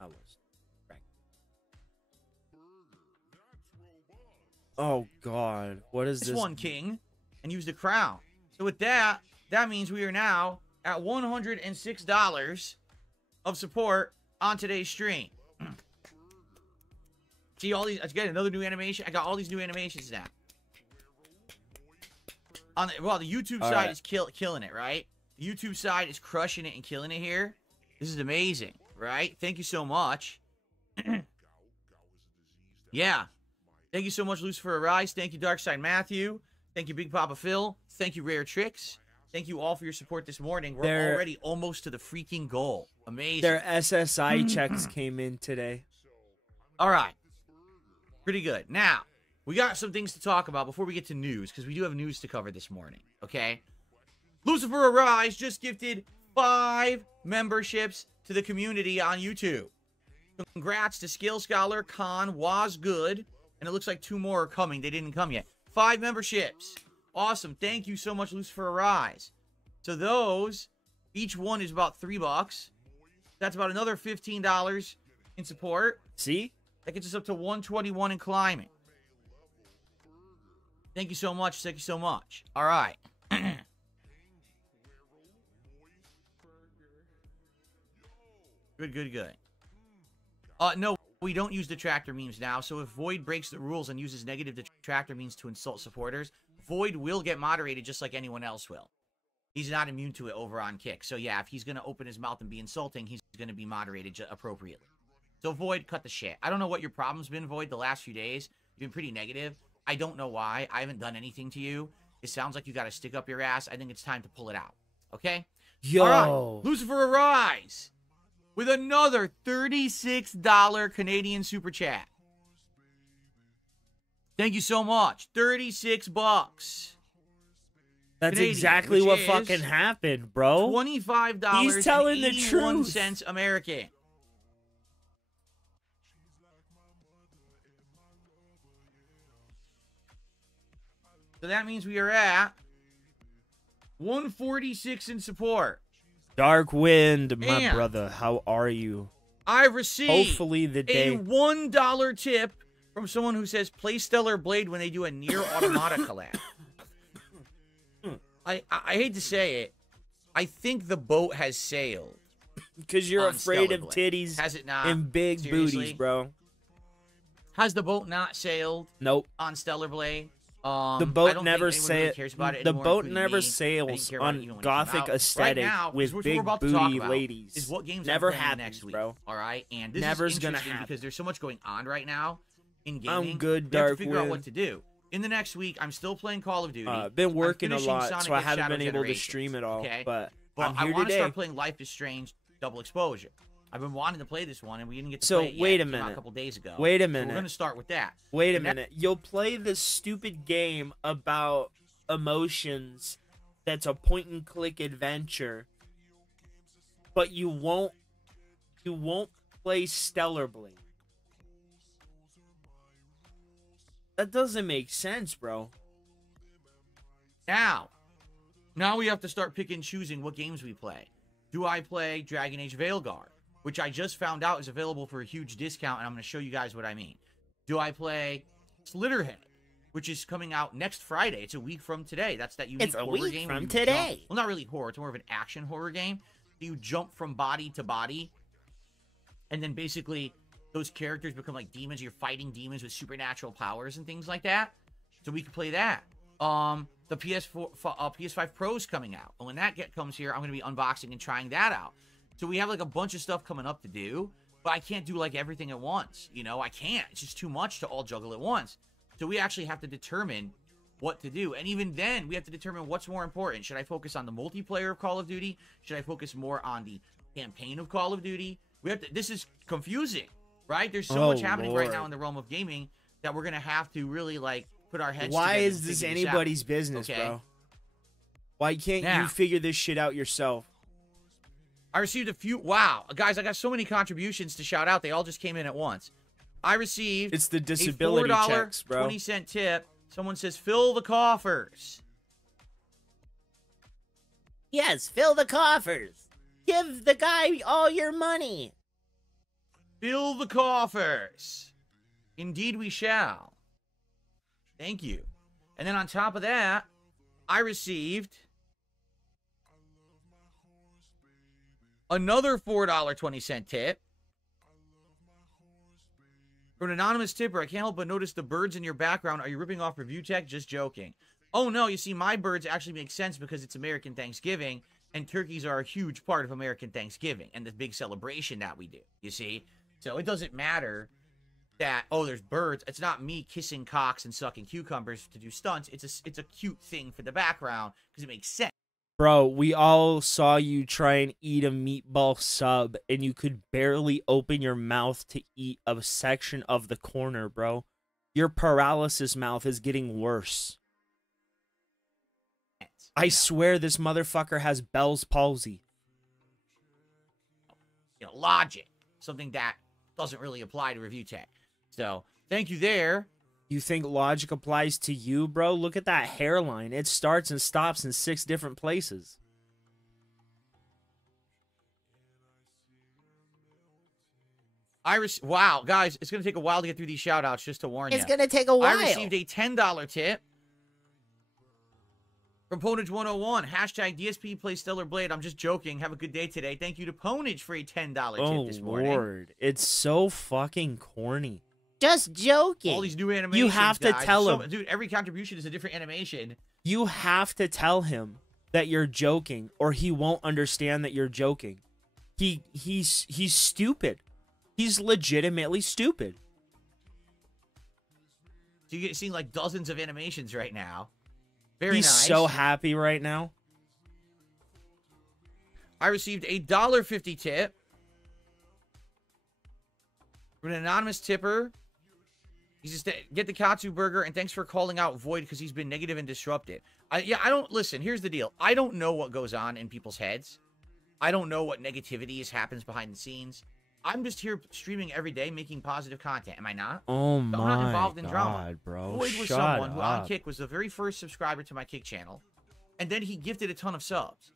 I was. Right. Oh God, what is this? One king, and use the crown. So with that, that means we are now at $106 of support on today's stream. See all these? I got another new animation. I got all these new animations now. On the, well, the YouTube side is killing it, right? The YouTube side is crushing it and killing it here. This is amazing, right? Thank you so much. Yeah. Thank you so much, Lucifer Arise. Thank you, Darkside Matthew. Thank you, Big Papa Phil. Thank you, Rare Tricks. Thank you all for your support this morning. We're already almost to the freaking goal. Amazing. Their SSI checks came in today. All right. Pretty good. Now, we got some things to talk about before we get to news, because we do have news to cover this morning, okay? Lucifer Arise just gifted 5 memberships to the community on YouTube. Congrats to Skill Scholar, Khan, Was Good, and it looks like 2 more are coming. They didn't come yet. 5 memberships. Awesome. Thank you so much, Lucifer Arise. So those, each one is about $3. That's about another $15 in support. See? That gets us up to 121 and climbing. Thank you so much. Thank you so much. All right. Good. No, we don't use detractor memes now. So if Void breaks the rules and uses negative detractor memes to insult supporters, Void will get moderated just like anyone else will. He's not immune to it over on Kick. So yeah, if he's going to open his mouth and be insulting, he's going to be moderated appropriately. So Void, cut the shit. I don't know what your problem's been, Void, the last few days. You've been pretty negative. I don't know why. I haven't done anything to you. It sounds like you got to stick up your ass. I think it's time to pull it out. Okay? Yo. All right. Lucifer Arise with another $36 Canadian Super Chat. Thank you so much. $36. That's Canadian, exactly what fucking happened, bro. $25. He's telling the truth. Cents American. So that means we are at 146 in support. Dark Wind, my brother, how are you? I received hopefully the day a $1 tip from someone who says play Stellar Blade when they do a Nier Automata collab. I hate to say it, I think the boat has sailed. Because you're afraid of titties has it not? And big Seriously? booties, bro. Has the boat not sailed? Nope. On Stellar Blade? The boat never sails. The boat never sails on gothic aesthetic with big booty ladies. Is what games never I'm playing happens, next week, bro. All right, and this Never's is gonna interesting happen because there's so much going on right now in gaming. I'm good, we have to Dark figure out Wind. what to do. In the next week, I'm still playing Call of Duty. Been working a finishing lot, Sonic so I and haven't Shadow been able to Generations, stream it all. Okay? But I'm I here want to today. start playing Life is Strange Double Exposure. I've been wanting to play this one, and we didn't get to So play it yet. wait a It came out minute. a couple days ago. Wait a So minute. we're going to start with that. Wait a And that- minute. You'll play this stupid game about emotions that's a point and click adventure, but you won't play Stellar Blade. That doesn't make sense, bro. Now we have to start picking and choosing what games we play. Do I play Dragon Age Veilguard, which I just found out is available for a huge discount, and I'm going to show you guys what I mean. Do I play Slitterhead, which is coming out next Friday? It's a week from today. That's that unique horror game. It's a week where from you today. jump- well, not really horror. It's more of an action horror game. You jump from body to body, and then basically those characters become like demons. You're fighting demons with supernatural powers and things like that. So we can play that. The PS5 Pro's coming out. And when that comes here, I'm going to be unboxing and trying that out. So we have like a bunch of stuff coming up to do, but I can't do like everything at once. You know, I can't. It's just too much to all juggle at once. So we actually have to determine what to do. And even then, we have to determine what's more important. Should I focus on the multiplayer of Call of Duty? Should I focus more on the campaign of Call of Duty? This is confusing, right? There's so much happening right now in the realm of gaming that we're going to have to really like put our heads Why together is and this figure anybody's out, business, okay? bro? Why can't Now- you figure this shit out yourself? I received a few. Wow, guys, I got so many contributions to shout out. They all just came in at once. I received It's the disability a $4 checks, bro. 20-cent tip. Someone says, fill the coffers. Yes, fill the coffers. Give the guy all your money. Fill the coffers. Indeed we shall. Thank you. And then on top of that, I received another $4.20 tip from an anonymous tipper. I can't help but notice the birds in your background. Are you ripping off Review Tech? Just joking. Oh, no. You see, my birds actually make sense because it's American Thanksgiving, and turkeys are a huge part of American Thanksgiving and the big celebration that we do, you see? So it doesn't matter that, oh, there's birds. It's not me kissing cocks and sucking cucumbers to do stunts. It's a cute thing for the background because it makes sense. Bro, we all saw you try and eat a meatball sub, and you could barely open your mouth to eat a section of the corner, bro. Your paralysis mouth is getting worse. I swear this motherfucker has Bell's palsy. You know, logic. Something that doesn't really apply to Review Tech. So, thank you there. You think logic applies to you, bro? Look at that hairline. It starts and stops in 6 different places. Wow, guys, it's going to take a while to get through these shout-outs, just to warn you. It's going to take a while. I received a $10 tip from Ponage101. Hashtag DSP play Stellar Blade. I'm just joking. Have a good day today. Thank you to Ponage for a $10 tip this morning. Oh, Lord. It's so fucking corny. Just joking. All these new animations, you have to tell him. Dude, every contribution is a different animation. You have to tell him that you're joking, or he won't understand that you're joking. He's stupid. He's legitimately stupid. So you're seeing like dozens of animations right now. Very He's nice. so happy right now. I received a $1.50 tip from an anonymous tipper. He says, get the Katsu burger, and thanks for calling out Void because he's been negative and disrupted. I don't, listen, here's the deal. I don't know what goes on in people's heads. I don't know what negativity happens behind the scenes. I'm just here streaming every day, making positive content. Am I not? Oh I'm my not involved in God, drama. bro. Void was someone who on Kick was the very first subscriber to my Kick channel, and then he gifted a ton of subs.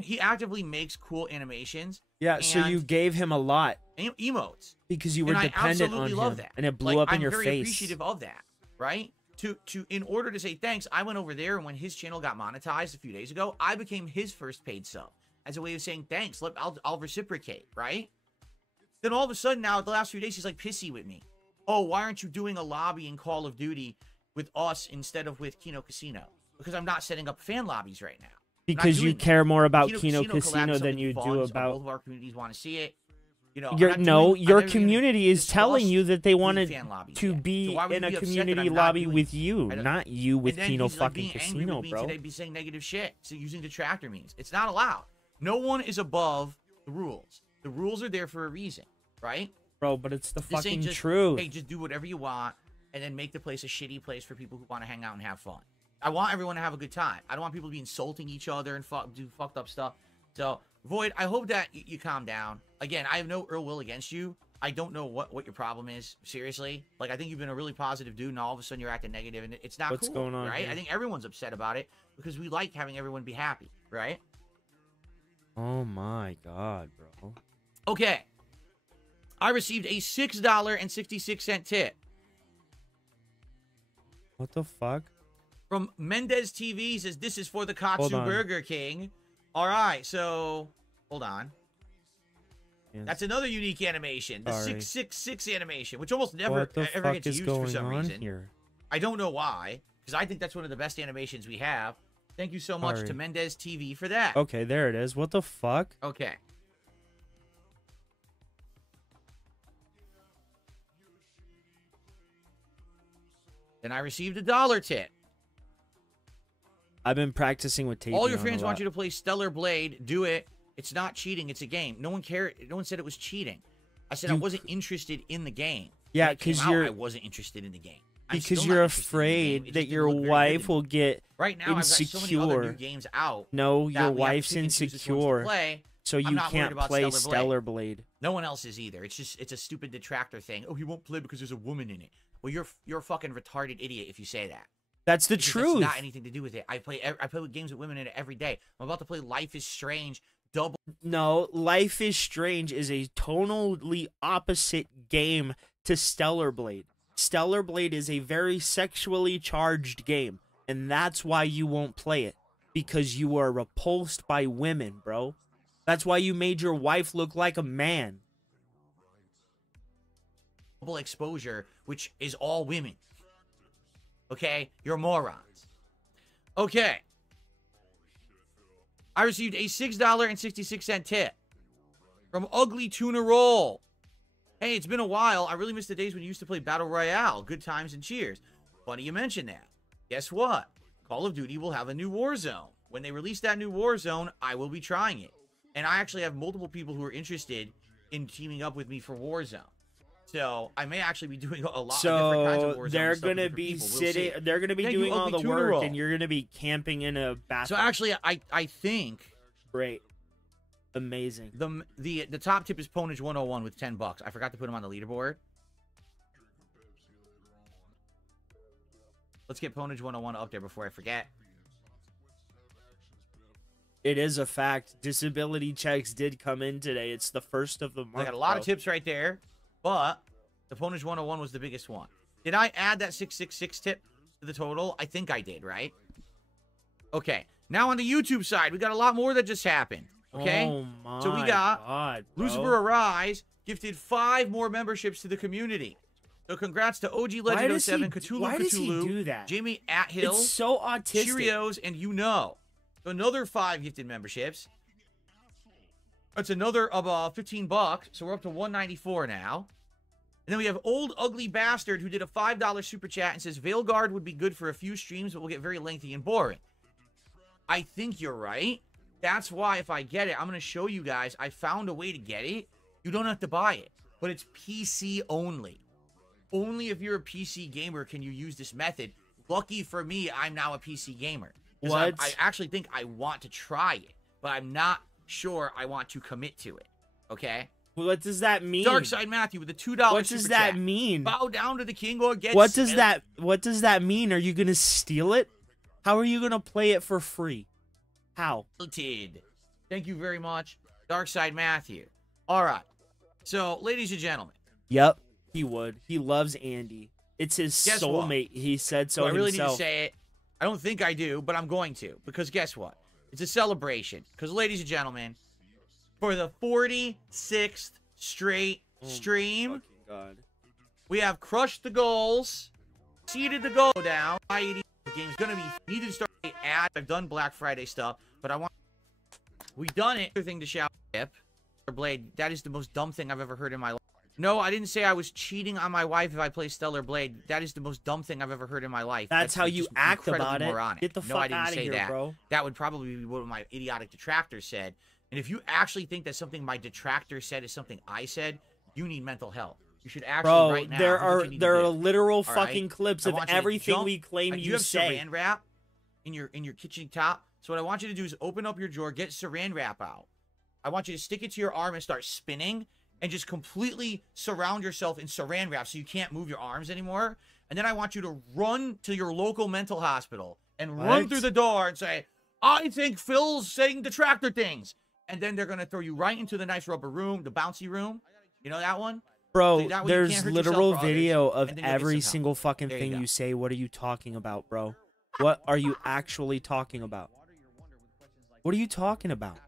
He actively makes cool animations. Yeah, so you gave him a lot. Emotes. Because you were dependent on him. Love that. And it blew up in your I'm very face. appreciative of that, right? In order to say thanks, I went over there, and when his channel got monetized a few days ago, I became his first paid sub as a way of saying thanks. Look, I'll reciprocate, right? Then all of a sudden now, the last few days, he's like pissy with me. Oh, why aren't you doing a lobby in Call of Duty with us instead of with Kino Casino? Because I'm not setting up fan lobbies right now. Because you care more about Kino Casino than you do about... Both of our communities want to see it. You know, your community is telling you that they wanted to be in a community lobby with you, not you with Kino fucking Casino, bro. Today be saying negative shit, so using detractor means. It's not allowed. No one is above the rules. The rules are there for a reason, right? Bro, but it's the fucking just, truth. Hey, just do whatever you want, and then make the place a shitty place for people who want to hang out and have fun. I want everyone to have a good time. I don't want people to be insulting each other and do fucked up stuff. So, Void, I hope that you calm down. Again, I have no ill will against you. I don't know what your problem is, seriously. Like, I think you've been a really positive dude, and all of a sudden you're acting negative, and it's not What's cool, going on right? here? I think everyone's upset about it because we like having everyone be happy, right? Oh my God, bro. Okay. I received a $6.66 tip. What the fuck? From Mendez TV. He says, this is for the Katsu Burger King. All right, so hold on. Yes. That's another unique animation. The Sorry. 666 animation, which almost never ever gets used for some reason. Here? I don't know why, because I think that's one of the best animations we have. Thank you so much to Mendez TV for that. Okay, there it is. What the fuck? Okay. Then I received a $1 tip. I've been practicing with Tavion. All your fans want you to play Stellar Blade. Do it. It's not cheating. It's a game. No one cared. No one said it was cheating. I said I wasn't interested in the game. Yeah, because I wasn't interested in the game. Because you're afraid that your wife will get right now. insecure. I've got so many other new games out. No, your wife's insecure. So you can't play Stellar Blade. No one else is either. It's a stupid detractor thing. Oh, he won't play because there's a woman in it. Well, you're a fucking retarded idiot if you say that. That's the truth. It's not anything to do with it. I play with games with women in it every day. I'm about to play Life is Strange. No, Life is Strange is a tonally opposite game to Stellar Blade. Stellar Blade is a very sexually charged game, and that's why you won't play it. Because you are repulsed by women, bro. That's why you made your wife look like a man. Exposure, which is all women. Okay? You're morons. Okay. I received a $6.66 tip from Ugly Tuna Roll. Hey, it's been a while. I really miss the days when you used to play Battle Royale. Good times and cheers. Funny you mention that. Guess what? Call of Duty will have a new Warzone. When they release that new Warzone, I will be trying it. And I actually have multiple people who are interested in teaming up with me for Warzone. So I may actually be doing a lot of different kinds of Warzone. They're gonna be sitting. They're gonna be doing all the work, and you're gonna be camping in a bathroom. So actually, I think great, amazing. The top tip is Ponage 101 with $10. I forgot to put him on the leaderboard. Let's get Ponage 101 up there before I forget. It is a fact. Disability checks did come in today. It's the first of the month. I got a lot of tips right there. But the Ponage 101 was the biggest one. Did I add that 666 tip to the total? I think I did, right? Okay. Now on the YouTube side, we got a lot more that just happened. Okay? Oh my so we got God, Lucifer Arise gifted 5 more memberships to the community. So congrats to OG Legend 07, Cthulhu why does Cthulhu, he do that? Jamie Athill, It's so autistic. Cheerios, and you know. So another 5 gifted memberships. That's another of $15, so we're up to $194 now. And then we have Old Ugly Bastard, who did a $5 super chat and says, Veilguard would be good for a few streams, but will get very lengthy and boring. I think you're right. That's why if I get it, I'm going to show you guys. I found a way to get it. You don't have to buy it, but it's PC only. Only if you're a PC gamer can you use this method. Lucky for me, I'm now a PC gamer. What? I actually think I want to try it, but I'm not sure I want to commit to it. Okay? What does that mean? Darkside Matthew with a $2 What does that mean? Bow down to the king or get What does that mean? Are you gonna steal it? How are you gonna play it for free? How? Thank you very much, Darkside Matthew. All right. So, ladies and gentlemen. Yep, he would. He loves Andy. It's his soulmate. He said so I really himself. need to say it. I don't think I do, but I'm going to. Because guess what? It's a celebration. Because, ladies and gentlemen, for the 46th straight stream, we have crushed the goals, seeded the goal down. My game's going to be needed to start an ad. I've done Black Friday stuff, but I want... We've done it. Other thing to shout, Blade, that is the most dumb thing I've ever heard in my life. No, I didn't say I was cheating on my wife if I play Stellar Blade. That is the most dumb thing I've ever heard in my life. That's how you act about it. Moronic. Get the fuck out of here, that. bro. That would probably be what my idiotic detractor said. And if you actually think that something my detractor said is something I said, you need mental health. You should actually right now. there are literal fucking clips of everything we claim you have say. Saran wrap in your kitchen top. So what I want you to do is open up your drawer, get Saran wrap out. I want you to stick it to your arm and start spinning and just completely surround yourself in Saran wrap so you can't move your arms anymore. And then I want you to run to your local mental hospital and run through the door and say, I think Phil's saying detractor things. And then they're going to throw you right into the nice rubber room, the bouncy room. You know that one? Bro, That way you there's can't hurt literal yourself or video others, of and then you'll get every some help. single fucking There thing go. you say. What are you talking about, bro? What are you actually talking about? What are you talking about?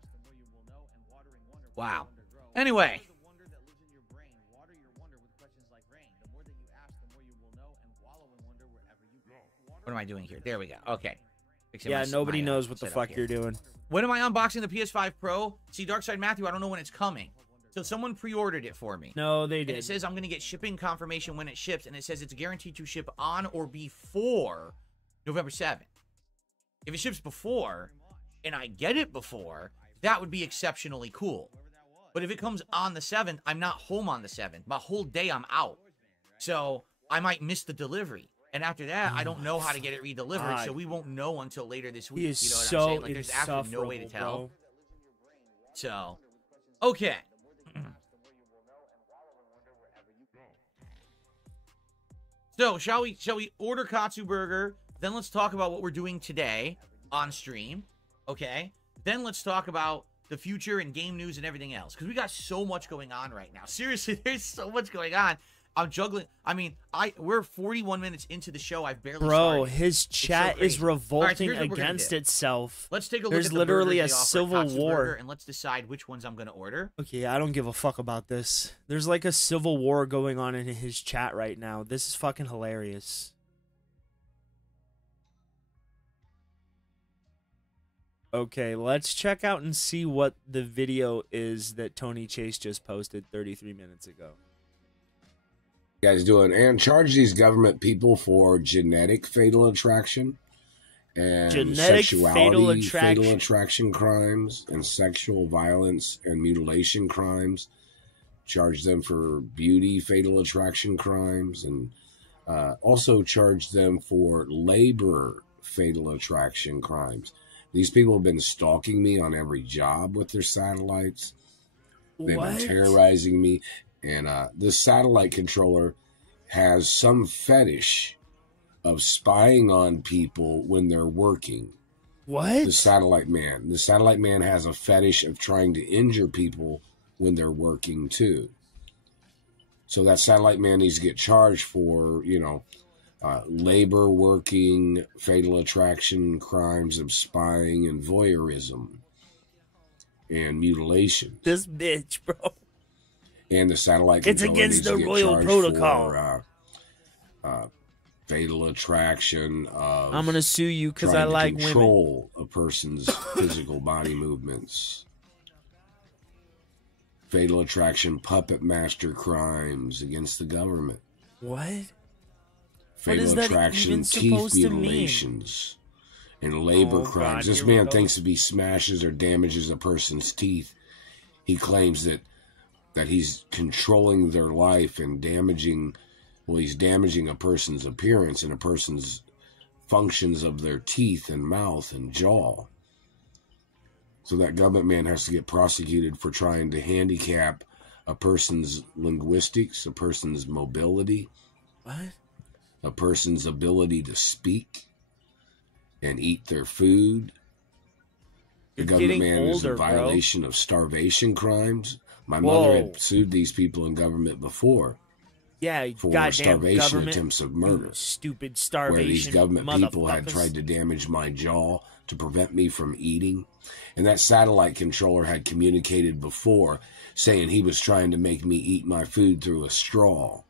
Wow. Anyway. What am I doing here? There we go. Okay. Fixing Yeah, my- nobody my, knows what the setup fuck here. you're doing. When am I unboxing the PS5 Pro? See, Darkside Matthew, I don't know when it's coming. So someone pre-ordered it for me. No, they And didn't. it says I'm going to get shipping confirmation when it ships, and it says it's guaranteed to ship on or before November 7th. If it ships before, and I get it before, that would be exceptionally cool. But if it comes on the 7th, I'm not home on the 7th. My whole day I'm out. So I might miss the delivery. And after that, I don't know how to get it redelivered, God. so we won't know until later this week. He is You know what so I'm saying? Like, there's absolutely no way to tell. bro. So, okay. So, shall we order Katsu Burger? Then let's talk about what we're doing today on stream. Okay? Then let's talk about the future and game news and everything else. Because we got so much going on right now. Seriously, there's so much going on. I'm juggling. I mean, we're 41 minutes into the show. I've barely Bro, started. his chat is revolting against it. itself. Let's take a look There's at the literally a burgers they offer at civil Katsu's war. Burger, and let's decide which ones I'm going to order. Okay, I don't give a fuck about this. There's like a civil war going on in his chat right now. This is fucking hilarious. Okay, let's check out and see what the video is that Tony Chase just posted 33 minutes ago. Guys doing and charge these government people for genetic fatal attraction and fatal attraction crimes and sexual violence and mutilation crimes. Charge them for beauty fatal attraction crimes, and also charge them for labor fatal attraction crimes. These people have been stalking me on every job with their satellites. They've been terrorizing me. And this satellite controller has some fetish of spying on people when they're working. What? The satellite man. The satellite man has a fetish of trying to injure people when they're working too. So that satellite man needs to get charged for, you know, labor, working, fatal attraction, crimes of spying and voyeurism and mutilation. This bitch, bro. And the satellite it's against the royal protocol. For, fatal attraction of I'm gonna sue you because I like women. Control a person's physical body movements. Fatal attraction, puppet master crimes against the government. What? Fatal what is attraction, that teeth mutilations, and labor crimes. This man thinks if he smashes or damages a person's teeth, he claims that he's controlling their life and damaging, well, he's damaging a person's appearance and a person's functions of their teeth and mouth and jaw. So that government man has to get prosecuted for trying to handicap a person's linguistics, a person's mobility. What? A person's ability to speak and eat their food. The government man is a violation of starvation crimes. My mother had sued these people in government before. Yeah, for starvation attempts of murder. Stupid starvation. Where these government people had tried to damage my jaw to prevent me from eating. And that satellite controller had communicated before saying he was trying to make me eat my food through a straw.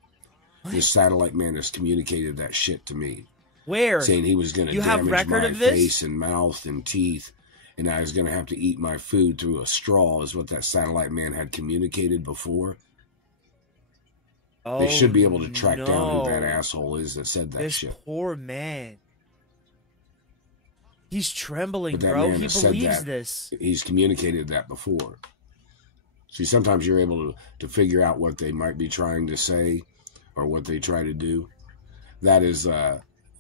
This satellite man has communicated that shit to me. Where? Saying he was going to damage my face and mouth and teeth, and I was going to have to eat my food through a straw, is what that satellite man had communicated before. They should be able to track down who that asshole is that said that shit. This poor man. He's trembling, But that bro. man He has said believes that. this. He's communicated that before. See, sometimes you're able to figure out what they might be trying to say or what they try to do. That is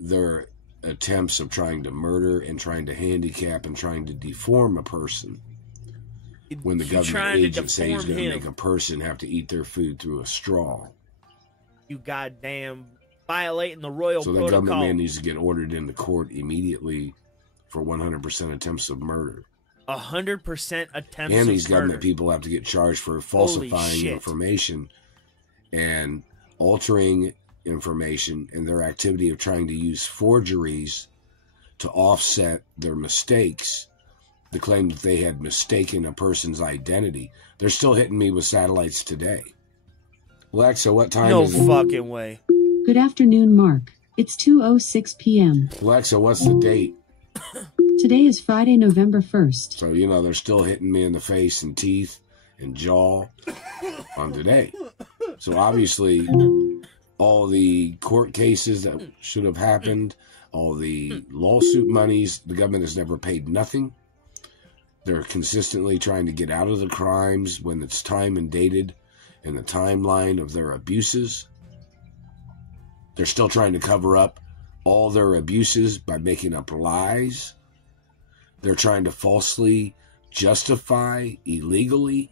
their attempts of trying to murder and trying to handicap and trying to deform a person. When the government agent says he's going to make a person have to eat their food through a straw. You goddamn violating the royal So protocol. that government man needs to get ordered into court immediately for 100% attempts of murder. 100% attempts And these of government murder. people have to get charged for falsifying information and altering information in their activity of trying to use forgeries to offset their mistakes, to claim that they had mistaken a person's identity. They're still hitting me with satellites today. Alexa, what time is it? No fucking way. Good afternoon, Mark. It's 2:06 p.m. Alexa, what's the date? Today is Friday, November 1st. So, you know, they're still hitting me in the face and teeth and jaw on today. So, obviously, all the court cases that should have happened, all the lawsuit monies, the government has never paid nothing. They're consistently trying to get out of the crimes when it's time and dated in the timeline of their abuses. They're still trying to cover up all their abuses by making up lies. They're trying to falsely justify illegally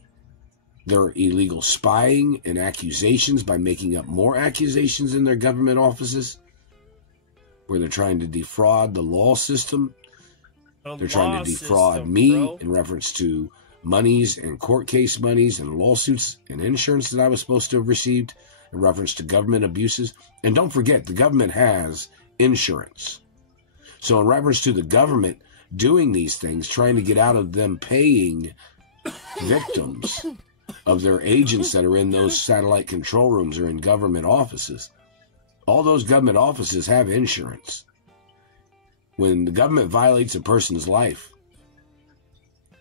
their illegal spying and accusations by making up more accusations in their government offices, where they're trying to defraud the law system. They're trying to defraud me in reference to monies and court case monies and lawsuits and insurance that I was supposed to have received in reference to government abuses. And don't forget, the government has insurance. So in reference to the government doing these things, trying to get out of them paying victims of their agents that are in those satellite control rooms or in government offices, all those government offices have insurance. When the government violates a person's life,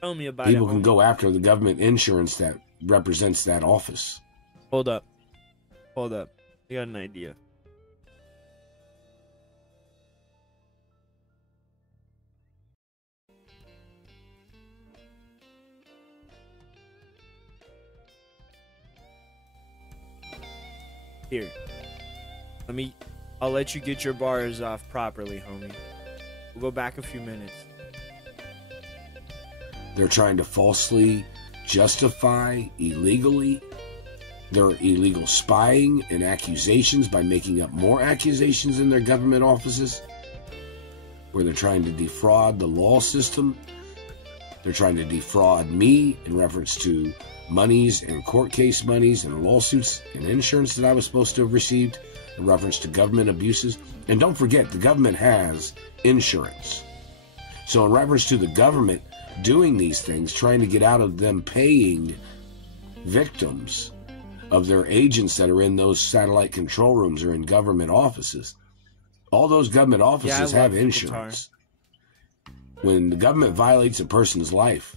Tell me about people it, can homie. go after the government insurance that represents that office. Hold up. Hold up. I got an idea. Here. I'll let you get your bars off properly, homie. We'll go back a few minutes. They're trying to falsely justify illegally their illegal spying and accusations by making up more accusations in their government offices, where they're trying to defraud the law system. They're trying to defraud me in reference to monies and court case monies and lawsuits and insurance that I was supposed to have received in reference to government abuses. And don't forget, the government has insurance. So in reference to the government doing these things, trying to get out of them paying victims of their agents that are in those satellite control rooms or in government offices, all those government offices have insurance. When the government violates a person's life,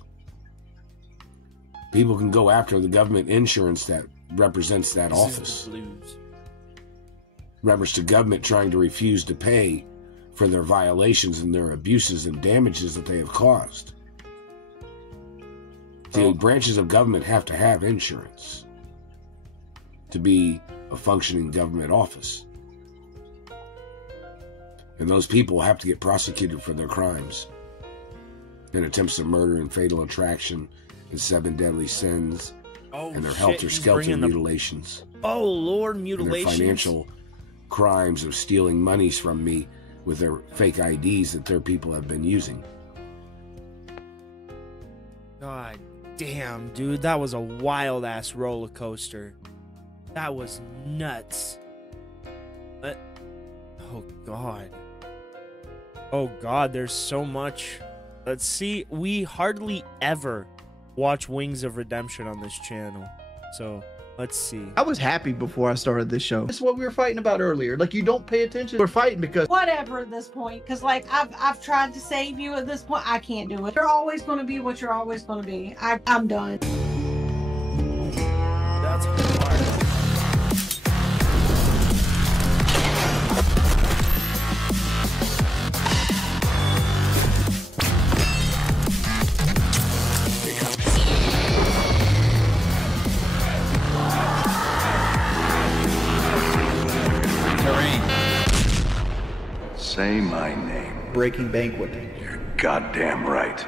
people can go after the government insurance that represents that office. Reference to government trying to refuse to pay for their violations and their abuses and damages that they have caused. The branches of government have to have insurance to be a functioning government office. And those people have to get prosecuted for their crimes and attempts of murder and fatal attraction and 7 deadly sins and their helter-skelter mutilations. Oh, Lord, And mutilations. their financial crimes of stealing monies from me with their fake IDs that their people have been using. God damn, dude. That was a wild-ass roller coaster. That was nuts. Oh, God. Oh, God, there's so much. Let's see. We hardly ever watch Wings of Redemption on this channel. So, let's see. I was happy before I started this show. It's what we were fighting about earlier. Like, you don't pay attention. We're fighting because whatever at this point, because like I've tried to save you at this point. I can't do it. You're always going to be what you're always going to be. I'm done. That's hard. Say my name. Breaking Banquet. You're goddamn right.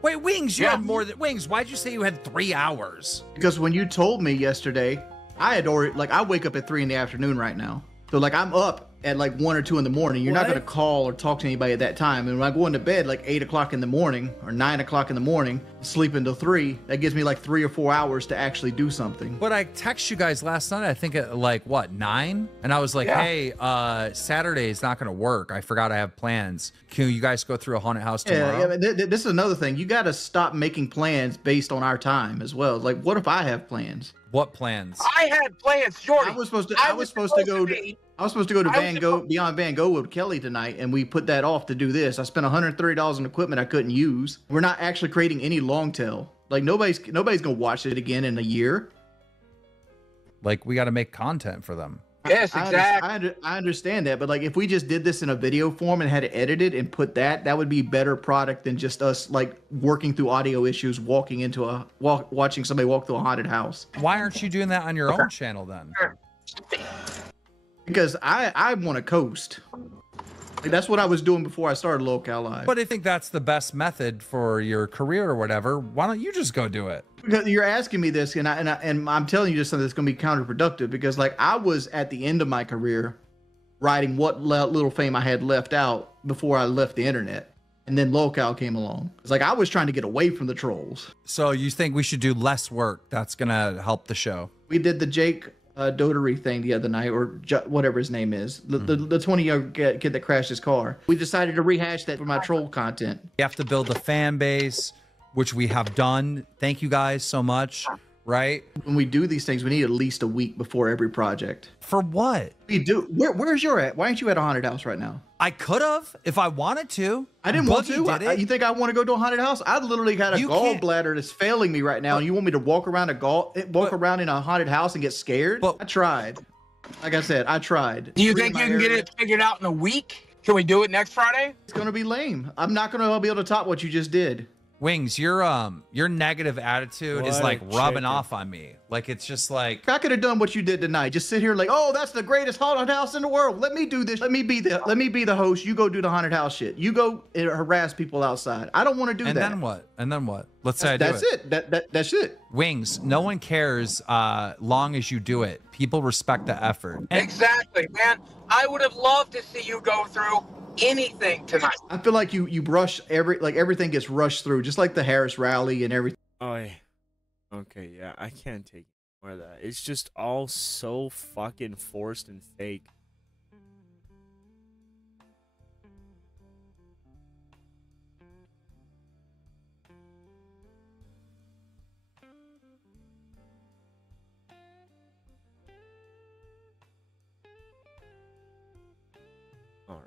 Wait, Wings, you had more than Wings. Why'd you say you had 3 hours? Because when you told me yesterday, I had already, like, I wake up at 3 in the afternoon right now. So, like, I'm up at, like, 1 or 2 in the morning. You're not going to call or talk to anybody at that time. And when I go into bed, like, 8 o'clock in the morning or 9 o'clock in the morning, sleep until 3, that gives me, like, 3 or 4 hours to actually do something. But I texted you guys last night, I think at, like, what, 9? And I was like, hey, Saturday is not going to work. I forgot I have plans. Can you guys go through a haunted house tomorrow? Yeah, but this is another thing. You got to stop making plans based on our time as well. Like, what if I have plans? What plans? I had plans, Jordy. I was supposed to go to Beyond Van Gogh with Kelly tonight, and we put that off to do this. I spent $130 on equipment I couldn't use. We're not actually creating any long tail. Like, nobody's gonna watch it again in a year. Like, we got to make content for them. Yes, exactly. I understand that, but like, if we just did this in a video form and had it edited and put that would be better product than just us like working through audio issues, watching somebody walk through a haunted house. Why aren't you doing that on your own channel then? Because I want to coast. Like, that's what I was doing before I started Locale Live. But I think that's the best method for your career or whatever. Why don't you just go do it? Because you're asking me this, and I'm telling you just something that's going to be counterproductive. Because like, I was at the end of my career, writing what little fame I had left out before I left the internet, and then Locale came along. It's like I was trying to get away from the trolls. So you think we should do less work? That's gonna help the show. We did the Jake Dotary thing the other night, or whatever his name is, the 20-year-old kid that crashed his car. We decided to rehash that for my troll content. You have to build a fan base, which we have done. Thank you guys so much. Right? When we do these things, we need at least a week before every project. For what? We do. Where's your at? Why aren't you at a haunted house right now? I could have if I wanted to. I didn't want to. You think I want to go to a haunted house? I literally got a gallbladder that's failing me right now, and you want me to walk around around in a haunted house and get scared? I tried. Like I said, I tried. Do you think you can get it figured out in a week? Can we do it next Friday? It's gonna be lame. I'm not gonna be able to top what you just did. Wings, your negative attitude is like rubbing off on me. Like it's just like I could have done what you did tonight. Just sit here like, oh, that's the greatest haunted house in the world. Let me do this. Let me be the host. You go do the haunted house shit. You go and harass people outside. I don't want to do that. And then what? And then what? Let's say I do that's it. That's it. Wings, no one cares long as you do it. People respect the effort. Exactly, man. I would have loved to see you go through anything tonight. I feel like you brush everything gets rushed through, just like the Harris rally and everything. Oh, yeah. Okay, yeah, I can't take more of that. It's just all so fucking forced and fake. All right.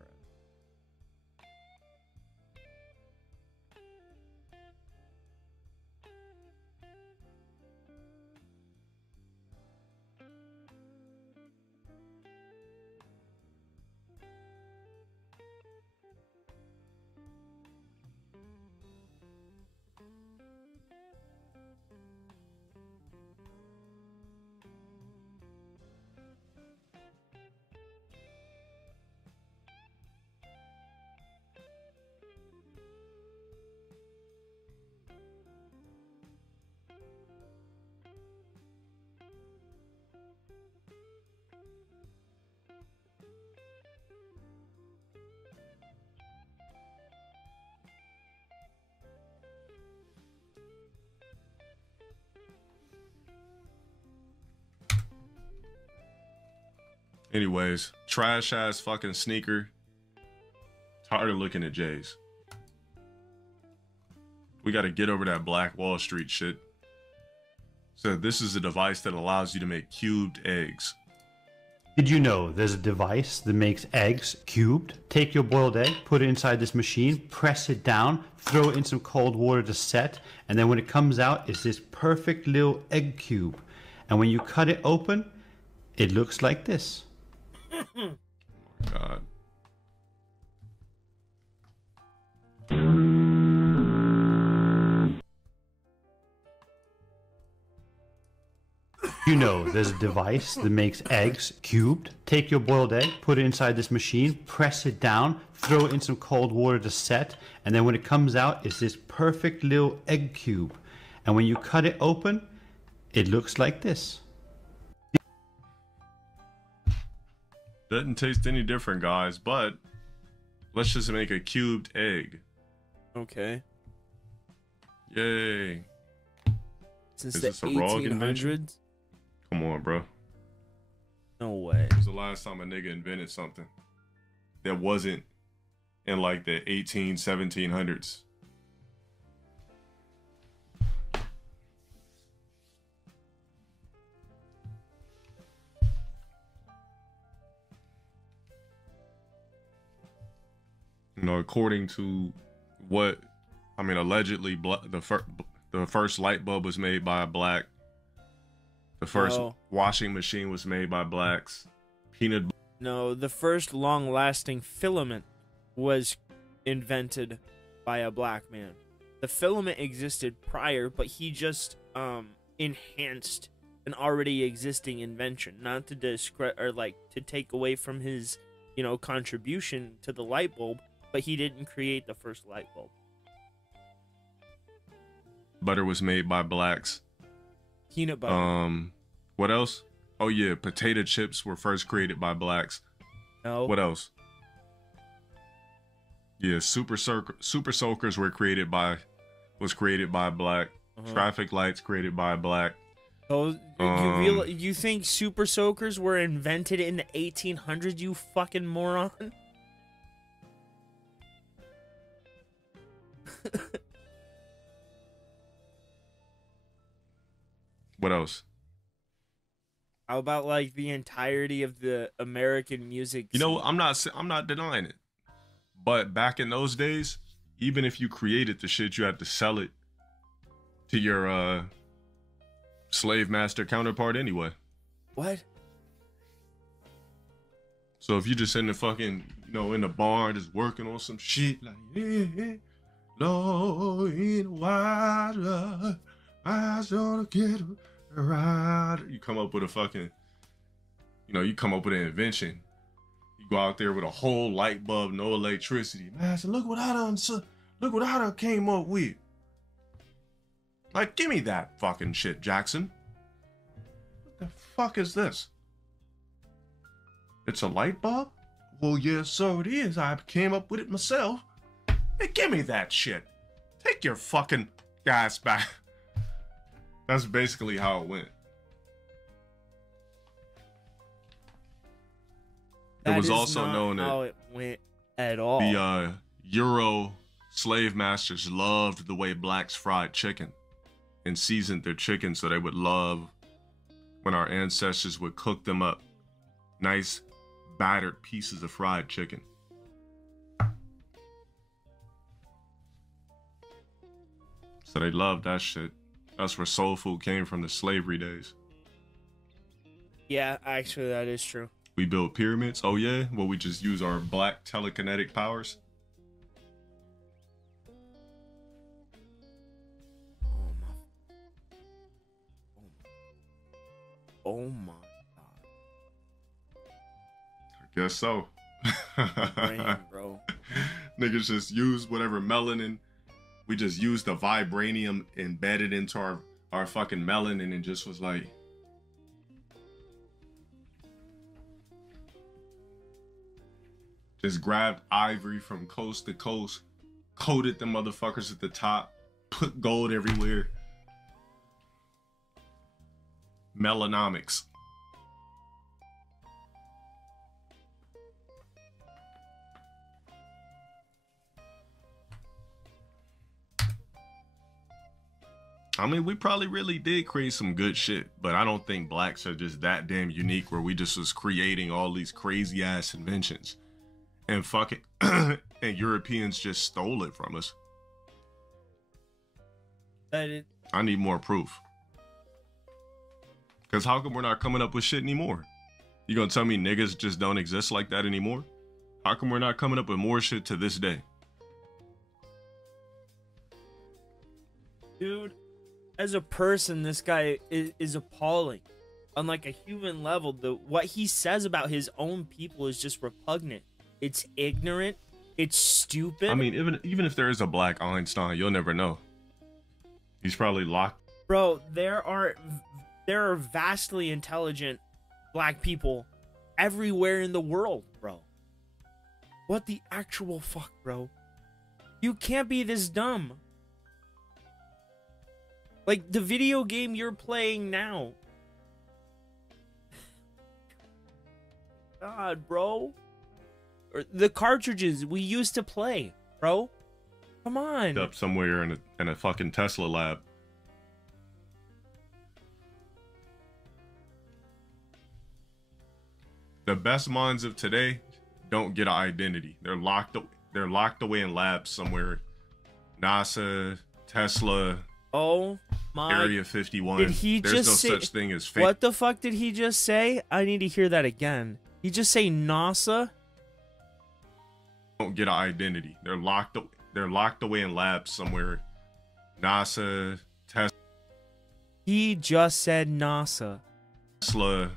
Anyways, trash ass fucking sneaker. Tired of looking at J's. We got to get over that Black Wall Street shit. So this is a device that allows you to make cubed eggs. Did you know there's a device that makes eggs cubed? Take your boiled egg, put it inside this machine, press it down, throw it in some cold water to set, and then when it comes out, it's this perfect little egg cube. And when you cut it open, it looks like this. Oh my God. You know there's a device that makes eggs cubed. Take your boiled egg, put it inside this machine, press it down, throw it in some cold water to set, and then when it comes out, it's this perfect little egg cube. And when you cut it open, it looks like this. Doesn't taste any different, guys, but let's just make a cubed egg. Okay. Yay. Since Is the this a raw invention? 1800s? Come on, bro. No way. It was the last time a nigga invented something that wasn't in like the 1700s. You know, according to what, I mean, allegedly, the first light bulb was made by a black. The first washing machine was made by blacks. No, the first long-lasting filament was invented by a black man. The filament existed prior, but he just enhanced an already existing invention, not to discredit or like to take away from his, contribution to the light bulb, but he didn't create the first light bulb. Butter was made by blacks. Peanut butter. What else? Oh yeah, potato chips were first created by blacks. No. What else? Yeah, super soakers were created by a black. Traffic lights created by a black. Those, you think super soakers were invented in the 1800s, you fucking moron? What else? How about like the entirety of the American music You know, scene? I'm not denying it. But back in those days, even if you created the shit, you had to sell it to your slave master counterpart anyway. What? So if you just in the fucking, you know, in the barn just working on some shit like, yeah, Lord, in the water, I saw to get a ride. You come up with a fucking, you know, you come up with an invention. You go out there with a whole light bulb, no electricity. Man, so look what I done came up with. Like, give me that fucking shit, Jackson. What the fuck is this? It's a light bulb? Well, yes, so it is. I came up with it myself. Hey, give me that shit. Take your fucking gas back. That's basically how it went. It was also known how that it went at all. the Euro slave masters loved the way blacks fried chicken and seasoned their chicken, so they would love when our ancestors would cook them up. Nice battered pieces of fried chicken. So they loved that shit. That's where soul food came from, the slavery days. Yeah, actually, that is true. We built pyramids. Oh yeah? Well, we just use our black telekinetic powers. Oh my I guess so. brain, bro. Niggas just use whatever melanin. We just used the vibranium embedded into our fucking melanin and just was like, just grabbed ivory from coast to coast, coated the motherfuckers at the top, put gold everywhere. Melanomics. I mean, we probably really did create some good shit, but I don't think blacks are just that damn unique where we just was creating all these crazy ass inventions and fucking and Europeans just stole it from us. I need more proof. Cause how come we're not coming up with shit anymore? You gonna tell me niggas just don't exist like that anymore? How come we're not coming up with more shit to this day? Dude, as a person, this guy is appalling. On like a human level, what he says about his own people is just repugnant. It's ignorant. It's stupid. I mean, even if there is a black Einstein, you'll never know. He's probably locked. Bro, there are vastly intelligent black people everywhere in the world, bro. What the actual fuck, bro? You can't be this dumb. Like, the video game you're playing now. God, bro. Or the cartridges we used to play, bro. Come on. Up somewhere in a fucking Tesla lab. The best minds of today don't get an identity. They're locked away in labs somewhere. NASA, Tesla. Oh my. Area 51. Did he There's just no say, such thing as fake. What the fuck did he just say? I need to hear that again. He just say NASA? Don't get an identity. They're locked away in labs somewhere. NASA, Tesla. He just said NASA. Tesla.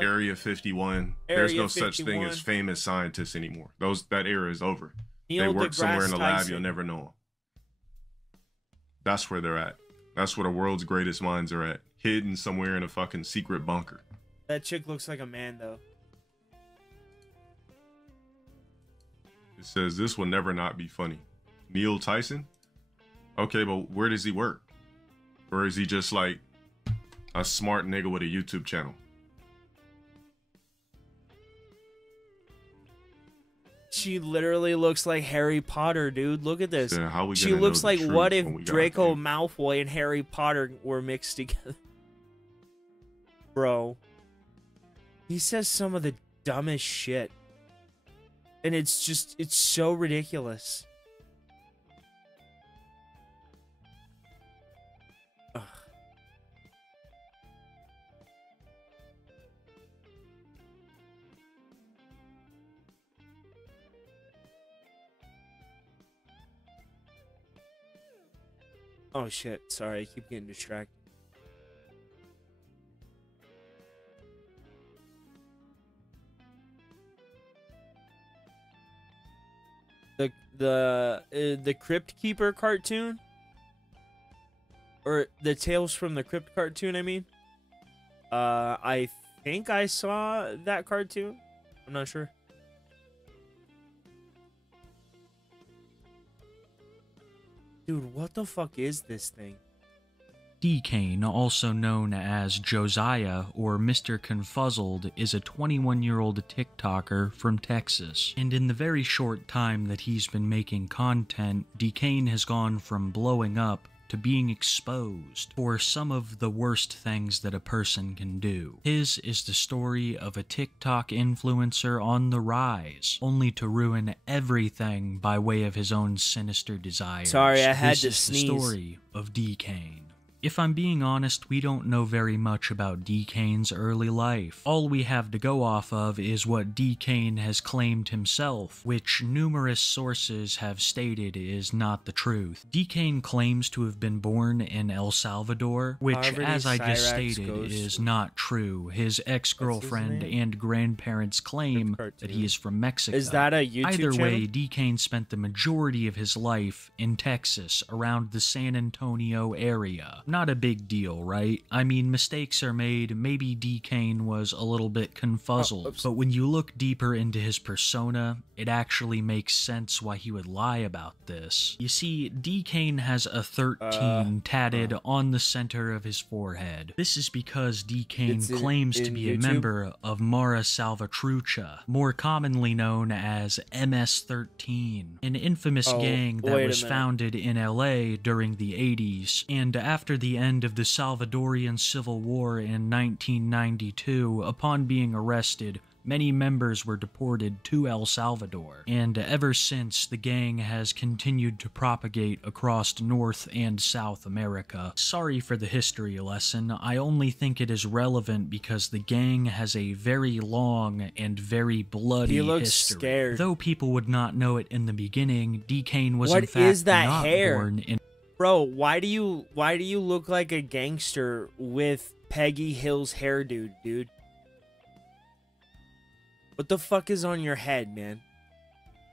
Area 51. There's no such thing as famous scientists anymore. That era is over. They work somewhere in a lab, you'll never know them. That's where they're at. That's where the world's greatest minds are at. Hidden somewhere in a fucking secret bunker. That chick looks like a man, though. It says, this will never not be funny. Neil Tyson? Okay, but where does he work? Or is he just like a smart nigga with a YouTube channel. She literally looks like Harry Potter, dude. Look at this. Yeah, how we She gonna looks know the like truth what if when we got Draco Malfoy and Harry Potter were mixed together. Bro. He says some of the dumbest shit. And it's just, it's so ridiculous. Ugh. Oh shit, sorry, I keep getting distracted. The Crypt Keeper cartoon, or the Tales from the Crypt cartoon, I mean. I think I saw that cartoon. I'm not sure. Dude, what the fuck is this thing? D-Kane, also known as Josiah or Mr. Confuzzled, is a 21-year-old TikToker from Texas. And in the very short time that he's been making content, D-Kane has gone from blowing up to being exposed for some of the worst things that a person can do. His is the story of a TikTok influencer on the rise, only to ruin everything by way of his own sinister desires. Sorry, I had to This is sneeze. the story of D-Kane. If I'm being honest, we don't know very much about D-Kane's early life. All we have to go off of is what D-Kane has claimed himself, which numerous sources have stated is not the truth. D-Kane claims to have been born in El Salvador, which, Poverty as I just Cyrax stated, goes is not true. His ex-girlfriend name? and grandparents claim that he is from Mexico. Is that a YouTube Either way, channel? D-Kane spent the majority of his life in Texas, around the San Antonio area. Not a big deal, right? I mean, mistakes are made. Maybe D-Kane was a little bit confuzzled, but when you look deeper into his persona, it actually makes sense why he would lie about this. You see, D-Kane has a 13 tatted on the center of his forehead. This is because D-Kane It's claims to in be a YouTube? member of Mara Salvatrucha, more commonly known as MS-13, an infamous gang that wait a was minute. founded in LA during the 80s, and after the end of the Salvadorian Civil War in 1992, upon being arrested, many members were deported to El Salvador, and ever since, the gang has continued to propagate across North and South America. Sorry for the history lesson, I only think it is relevant because the gang has a very long and very bloody He looks history. scared. Though people would not know it in the beginning, D-Kane was What in fact is that not hair? born in Bro, why do you look like a gangster with Peggy Hill's hairdo, dude? What the fuck is on your head, man?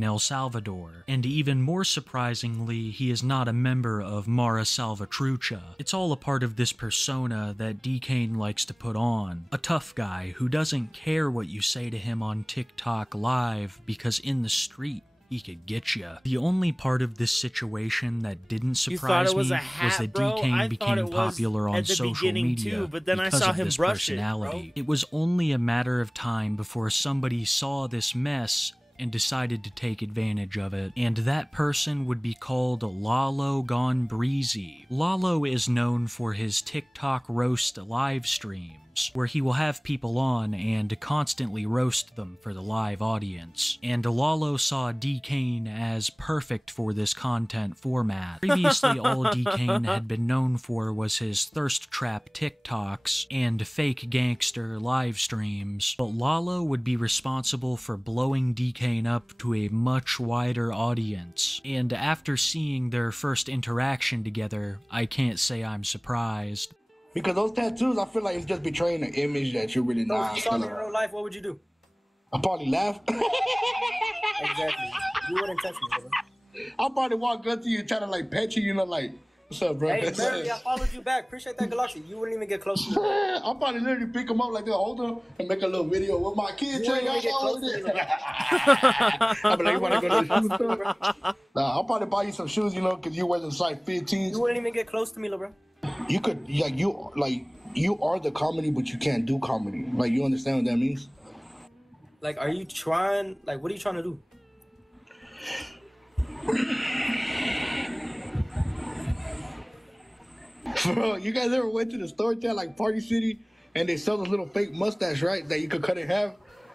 El Salvador, and even more surprisingly, he is not a member of Mara Salvatrucha. It's all a part of this persona that D-Kane likes to put on. A tough guy who doesn't care what you say to him on TikTok Live because in the street, he could get you. The only part of this situation that didn't You thought surprise it was me a hat, was that bro? I D-Kane thought became it was popular on at the social beginning media too, but then I because saw of him this brush it, personality. bro. It was only a matter of time before somebody saw this mess and decided to take advantage of it, and that person would be called Lalo Gone Breezy. Lalo is known for his TikTok roast live streams, where he will have people on and constantly roast them for the live audience, and Lalo saw D-Kane as perfect for this content format. Previously, all D-Kane had been known for was his thirst trap TikToks and fake gangster live streams, but Lalo would be responsible for blowing D-Kane up to a much wider audience, and after seeing their first interaction together, I can't say I'm surprised. Because those tattoos, I feel like it's just betraying the image that you're really So not. if you saw me in real life, what would you do? I'll probably laugh. Exactly. You wouldn't touch me, bro. I'll probably walk up to you trying to like pet you, like, what's up, bro? Hey, Mary, I followed you back. Appreciate that, Galaxy. You wouldn't even get close to me. I'll probably literally pick him up like this, hold him, and make a little video with my kids. You wouldn't even get close to me, bro. I'll be like, you want to go to the shoe store? Nah, I'll probably buy you some shoes, because you wear them size 15s. You wouldn't even get close to me, bro. You could, You are the comedy, but you can't do comedy. Like, you understand what that means? Like, are you trying? Like, what are you trying to do? Bro, you guys ever went to the store there, like Party City, and they sell this little fake mustache, right? That you could cut in half.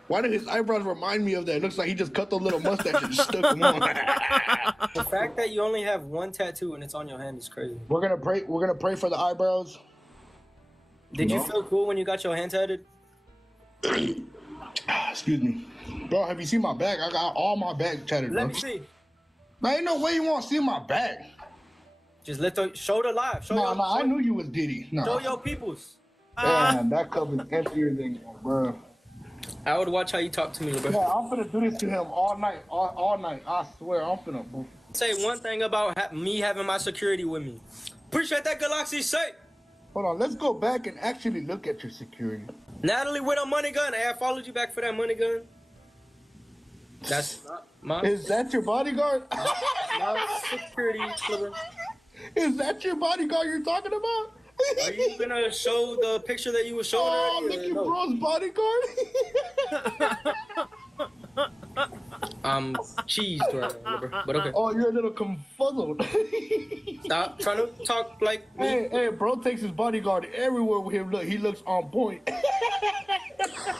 Why do his eyebrows remind me of that? It looks like he just cut the little mustache and stuck them on. The fact that you only have one tattoo and it's on your hand is crazy. We're gonna pray. We're gonna pray for the eyebrows. Did you feel cool when you got your hand tatted? Excuse me, bro. Have you seen my back? I got all my back tatted. Let bro. me see. Man, ain't no way you want to see my back. Just let the show the live. Show No, I knew you was Diddy. No. Show your peoples. Damn, that cup is emptier than bro. I would watch how you talk to me, bro. Yeah, I'm finna do this to him all night, all night. I swear, I'm finna. Say one thing about me having my security with me. Appreciate that, Galaxy. Say. Hold on, let's go back and actually look at your security. Natalie with a money gun. Hey, I followed you back for that money gun. That's not my. Is that your bodyguard? My security, Clipper. Is that your bodyguard you're talking about? Are you gonna show the picture that you were showing earlier? Look, your bro's bodyguard. I'm cheesed right now, but okay. Oh, you're a little confuzzled. Stop trying to talk like me. Hey, bro takes his bodyguard everywhere with him. Look, he looks on point.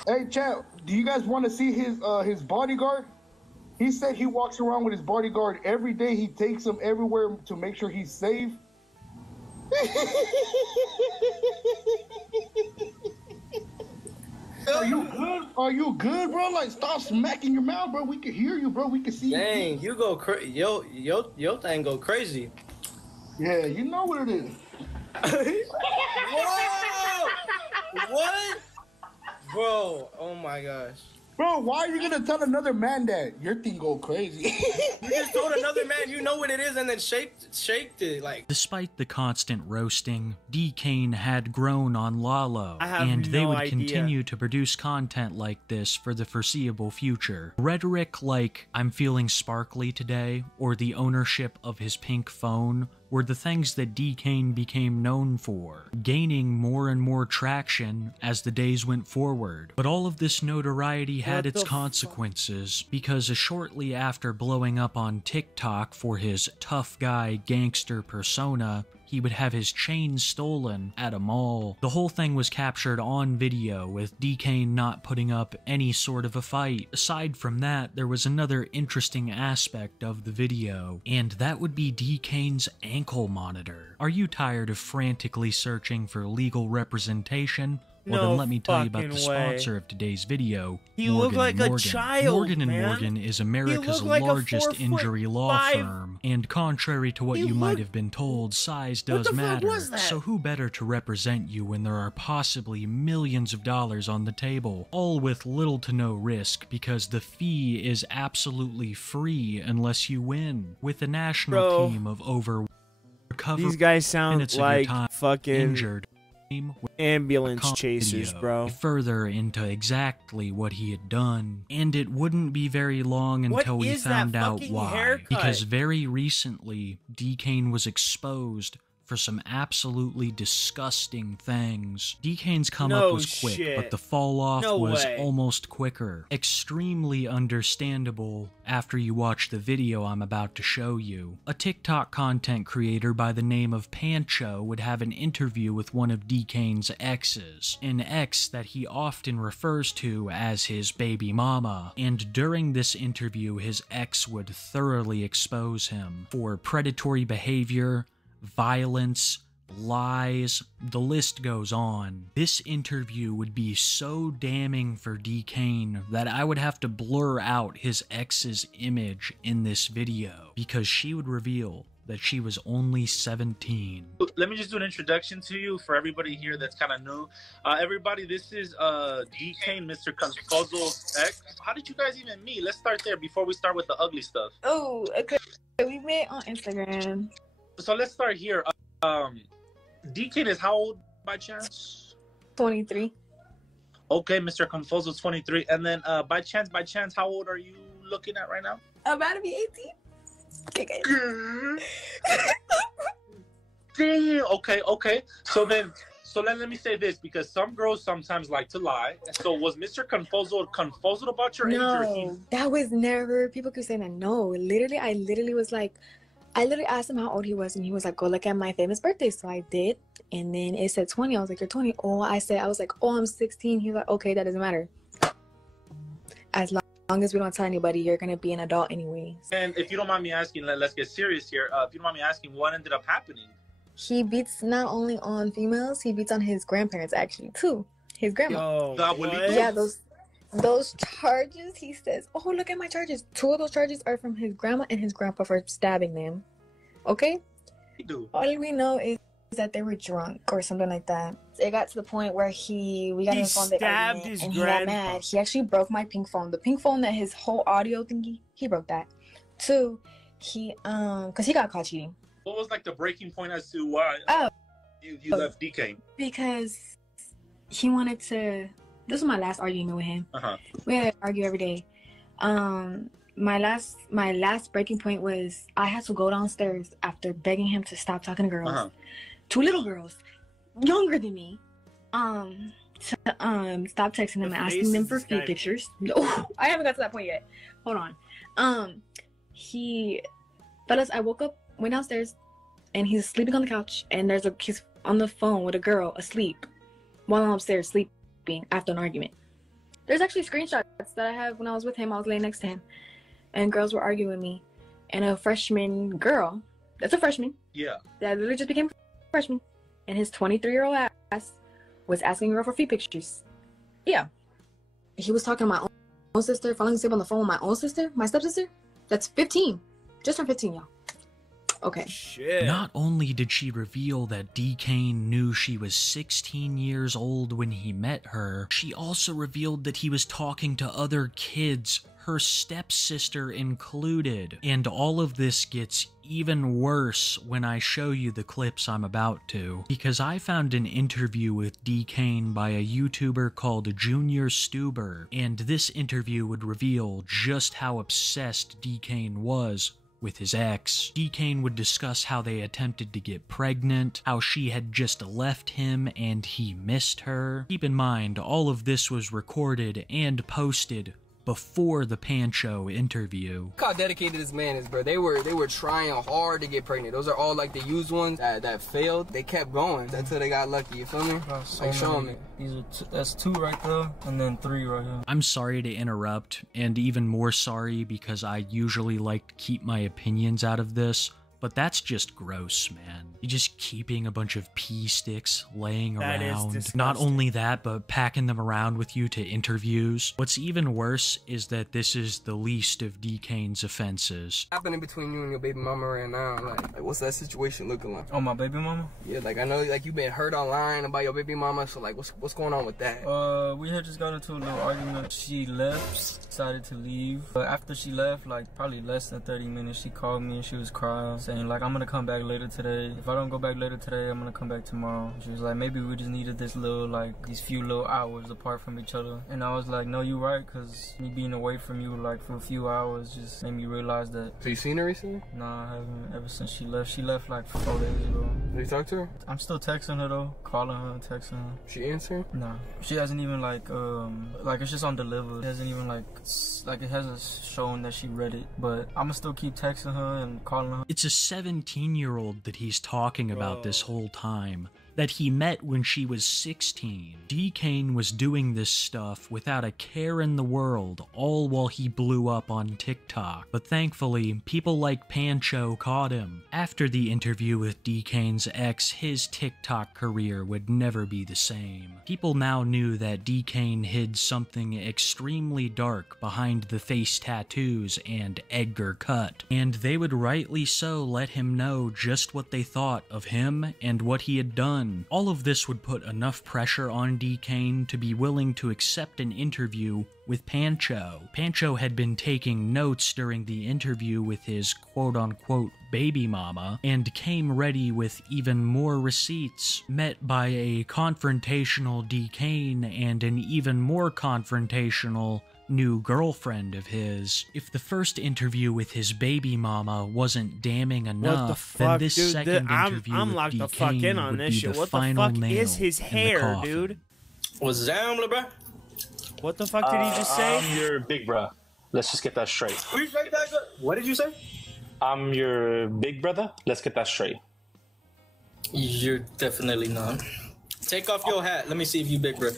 Hey, chat, do you guys want to see his bodyguard? He said he walks around with his bodyguard every day. He takes him everywhere to make sure he's safe. Are you good? Are you good, bro? Like, stop smacking your mouth, bro. We can hear you, bro. We can see you. Dang, you go crazy. Yo thing go crazy. Yeah, you know what it is. Whoa! What? Bro, oh my gosh. Bro, why are you gonna tell another man that? Your thing go crazy. You just told another man you know what it is and then shaked it like. Despite the constant roasting, D. Kane had grown on Lalo, I have and they no would idea. continue to produce content like this for the foreseeable future. Rhetoric like, "I'm feeling sparkly today," or the ownership of his pink phone were the things that D. Kane became known for, gaining more and more traction as the days went forward. But all of this notoriety had its consequences, because shortly after blowing up on TikTok for his tough guy gangster persona, he would have his chain stolen at a mall. The whole thing was captured on video, with D. Kane not putting up any sort of a fight. Aside from that, there was another interesting aspect of the video, and that would be D. Kane's ankle monitor. Are you tired of frantically searching for legal representation? Well, No then let me tell you about the fucking way. sponsor of today's video, He Morgan looked like & a Morgan. child, Morgan & man. Morgan is America's looked like a largest 4'5" injury law firm, and contrary to what He you might looked- have been told, size What does the fuck matter. was that? So who better to represent you when there are possibly millions of dollars on the table, all with little to no risk, because the fee is absolutely free unless you win. With a national Bro. team of over recover These guys sound minutes of your like time fucking injured ambulance chasers, video bro. further into exactly what he had done, and it wouldn't be very long What until we is that found out fucking why. haircut? Because very recently, D. Kane was exposed for some absolutely disgusting things. D. Kane's come No up was quick, shit. but the fall off No was way. almost quicker. Extremely understandable after you watch the video I'm about to show you. A TikTok content creator by the name of Pancho would have an interview with one of D. Kane's exes, an ex that he often refers to as his baby mama, and during this interview his ex would thoroughly expose him for predatory behavior, violence, lies, the list goes on. This interview would be so damning for D. Kane that I would have to blur out his ex's image in this video, because she would reveal that she was only 17. Let me just do an introduction to you for everybody here that's kind of new. Everybody, this is D. Kane, Mr. Confuzzle's ex. How did you guys even meet? Let's start there before we start with the ugly stuff. Oh, okay. We met on Instagram. So let's start here. D. Kane is how old by chance? 23. Okay, Mr. Confuzzle, 23. And then by chance, how old are you looking at right now? I'm about to be 18. Okay, guys. Damn. Okay. So So let me say this, because some girls sometimes like to lie. So was Mr. Confuzzled about your age? Or No, that was never. People keep saying that. No, literally, I literally asked him how old he was, and he was like, "Go look at my famous birthday." So I did, and then it said 20. I was like, "You're 20." Oh, I was like, "Oh, I'm 16." He was like, "Okay, that doesn't matter. As long as we don't tell anybody, you're gonna be an adult anyways." And if you don't mind me asking, let's get serious here. If you don't mind me asking, what ended up happening? He beats not only on females, he beats on his grandparents actually too. His grandma. Yeah, those charges, he says, "Oh, look at my charges." 2 of those charges are from his grandma and his grandpa for stabbing them. Okay? All we know is that they were drunk or something like that. It got to the point where we got his phone, stabbed his and he got mad. He actually broke my pink phone. The pink phone that his whole audio thingy, he broke that. 2, he because he got caught cheating. What was like the breaking point as to why you left DK? Because he wanted to. This was my last argument with him. We had to argue every day. My last breaking point was I had to go downstairs after begging him to stop talking to girls. 2 little girls, younger than me, to stop texting them and asking them for feet pictures. No, I haven't got to that point yet. Hold on. Fellas, I woke up, went downstairs, and he's sleeping on the couch, and he's on the phone with a girl asleep while I'm upstairs sleeping after an argument. There's actually screenshots that I have when I was with him. I was laying next to him, and girls were arguing with me, and a freshman girl, that's a freshman, that literally just became a freshman, and his 23-year-old ass was asking a girl for feet pictures. Yeah. He was talking to my own sister, falling asleep on the phone with my own sister, my stepsister. That's 15. Just turned 15, y'all. Okay. Not only did she reveal that D. Kane knew she was 16 years old when he met her, she also revealed that he was talking to other kids, her stepsister included. And all of this gets even worse when I show you the clips I'm about to, because I found an interview with D. Kane by a YouTuber called Junior Stuber, and this interview would reveal just how obsessed D. Kane was with his ex. D. Kane would discuss how they attempted to get pregnant, how she had just left him and he missed her. Keep in mind, all of this was recorded and posted before the Pancho interview. Look how dedicated this man is, bro. They were trying hard to get pregnant. Those are all like the used ones that failed. They kept going until they got lucky. You feel me? Like, show me. That's 2 right there, and then 3 right here. I'm sorry to interrupt, and even more sorry because I usually like to keep my opinions out of this, but that's just gross, man. You're just keeping a bunch of pee sticks laying That is around. disgusting. Not only that, but packing them around with you to interviews. What's even worse is that this is the least of D. Kane's offenses. Happening between you and your baby mama right now? Like what's that situation looking like? Oh, my baby mama? Yeah, like I know like you've been hurt online about your baby mama, so like what's going on with that? We had just got into a little argument. She left, decided to leave. But after she left, like probably less than 30 minutes, she called me and she was crying, saying like, "I'm gonna come back later today. If I don't go back later today, I'm gonna come back tomorrow." She was like, "Maybe we just needed this little, like, these few little hours apart from each other." And I was like, "No, you're right, because me being away from you, like, for a few hours just made me realize that." So you seen her recently? Nah, I haven't ever since she left. She left like 4 days ago. Have you talked to her? I'm still texting her though, calling her and texting her. She answering? Nah, she hasn't even like it's just on delivered. It hasn't even like it hasn't shown that she read it. But I'ma still keep texting her and calling her. It's a 17-year-old that he's talking about this whole time, that he met when she was 16. D. Kane was doing this stuff without a care in the world, all while he blew up on TikTok. But thankfully, people like Pancho caught him. After the interview with D. Kane's ex, his TikTok career would never be the same. People now knew that D. Kane hid something extremely dark behind the face tattoos and Edgar cut, and they would rightly so let him know just what they thought of him and what he had done. All of this would put enough pressure on D. Kane to be willing to accept an interview with Pancho. Pancho had been taking notes during the interview with his quote-unquote baby mama, and came ready with even more receipts, met by a confrontational D. Kane and an even more confrontational new girlfriend of his. If the first interview with his baby mama wasn't damning enough, then this second interview I'm with locked the fuck D-Kane in on would this be shit. the What the final fuck nail is his in the hair, coffin. dude? What's down, little bro? What the fuck did he just say? I'm your big bro. Let's just get that straight. What did you say? I'm your big brother. Let's get that straight. You're definitely not. Take off your hat. Let me see if you big bro.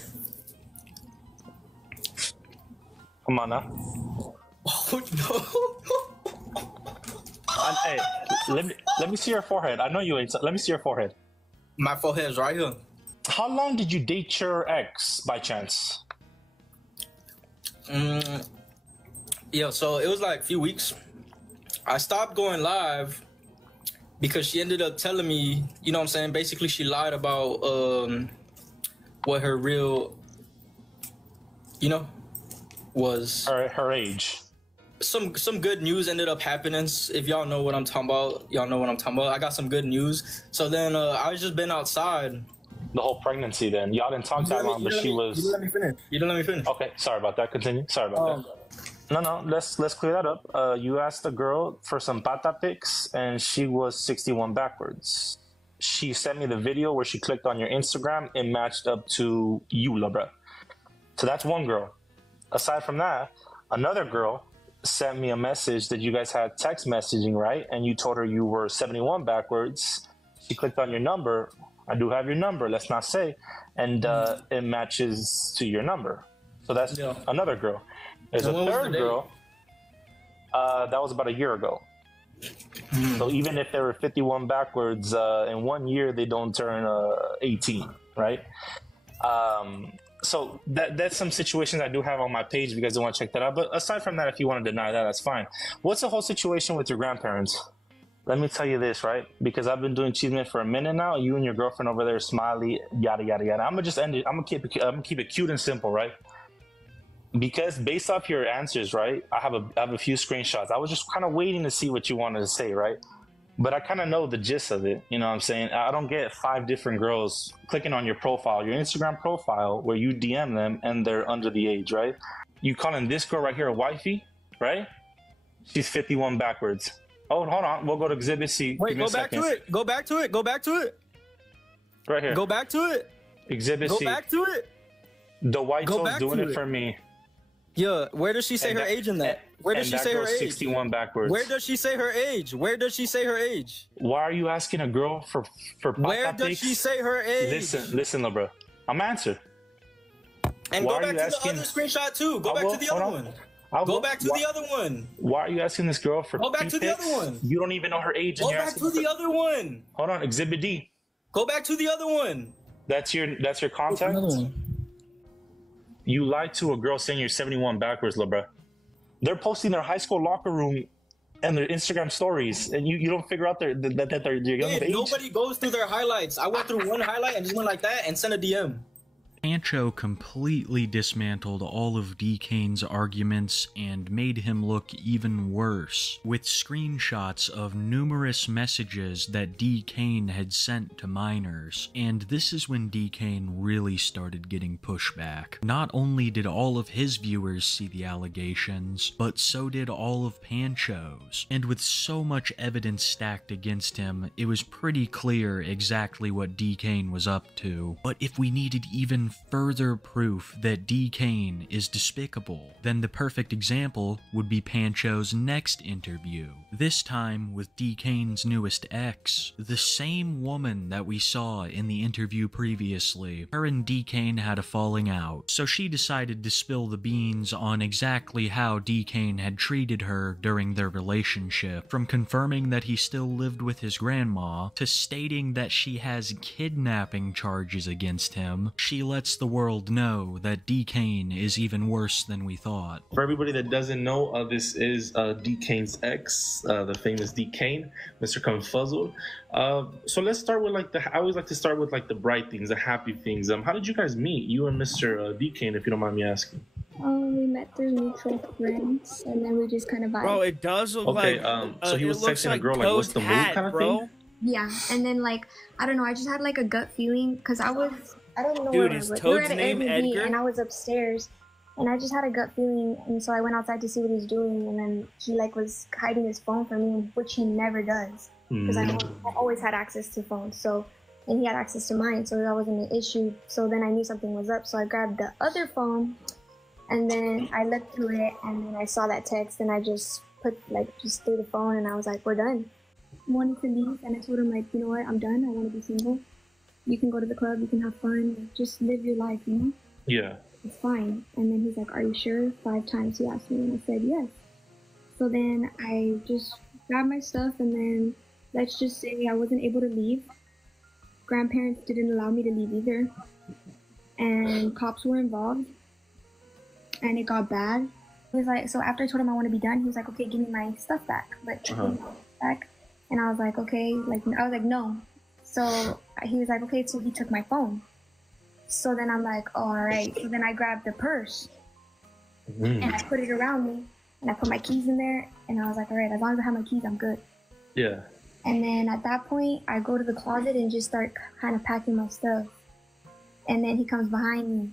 Come on now. Oh no. Hey, let me see your forehead. I know you ain't. Let me see your forehead. My forehead's right here. How long did you date your ex by chance? Yeah, so it was like a few weeks. I stopped going live because she ended up telling me, you know what I'm saying? Basically, she lied about what her real, you know, was. Her age. Some good news ended up happening. If y'all know what I'm talking about, y'all know what I'm talking about. I got some good news. So then I was just been outside. The whole pregnancy then. Y'all didn't talk that long, but she was... You didn't let me finish. You didn't let me finish. Okay, sorry about that. Continue. Sorry about that. No, let's clear that up. You asked the girl for some pata pics, and she was 61 backwards. She sent me the video where she clicked on your Instagram and matched up to you, Labra. So that's one girl. Aside from that, another girl sent me a message that you guys had text messaging, right? And you told her you were 71 backwards. She clicked on your number. I do have your number, let's not say. And it matches to your number. So that's another girl. There's a third girl. That was about a year ago. So even if they were 51 backwards, in 1 year, they don't turn 18, right? So that's some situations I do have on my page if you guys don't want to check that out. But aside from that, if you want to deny that, that's fine. What's the whole situation with your grandparents? Let me tell you this, right? Because I've been doing Cheeseman for a minute now. You and your girlfriend over there, Smiley, yada yada yada. I'm gonna just end it. I'm gonna keep it cute and simple, right? Because based off your answers, right? I have a few screenshots. I was just kind of waiting to see what you wanted to say, right? But I kind of know the gist of it. You know what I'm saying? I don't get 5 different girls clicking on your profile, your Instagram profile, where you DM them and they're under the age, right? You calling this girl right here a wifey, right? She's 51 backwards. Oh, hold on. We'll go to Exhibit C. Wait, go back to it. Go back to it. Go back to it. Right here. Go back to it. Exhibit C. Go back to it. The white toe's doing it for me. Yeah, where does she say her age in that? Where does she say her age? 61 backwards. Where does she say her age? Where does she say her age? Why are you asking a girl for Where does she say her age? Listen, LeBron. I'm answer. And go back to the other screenshot too. Go back to the other one. Go back to the other one. Why are you asking this girl for? Go back to the other one. You don't even know her age. Go back to the other one. Hold on, Exhibit D. Go back to the other one. That's your contact. You lied to a girl saying you're 71 backwards, LeBron. They're posting their high school locker room and their Instagram stories, and you don't figure out that they're young of age. Nobody goes through their highlights. I went through one highlight and just went like that and sent a DM. Pancho completely dismantled all of D-Kane's arguments and made him look even worse, with screenshots of numerous messages that D-Kane had sent to minors. And this is when D-Kane really started getting pushback. Not only did all of his viewers see the allegations, but so did all of Pancho's. And with so much evidence stacked against him, it was pretty clear exactly what D-Kane was up to. But if we needed even further proof that D-Kane is despicable, then the perfect example would be Pancho's next interview. This time with D-Kane's newest ex, the same woman that we saw in the interview previously. Her and D-Kane had a falling out, so she decided to spill the beans on exactly how D-Kane had treated her during their relationship, from confirming that he still lived with his grandma, to stating that she has kidnapping charges against him. She lets the world know that D-Kane is even worse than we thought. For everybody that doesn't know, this is D-Kane's ex, the famous D-Kane, Mr. Confuzzled. So let's start with I always like to start with the bright things, the happy things. How did you guys meet, you and Mr. D-Kane, if you don't mind me asking? We met through mutual friends, and then we just kind of vibed. Bro, it does look like... so he was texting a girl what's the move kind of thing? Yeah, and then I don't know, I just had a gut feeling, because I don't know Dude, where is I was. We were Toad's at an name Airbnb, Edgar? and I was upstairs, And I just had a gut feeling, and so I went outside to see what he was doing, and then he like was hiding his phone from me, which he never does, because I always had access to phones. So, and he had access to mine, so that wasn't an issue. So then I knew something was up, so I grabbed the other phone, and then I looked through it, and then I saw that text, and I just just threw the phone, and I was like, we're done. I wanted to leave, and I told him, like, you know what, I'm done. I want to be single. You can go to the club, you can have fun, just live your life, you know? Yeah. It's fine. And then he's like, are you sure? 5 times he asked me, and I said yes. So then I just grabbed my stuff, and then let's just say I wasn't able to leave. Grandparents didn't allow me to leave either. And cops were involved. And it got bad. He was like, so after I told him I want to be done, he was like, okay, give me my stuff back. Like, give me my stuff back. And I was like, okay. I was like, no. So he was like, okay, so he took my phone. So then I'm like, oh, all right. So then I grabbed the purse and I put it around me and I put my keys in there. And I was like, all right, as long as I have my keys, I'm good. Yeah. And then at that point, I go to the closet and just start kind of packing my stuff. And then he comes behind me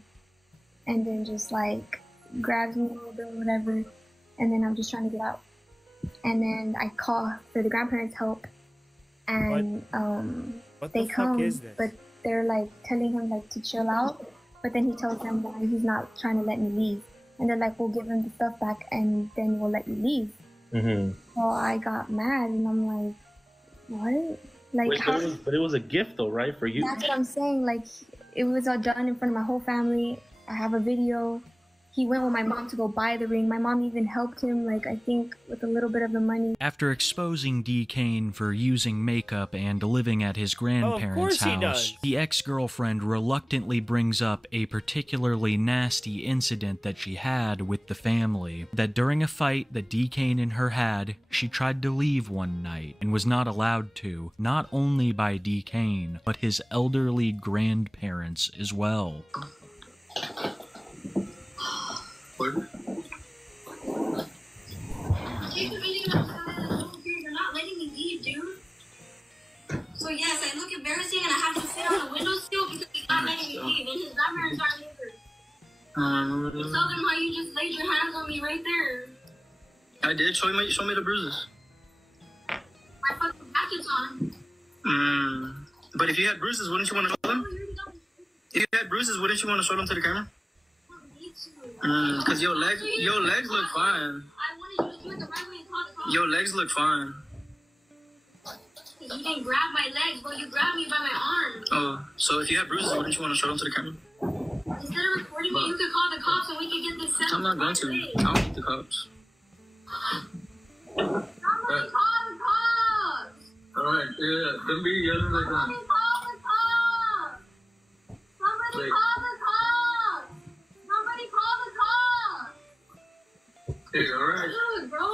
and then just like grabs me a little bit or whatever. And then I'm just trying to get out. And then I call for the grandparents' help. And What they the come, fuck is this? but they're like telling him like to chill out. But then he tells them why he's not trying to let me leave. And they're like, we'll give him the stuff back and then we'll let you leave. So I got mad and I'm like, what? Like, Wait, but it was a gift though, right, for you? That's what I'm saying. Like, it was all done in front of my whole family. I have a video. He went with my mom to go buy the ring. My mom even helped him, like, I think, with a little bit of the money. After exposing D. Kane for using makeup and living at his grandparents' house, the ex-girlfriend reluctantly brings up a particularly nasty incident that she had with the family. That during a fight that D. Kane and her had, she tried to leave one night and was not allowed to, not only by D. Kane, but his elderly grandparents as well. What? You're not letting me leave, dude. So yes, I look embarrassing and I have to sit on the windowsill because he's not letting me leave and his grandparents aren't either. You tell them how you just laid your hands on me right there. I did. Show me the bruises. My fucking back is on. But if you had bruises, wouldn't you want to show them? If you had bruises, wouldn't you want to show them to the camera? Because your legs look fine. I wanted you to do it the right way and call the cops. Your legs look fine. You didn't grab my legs, but you grabbed me by my arm. Oh, so if you had bruises, wouldn't you want to show them to the camera? Instead of recording me, you could call the cops and we could get this settled. I'm not going to. I don't need the cops. Somebody call the cops! Alright, yeah, don't be yelling like that. Somebody call the cops! Somebody call the cops! Somebody call the cops! Hey, alright. Dude, bro.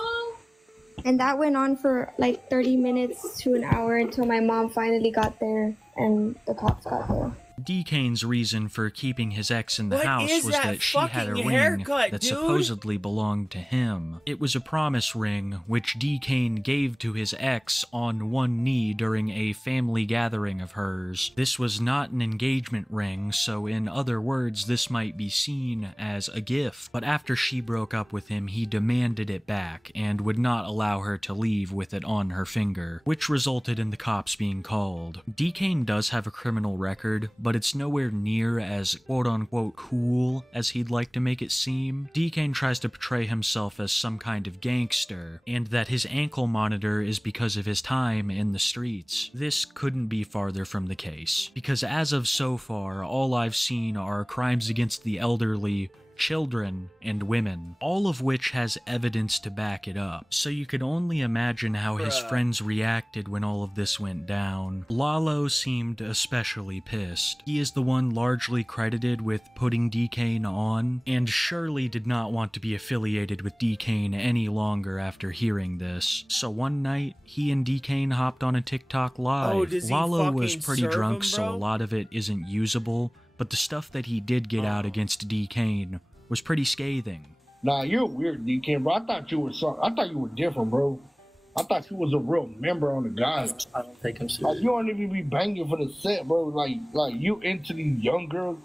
And that went on for like 30 minutes to an hour until my mom finally got there and the cops got there. D. Kane's reason for keeping his ex in the What house is was that that she had a fucking ring haircut, that dude? supposedly belonged to him. It was a promise ring, which D. Kane gave to his ex on one knee during a family gathering of hers. This was not an engagement ring, so in other words, this might be seen as a gift. But after she broke up with him, he demanded it back and would not allow her to leave with it on her finger, which resulted in the cops being called. D. Kane does have a criminal record, but it's nowhere near as quote-unquote cool as he'd like to make it seem. D. Kane tries to portray himself as some kind of gangster, and that his ankle monitor is because of his time in the streets. This couldn't be farther from the case, because as of so far, all I've seen are crimes against the elderly, children, and women, all of which has evidence to back it up. So you can only imagine how his friends reacted when all of this went down. Lalo seemed especially pissed. He is the one largely credited with putting D. Kane on, and surely did not want to be affiliated with D. Kane any longer after hearing this. So one night, he and D. Kane hopped on a TikTok live. Oh, does he Lalo was fucking pretty serve drunk, him, so a bro? lot of it isn't usable, but the stuff that he did get out against D. Kane was pretty scathing. Nah, you're weird, DK, bro. I thought you were different, bro. I thought you was a real member on the guys. I don't take him Like, serious. you don't even be banging for the set, bro. Like you into these young girls.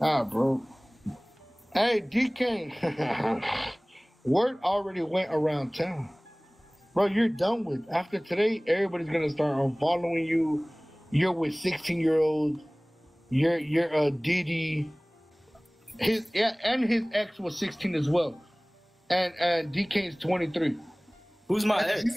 Nah, bro. Hey, DK. Word already went around town. Bro, you're done with. After today, everybody's gonna start unfollowing you. You're with 16-year-olds. You're Didi. His ex was 16 as well. And DK's 23. Who's my ex? If you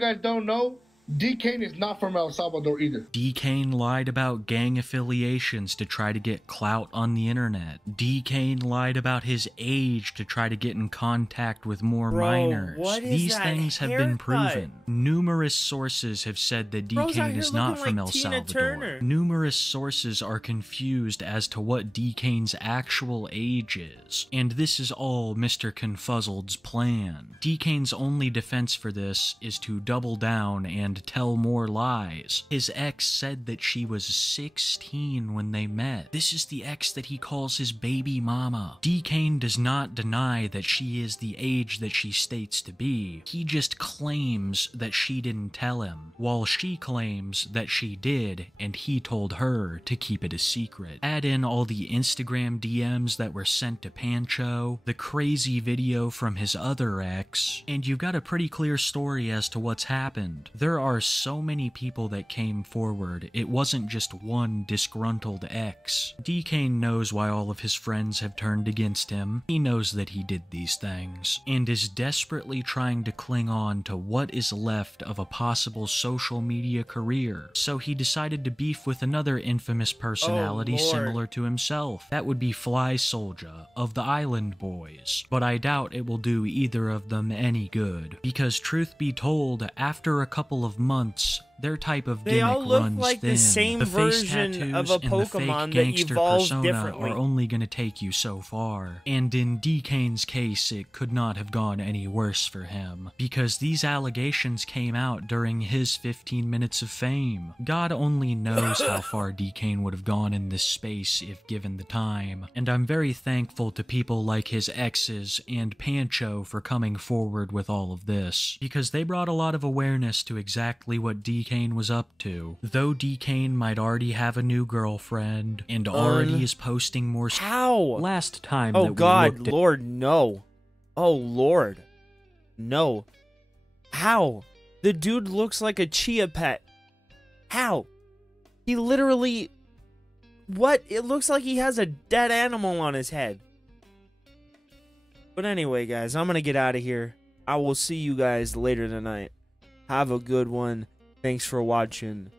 guys don't know, D-Kane is not from El Salvador either. D-Kane lied about gang affiliations to try to get clout on the internet. D-Kane lied about his age to try to get in contact with more minors. These things have been proven. Numerous sources have said that D-Kane is not from El Salvador. Numerous sources are confused as to what D-Kane's actual age is. And this is all Mr. Confuzzled's plan. D-Kane's only defense for this is to double down and tell more lies. His ex said that she was 16 when they met. This is the ex that he calls his baby mama. D-Kane does not deny that she is the age that she states to be. He just claims that she didn't tell him, while she claims that she did and he told her to keep it a secret. Add in all the Instagram DMs that were sent to Pancho, the crazy video from his other ex, and you've got a pretty clear story as to what's happened. There are so many people that came forward. It wasn't just one disgruntled ex. D-Kane knows why all of his friends have turned against him. He knows that he did these things, and is desperately trying to cling on to what is left of a possible social media career. So he decided to beef with another infamous personality similar to himself. That would be Fly Soldier of the Island Boys. But I doubt it will do either of them any good, because truth be told, after a couple of months, their type of gimmick runs thin. They all look like the same version of a Pokemon that evolves differently. Are only going to take you so far. And in D-Kane's case, it could not have gone any worse for him, because these allegations came out during his 15 minutes of fame. God only knows how far D-Kane would have gone in this space if given the time. And I'm very thankful to people like his exes and Pancho for coming forward with all of this, because they brought a lot of awareness to exactly what D-Kane was up to. Though D-Kane might already have a new girlfriend and already is posting more. How? Last time. Oh that God, we looked Lord, no. Oh Lord, no. How? The dude looks like a chia pet. How? He literally. What? It looks like he has a dead animal on his head. But anyway, guys, I'm gonna get out of here. I will see you guys later tonight. Have a good one. Thanks for watching.